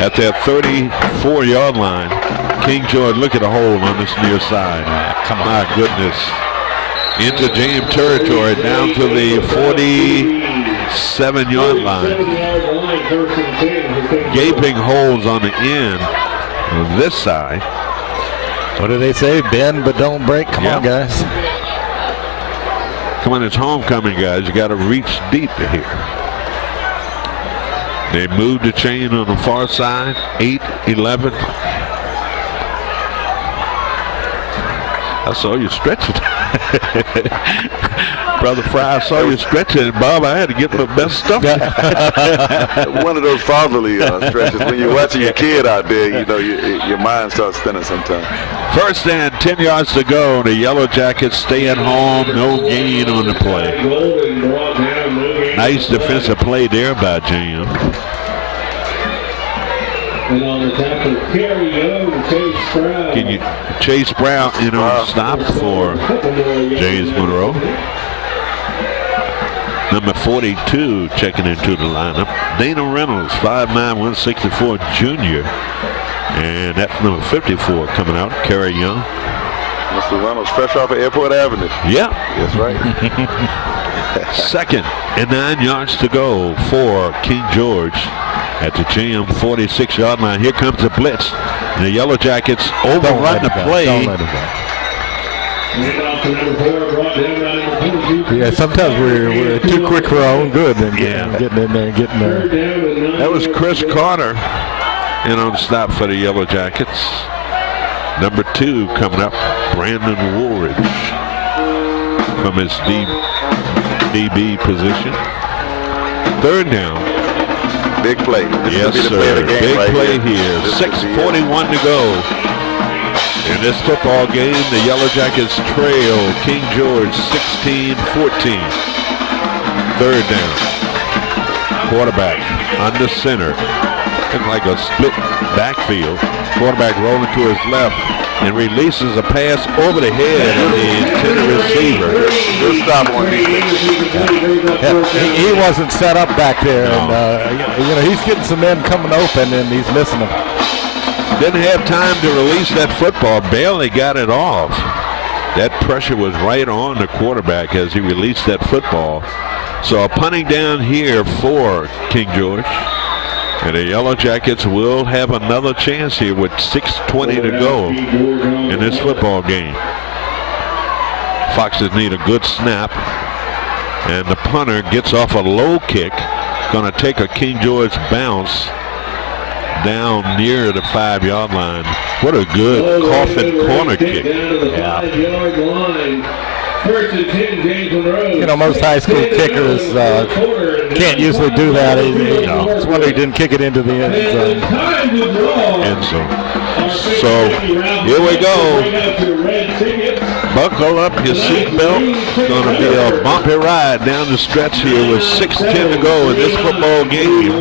at their 34-yard line. King George, look at the hole on this near side. Come on. My goodness. Into James territory, down to the 47-yard line. Gaping holes on the end on this side. What do they say? Bend but don't break. Come on, guys. Come on, it's homecoming, guys. You got to reach deep here. They moved the chain on the far side. 8-11. I saw you stretching. Brother Fry, I saw you stretching. Bob, I had to get the best stuff. One of those fatherly stretches. When you're watching your kid out there, you know, your mind starts spinning sometimes. 1st and 10 yards to go. The Yellow Jackets stay at home. No gain on the play. Nice defensive play there by Jam. And on the tackle, Kerry Young, Chase Brown. Can you Chase Brown, stop for James Monroe. Number 42 checking into the lineup. Dana Reynolds, 5'9", 164 junior. And that's number 54 coming out, Kerry Young. Mr. Reynolds, fresh off of Airport Avenue. Yeah. That's right. 2nd and 9 yards to go for King George at the GM 46-yard line. Here comes the blitz. And the Yellow Jackets overrun the play. Don't let it go. Yeah, sometimes we're too quick for our own good and getting in there and getting there. That was Chris Carter in on stop for the Yellow Jackets. Number 2 coming up, Brandon Woolridge from his DB position. 3rd down. Big play. Yes, sir. Big play here. 6:41 to go. In this football game, the Yellow Jackets trail King George 16-14. 3rd down. Quarterback under center. Looks like a split backfield. Quarterback rolling to his left and releases a pass over the head of the intended receiver. Good stop on defense. He wasn't set up back there, and he's getting some men coming open, and he's missing them. Didn't have time to release that football. Barely got it off. That pressure was right on the quarterback as he released that football. So a punting down here for King George. And the Yellow Jackets will have another chance here with 6:20 to go in this football game. Foxes need a good snap. And the punter gets off a low kick. Going to take a King George bounce down near the 5-yard line. What a good coffin corner kick. Yeah. 1st and 10, James Monroe. You know, most high school kickers can't usually do that. It's wonder he didn't kick it into the end zone. So here we go. Buckle up your seatbelt. It's going to be a bumpy ride down the stretch here with 6:10 to go in this football game.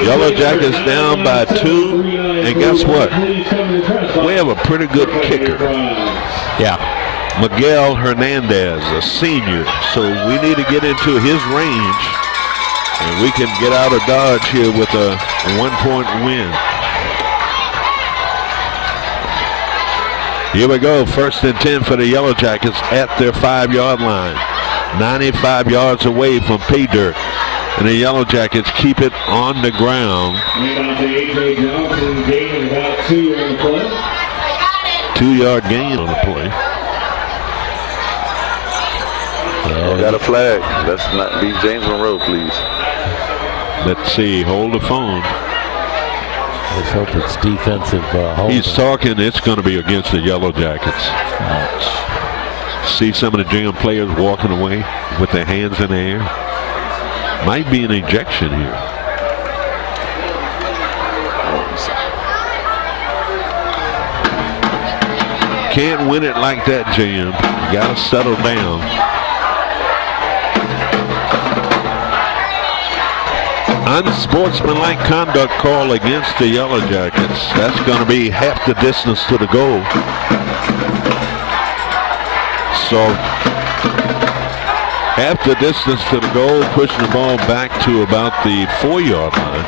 Yellow Jackets down by 2. And guess what? We have a pretty good kicker. Yeah. Miguel Hernandez, a senior. So we need to get into his range. And we can get out of Dodge here with a 1-point win. Here we go. 1st and 10 for the Yellow Jackets at their 5-yard line. 95 yards away from pay dirt. And the Yellow Jackets keep it on the ground. 2-yard gain on the play. Got a flag. Let's not be James Monroe, please. Let's see. Hold the phone. Let's hope it's defensive holding. He's talking. It's going to be against the Yellow Jackets. Ouch. See some of the jam players walking away with their hands in the air. Might be an ejection here. Can't win it like that, Jam. You got to settle down. Unsportsmanlike conduct call against the Yellow Jackets. That's going to be half the distance to the goal. So half the distance to the goal, pushing the ball back to about the 4-yard line.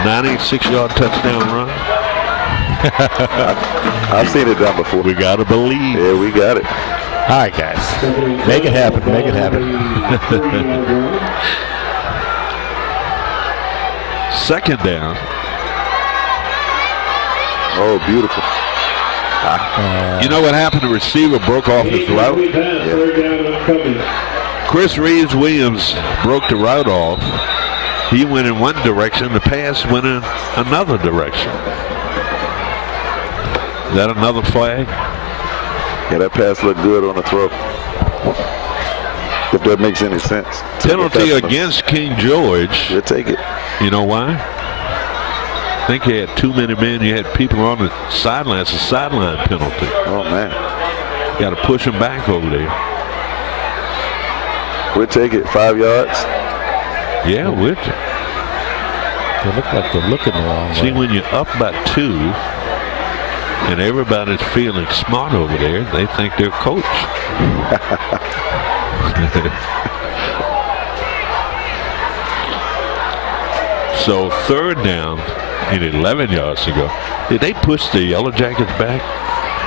96-yard touchdown run. I've seen it done before. We got to believe. Yeah, we got it. All right, guys. Make it happen. Make it happen. Second down. Oh, beautiful. You know what happened? The receiver broke off his route. Chris Reeves-Williams broke the route off. He went in one direction. The pass went in another direction. Is that another flag? Yeah, that pass looked good on the throw. If that makes any sense. Penalty against King George. We'll take it. You know why? I think you had too many men. You had people on the sideline. It's a sideline penalty. Oh, man. You got to push them back over there. We'll take it. 5 yards. Yeah, with you. They look like they're looking the wrong way. See, when you're up by 2 and everybody's feeling smart over there, they think they're coach. So third down and 11 yards to go. Did they push the Yellow Jackets back?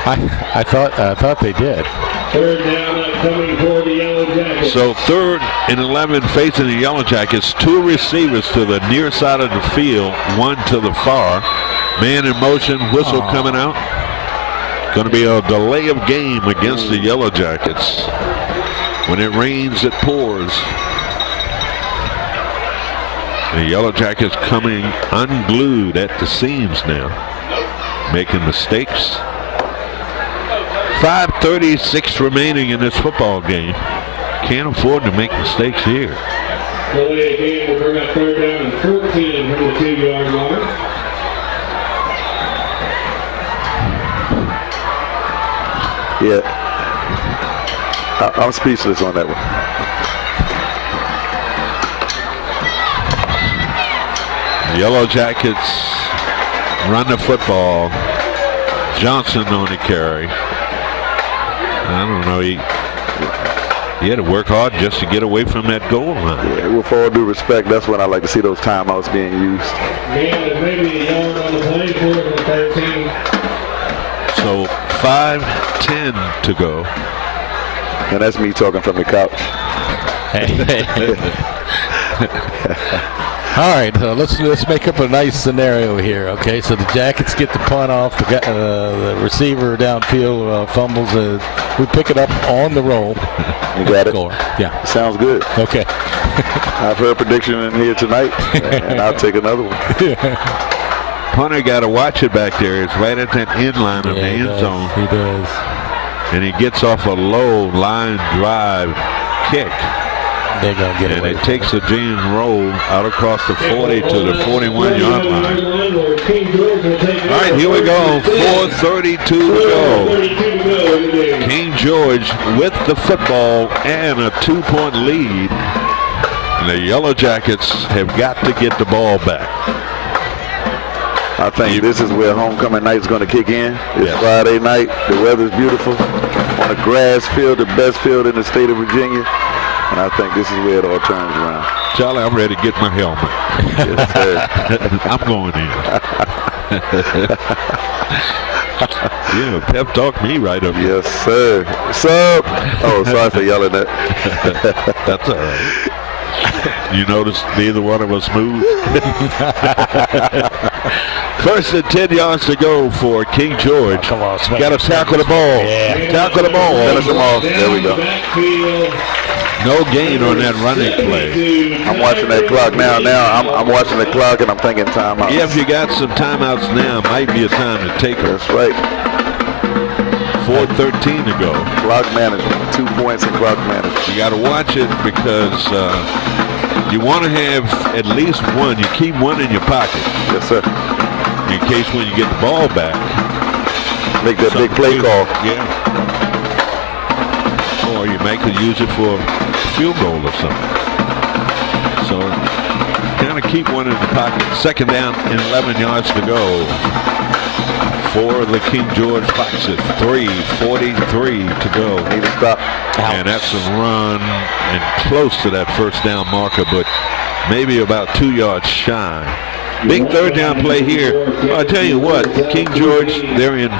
I thought they did. Third down coming for the Yellow Jackets. So third and 11 facing the Yellow Jackets. 2 receivers to the near side of the field, 1 to the far. Man in motion, whistle coming out. Going to be a delay of game against the Yellow Jackets. When it rains, it pours. The Yellow Jackets coming unglued at the seams now, making mistakes. 5:36 remaining in this football game. Can't afford to make mistakes here. Delay game will bring up third down and 14 from the 2-yard line. Yeah. I'm speechless on that one. The Yellow Jackets run the football. Johnson on the carry. I don't know. He had to work hard just to get away from that goal line. Yeah, with all due respect, that's when I like to see those timeouts being used. Man, maybe a yard on the play, 4th and 13. So 5:10 to go. And that's me talking from the couch. All right, let's make up a nice scenario here. Okay, so the Jackets get the punt off. The receiver downfield fumbles. We pick it up on the roll. You got it. Yeah, sounds good. Okay. I've heard a prediction in here tonight, and I'll take another one. Punter got to watch it back there. It's right at that end line of the end zone. He does. And he gets off a low line drive kick. They're going to get and away. it takes a James roll out across the 40 to the 41-yard line. All right, here we go. 4:32 to go. King George with the football and a 2-point lead. And the Yellow Jackets have got to get the ball back. I think this is where homecoming night is going to kick in. It's Yes. Friday night. The weather's beautiful. On a grass field, the best field in the state of Virginia. And I think this is where it all turns around. Charlie, I'm ready to get my helmet. Yes, sir. I'm going in. Yeah, pep talk me right up here. Yes, sir. Sup? Oh, sorry for yelling that. That's all right. You notice neither one of us moved. 1st and 10 yards to go for King George. Come on, got to tackle the ball. Yeah. Tackle the ball. Finish them off. There we go. No gain on that running play. I'm watching that clock now. I'm watching the clock and I'm thinking timeout. If you got some timeouts now, might be a time to take them. That's right. 4:13 to go. Clock management. 2 points in clock management. You got to watch it because you want to have at least one. You keep one in your pocket. Yes, sir. In case when you get the ball back. Make that big play call. Yeah. Or you may could use it for a field goal or something. So kind of keep one in the pocket. 2nd down and 11 yards to go. for the King George Foxes. 3:43 to go. Need to stop. And that's a run and close to that first down marker, but maybe about 2 yards shy. Big third down play here. I tell you what, King George, they're in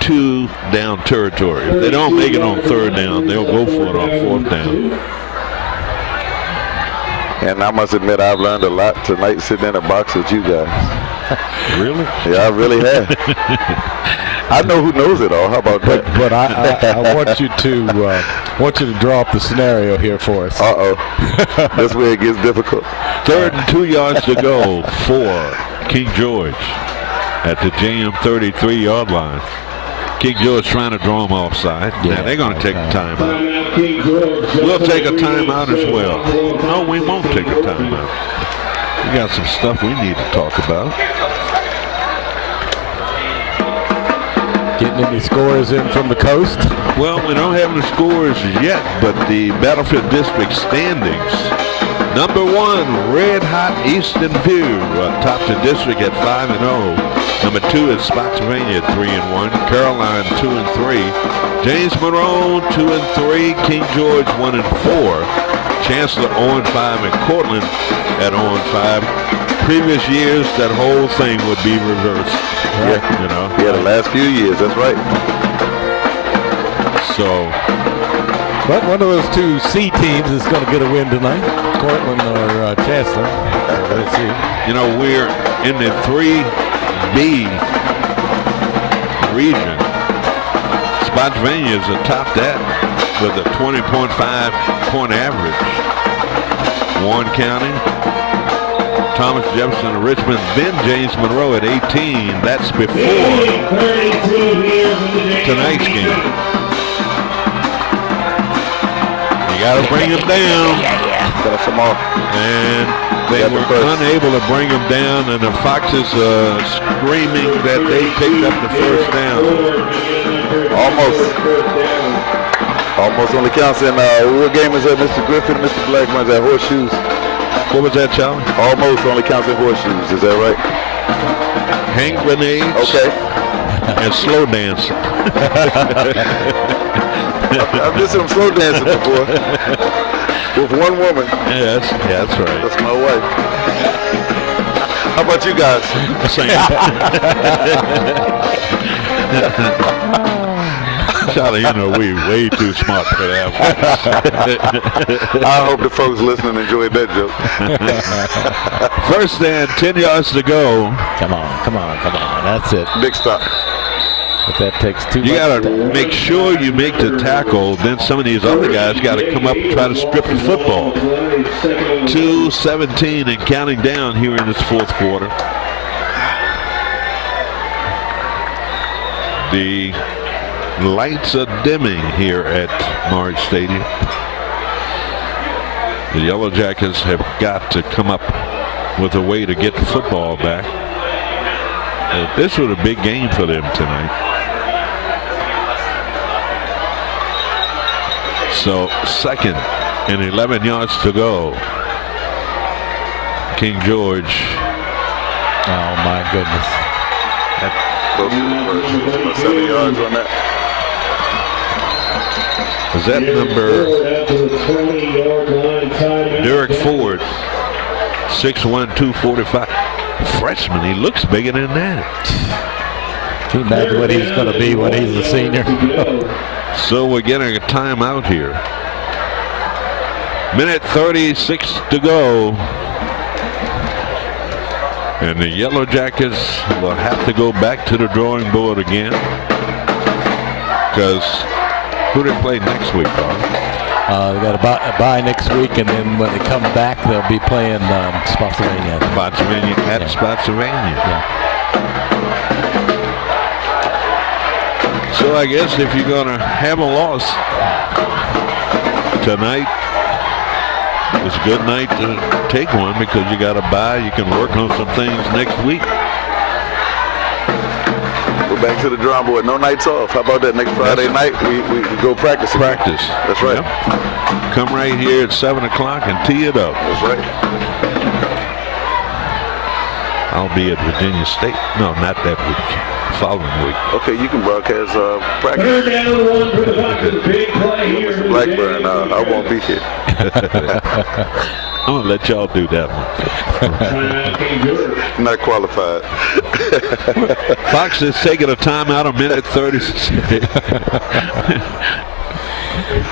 2 down territory. If they don't make it on third down, they'll go for it on fourth down. And I must admit, I've learned a lot tonight sitting in a box with you guys. Really? Yeah, I really have. I know who knows it all. How about that? But I want you to draw up the scenario here for us. That's where it gets difficult. 3rd and 2 yards to go for King George at the JM 33-yard line. King George trying to draw him offside. Yeah, they're going to take a timeout. We'll take a timeout as well. No, we won't take a timeout. We got some stuff we need to talk about. Getting any scores in from the coast? Well, we don't have any scores yet, but the Battlefield District standings. Number 1, Red Hot Eastern View, top the district at 5-0. Number 2 is Spotsylvania, 3-1. Caroline, 2-3. James Monroe, 2-3. King George, 1-4. Chancellor, 0-5, and Cortland at 0-5. Previous years, that whole thing would be reversed. Right? You know. Yeah, the last few years. That's right. So. But one of those 2 C teams is going to get a win tonight. Cortland or Chancellor. Let's see. You know, we're in the 3B region. Spotsylvania is atop that with a 20.5 point average. Warren County, Thomas Jefferson and Richmond, then James Monroe at 18. That's before tonight's game. You got to bring him down. And they were unable to bring him down, and the Foxes screaming that they picked up the first down. Almost only counts in, what game is that, Mr. Griffin and Mr. Blackman's at Horseshoes? What was that, Charlie? Almost only counts in Horseshoes, is that right? Hand grenades. Okay. And slow dancing. I've did some slow dancing before. With one woman. Yeah, that's right. That's my wife. How about you guys? Same. Charlie, you know, we way too smart for that one. I hope the folks listening enjoyed that joke. First and 10 yards to go. Come on. That's it. Big stop. But that takes too much. You got to make sure you make the tackle. Then some of these other guys got to come up and try to strip the football. 2:17 and counting down here in this fourth quarter. The lights are dimming here at Marge Stadium. The Yellow Jackets have got to come up with a way to get the football back. This was a big game for them tonight. So 2nd and 11 yards to go. King George. Oh my goodness. Close to the first. About 7 yards on that. Is that number Derek Ford, 6'1", 245. Freshman, he looks bigger than that. Can you imagine what he's going to be when he's a senior? So we're getting a timeout here. Minute 36 to go. And the Yellow Jackets will have to go back to the drawing board again. Because who do they play next week, Bob? They got a bye next week, and then when they come back, they'll be playing Spotsylvania. Spotsylvania at Spotsylvania. Yeah. So I guess if you're going to have a loss tonight, it's a good night to take one because you got to buy. You can work on some things next week. We're back to the drawing board. No nights off. How about that? Next Friday night, we go practice. Practice. That's right. Yep. Come right here at 7 o'clock and tee it up. That's right. I'll be at Virginia State. No, not that week. following week. Okay, you can broadcast practice. Third down, 1 for the Bucs. Big play here. Mr. Blackburn, I won't be here. I'm going to let y'all do that one. Not qualified. Fox is taking a timeout, a minute 36.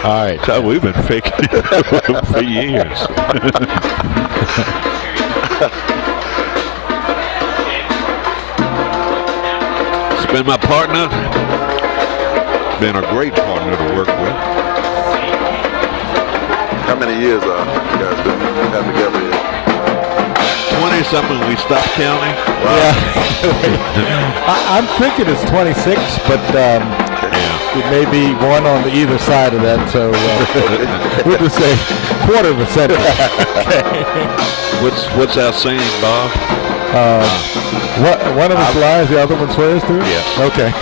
All right. So we've been faking it for years. It's been my partner. Been a great partner to work with. How many years you guys been together here? 20-something, we stopped counting. Yeah. I'm thinking it's 26, but it may be one on either side of that, so we'll just say quarter of a century. What's our saying, Bob? One of us lies, the other one swears to it? Yes. Okay.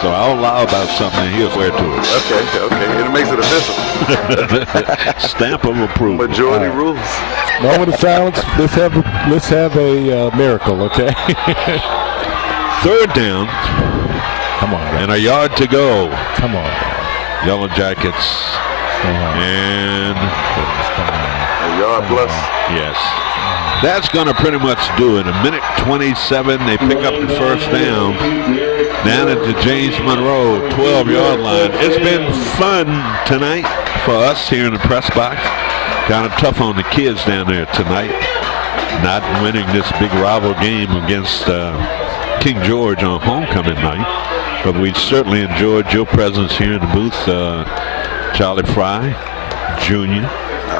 So I'll lie about something and he'll swear to it. Okay. It makes it official. Stamp of approval. Majority rules. Moment of silence. Let's have a miracle, okay? Third down. Come on, And a yard to go. Come on. Yellow Jackets. And A yard plus. yes. That's going to pretty much do it. A minute 27. They pick up the first down. Down at the James Monroe 12-yard line. It's been fun tonight for us here in the press box. Kind of tough on the kids down there tonight. Not winning this big rival game against King George on homecoming night. But we certainly enjoyed your presence here in the booth. Charlie Fry, Jr.,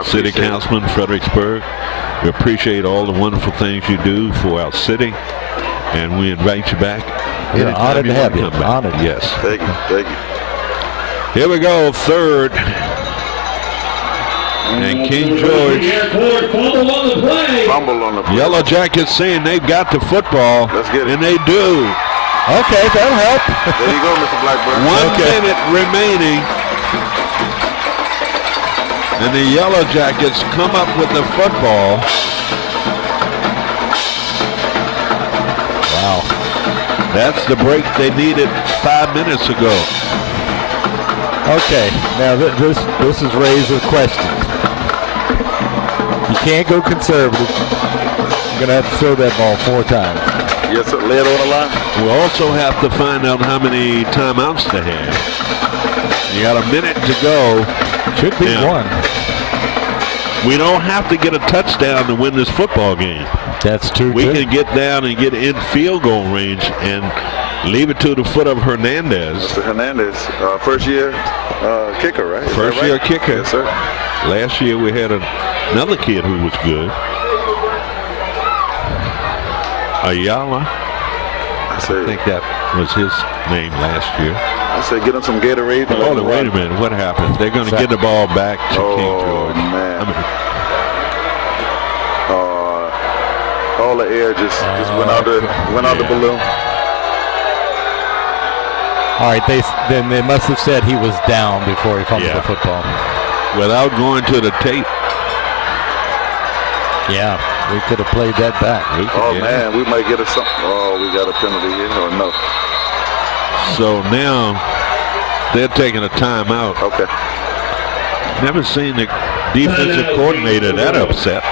City Councilman, Fredericksburg. We appreciate all the wonderful things you do for our city. And we invite you back. Yeah, honored to have you. Honored. Yes. Thank you. Here we go, third. And King George. Fumble on the play. Yellow Jackets saying they've got the football. Let's get it. And they do. Okay, that'll help. There you go, Mr. Blackburn. 1 minute remaining. And the Yellow Jackets come up with the football. Wow. That's the break they needed 5 minutes ago. Okay, now this has raised a question. You can't go conservative. You're going to have to throw that ball 4 times. Yes, sir. Lay it on the line. We also have to find out how many timeouts they have. You got a minute to go. Should be one. We don't have to get a touchdown to win this football game. That's true. We can get down and get in field goal range and leave it to the foot of Hernandez. Mr. Hernandez, first year kicker, right? Is First that right? year kicker. Yes, sir. Last year we had another kid who was good. Ayala. I think that was his name last year. I said get him some Gatorade. Oh, wait a minute. What happened? They're going to get the ball back to King George. Man. All the air just went out the balloon. All right, then they must have said he was down before he fumbled the football. Without going to the tape. Yeah, we could have played that back. Man, we might get a something. Oh, we got a penalty here or no? So now they're taking a timeout. Okay. Never seen the defensive coordinator that upset.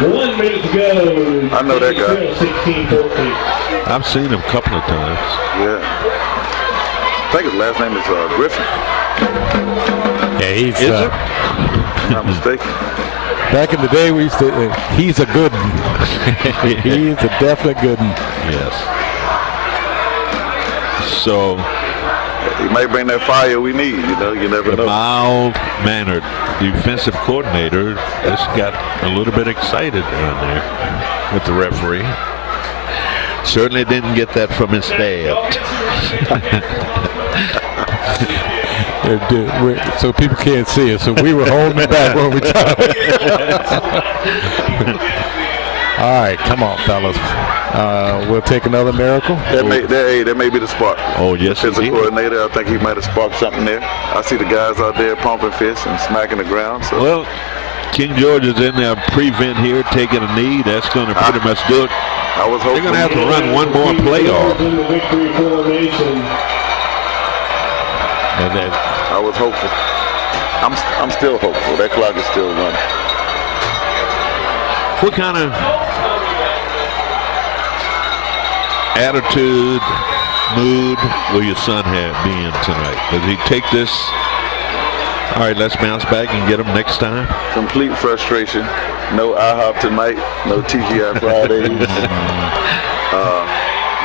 1 minute to go. I know that guy. 16-14. I've seen him a couple of times. Yeah. I think his last name is Griffin. Yeah, he's. Is it? If I'm not mistaken. Back in the day, we used to. He's a good one. He's a definite good one. Yes. So he might bring that fire we need. You never know. Mild-mannered defensive coordinator just got a little bit excited down there with the referee. Certainly didn't get that from his dad. So people can't see us. So we were holding it back when we tried. All right, come on, fellas. We'll take another miracle. That may be the spark. Oh, yes, the indeed. coordinator, I think he might have sparked something there. I see the guys out there pumping fists and smacking the ground. So. Well, King George is in their prevent here, taking a knee. That's going to pretty much do it. I was hoping they're going to have to run one more play off. In the victory formation. And then I was hopeful. I'm still hopeful. That clock is still running. What kind of attitude, mood will your son be in tonight? Does he take this? All right, let's bounce back and get him next time. Complete frustration. No IHOP tonight. No TGI Fridays.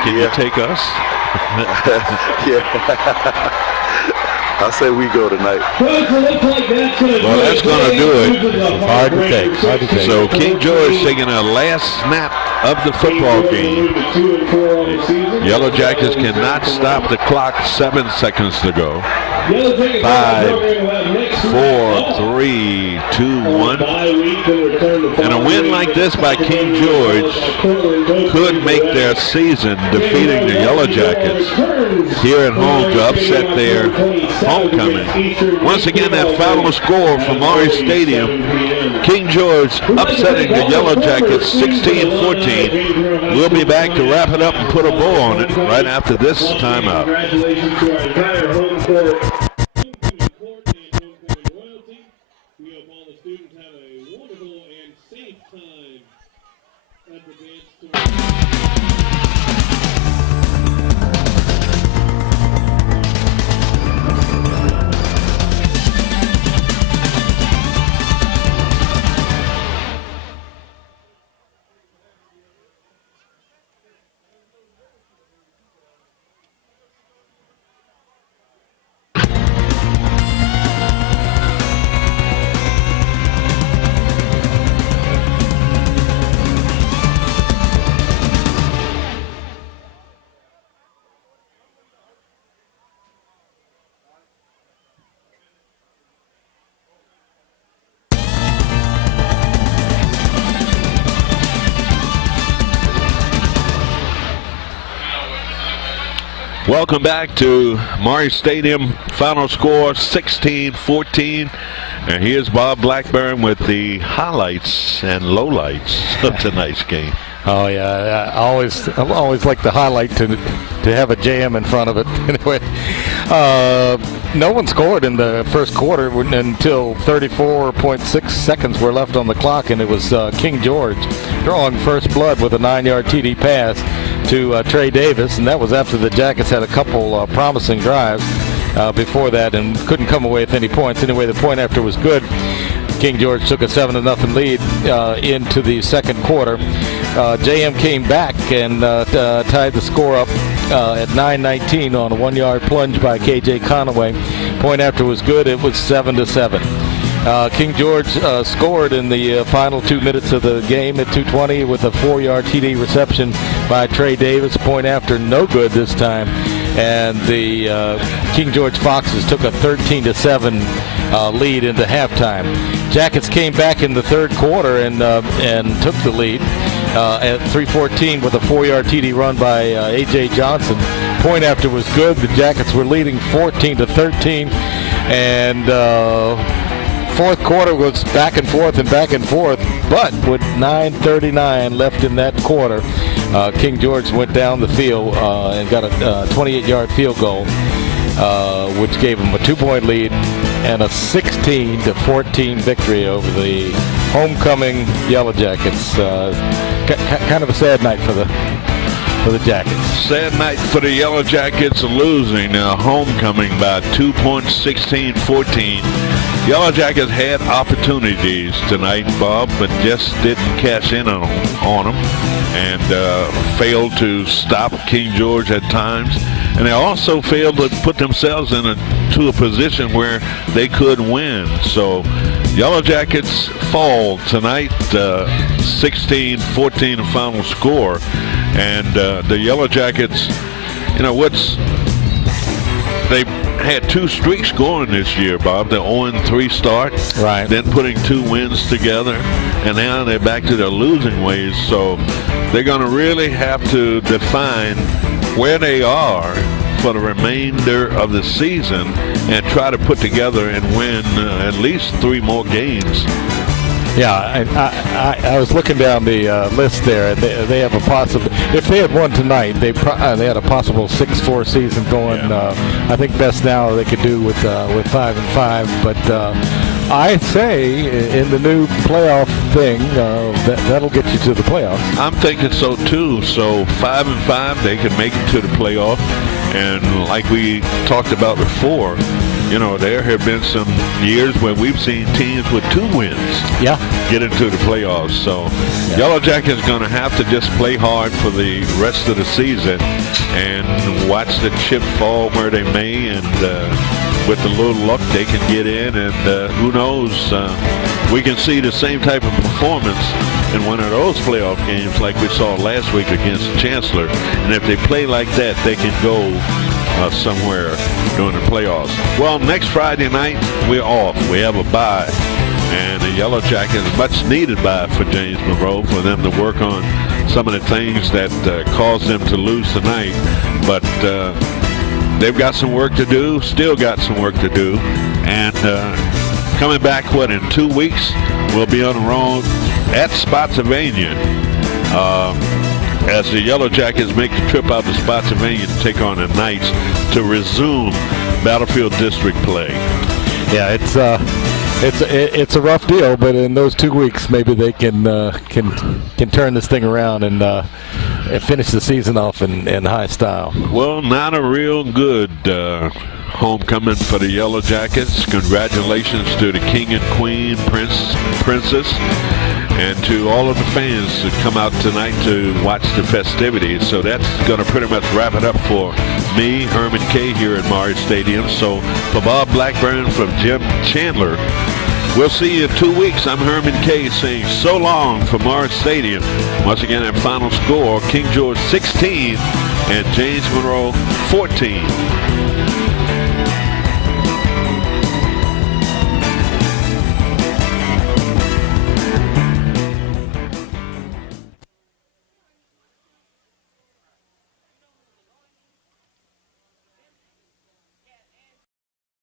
Can you take us? Yeah. I say we go tonight. Well, that's going to do it. hard to take. Hard to take. So King George taking a last snap of the football game. Yellow Jackets cannot stop the clock. 7 seconds to go. 5, 4, 3, 2, 1. And a win like this by King George could make their season defeating the Yellow Jackets here at home to upset their homecoming. Once again, that final score from Monroe Stadium, King George upsetting the Yellow Jackets 16-14. We'll be back to wrap it up and put a bow on it right after this timeout. Congratulations to our entire home court. We hope all the students have a wonderful and safe time at the dance tournament. Welcome back to Monroe Stadium. Final score 16-14. And here's Bob Blackburn with the highlights and lowlights of tonight's game. Oh yeah, I always like the highlight to have a jam in front of it. Anyway, no one scored in the first quarter until 34.6 seconds were left on the clock, and it was King George drawing first blood with a 9-yard TD pass to Trey Davis, and that was after the Jackets had a couple promising drives before that and couldn't come away with any points. Anyway, the point after was good. King George took a 7-0 lead into the second quarter. JM came back and tied the score up at 9:19 on a 1-yard plunge by KJ Conaway. Point after was good. It was 7-7. King George scored in the final 2 minutes of the game at 2:20 with a 4-yard TD reception by Trey Davis. Point after no good this time. And the King George Foxes took a 13-7 lead into halftime. Jackets came back in the third quarter and took the lead at 3:14 with a 4-yard TD run by A.J. Johnson. Point after was good. The Jackets were leading 14-13, and fourth quarter was back and forth, but with 9:39 left in that quarter, King George went down the field and got a 28-yard field goal, which gave him a 2-point lead and a 16-14 victory over the homecoming Yellow Jackets. Kind of a sad night for the Jackets. Sad night for the Yellow Jackets, losing homecoming by 2 points, 16-14. Yellow Jackets had opportunities tonight, Bob, but just didn't cash in on them and failed to stop King George at times. And they also failed to put themselves to a position where they could win. So Yellow Jackets fall tonight, 16-14 the final score. And the Yellow Jackets, they had 2 streaks going this year, Bob. The 0-3 start, right? Then putting 2 wins together, and now they're back to their losing ways. So they're going to really have to define where they are for the remainder of the season and try to put together and win at least 3 more games Yeah, I was looking down the list there, and they have a possible. If they had won tonight, they had a possible 6-4 season going. I think best now they could do with 5-5, but I say in the new playoff thing that'll get you to the playoffs. I'm thinking so too. So 5-5, they can make it to the playoff, and like we talked about before. You know, there have been some years where we've seen teams with 2 wins get into the playoffs. So Yellow Jackets going to have to just play hard for the rest of the season and watch the chip fall where they may. And with a little luck, they can get in. And who knows, we can see the same type of performance in one of those playoff games like we saw last week against Chancellor. And if they play like that, they can go somewhere during the playoffs. Well, next Friday night, we're off. We have a bye. And the Yellow Jackets, much needed bye for James Monroe, for them to work on some of the things that caused them to lose tonight. But they've got some work to do, still got some work to do. And coming back, in 2 weeks, we'll be on the road at Spotsylvania. As the Yellow Jackets make the trip out to Spotsylvania to take on the Knights to resume Battlefield District play. Yeah, it's a rough deal, but in those 2 weeks, maybe they can turn this thing around and finish the season off in high style. Well, not a real good homecoming for the Yellow Jackets. Congratulations to the King and Queen, Princess, and to all of the fans that come out tonight to watch the festivities. So that's going to pretty much wrap it up for me, Herman K, here at Marge Stadium. So for Bob Blackburn, from Jim Chandler, we'll see you in 2 weeks. I'm Herman K saying so long from Marge Stadium. Once again, our final score, King George 16 and James Monroe 14.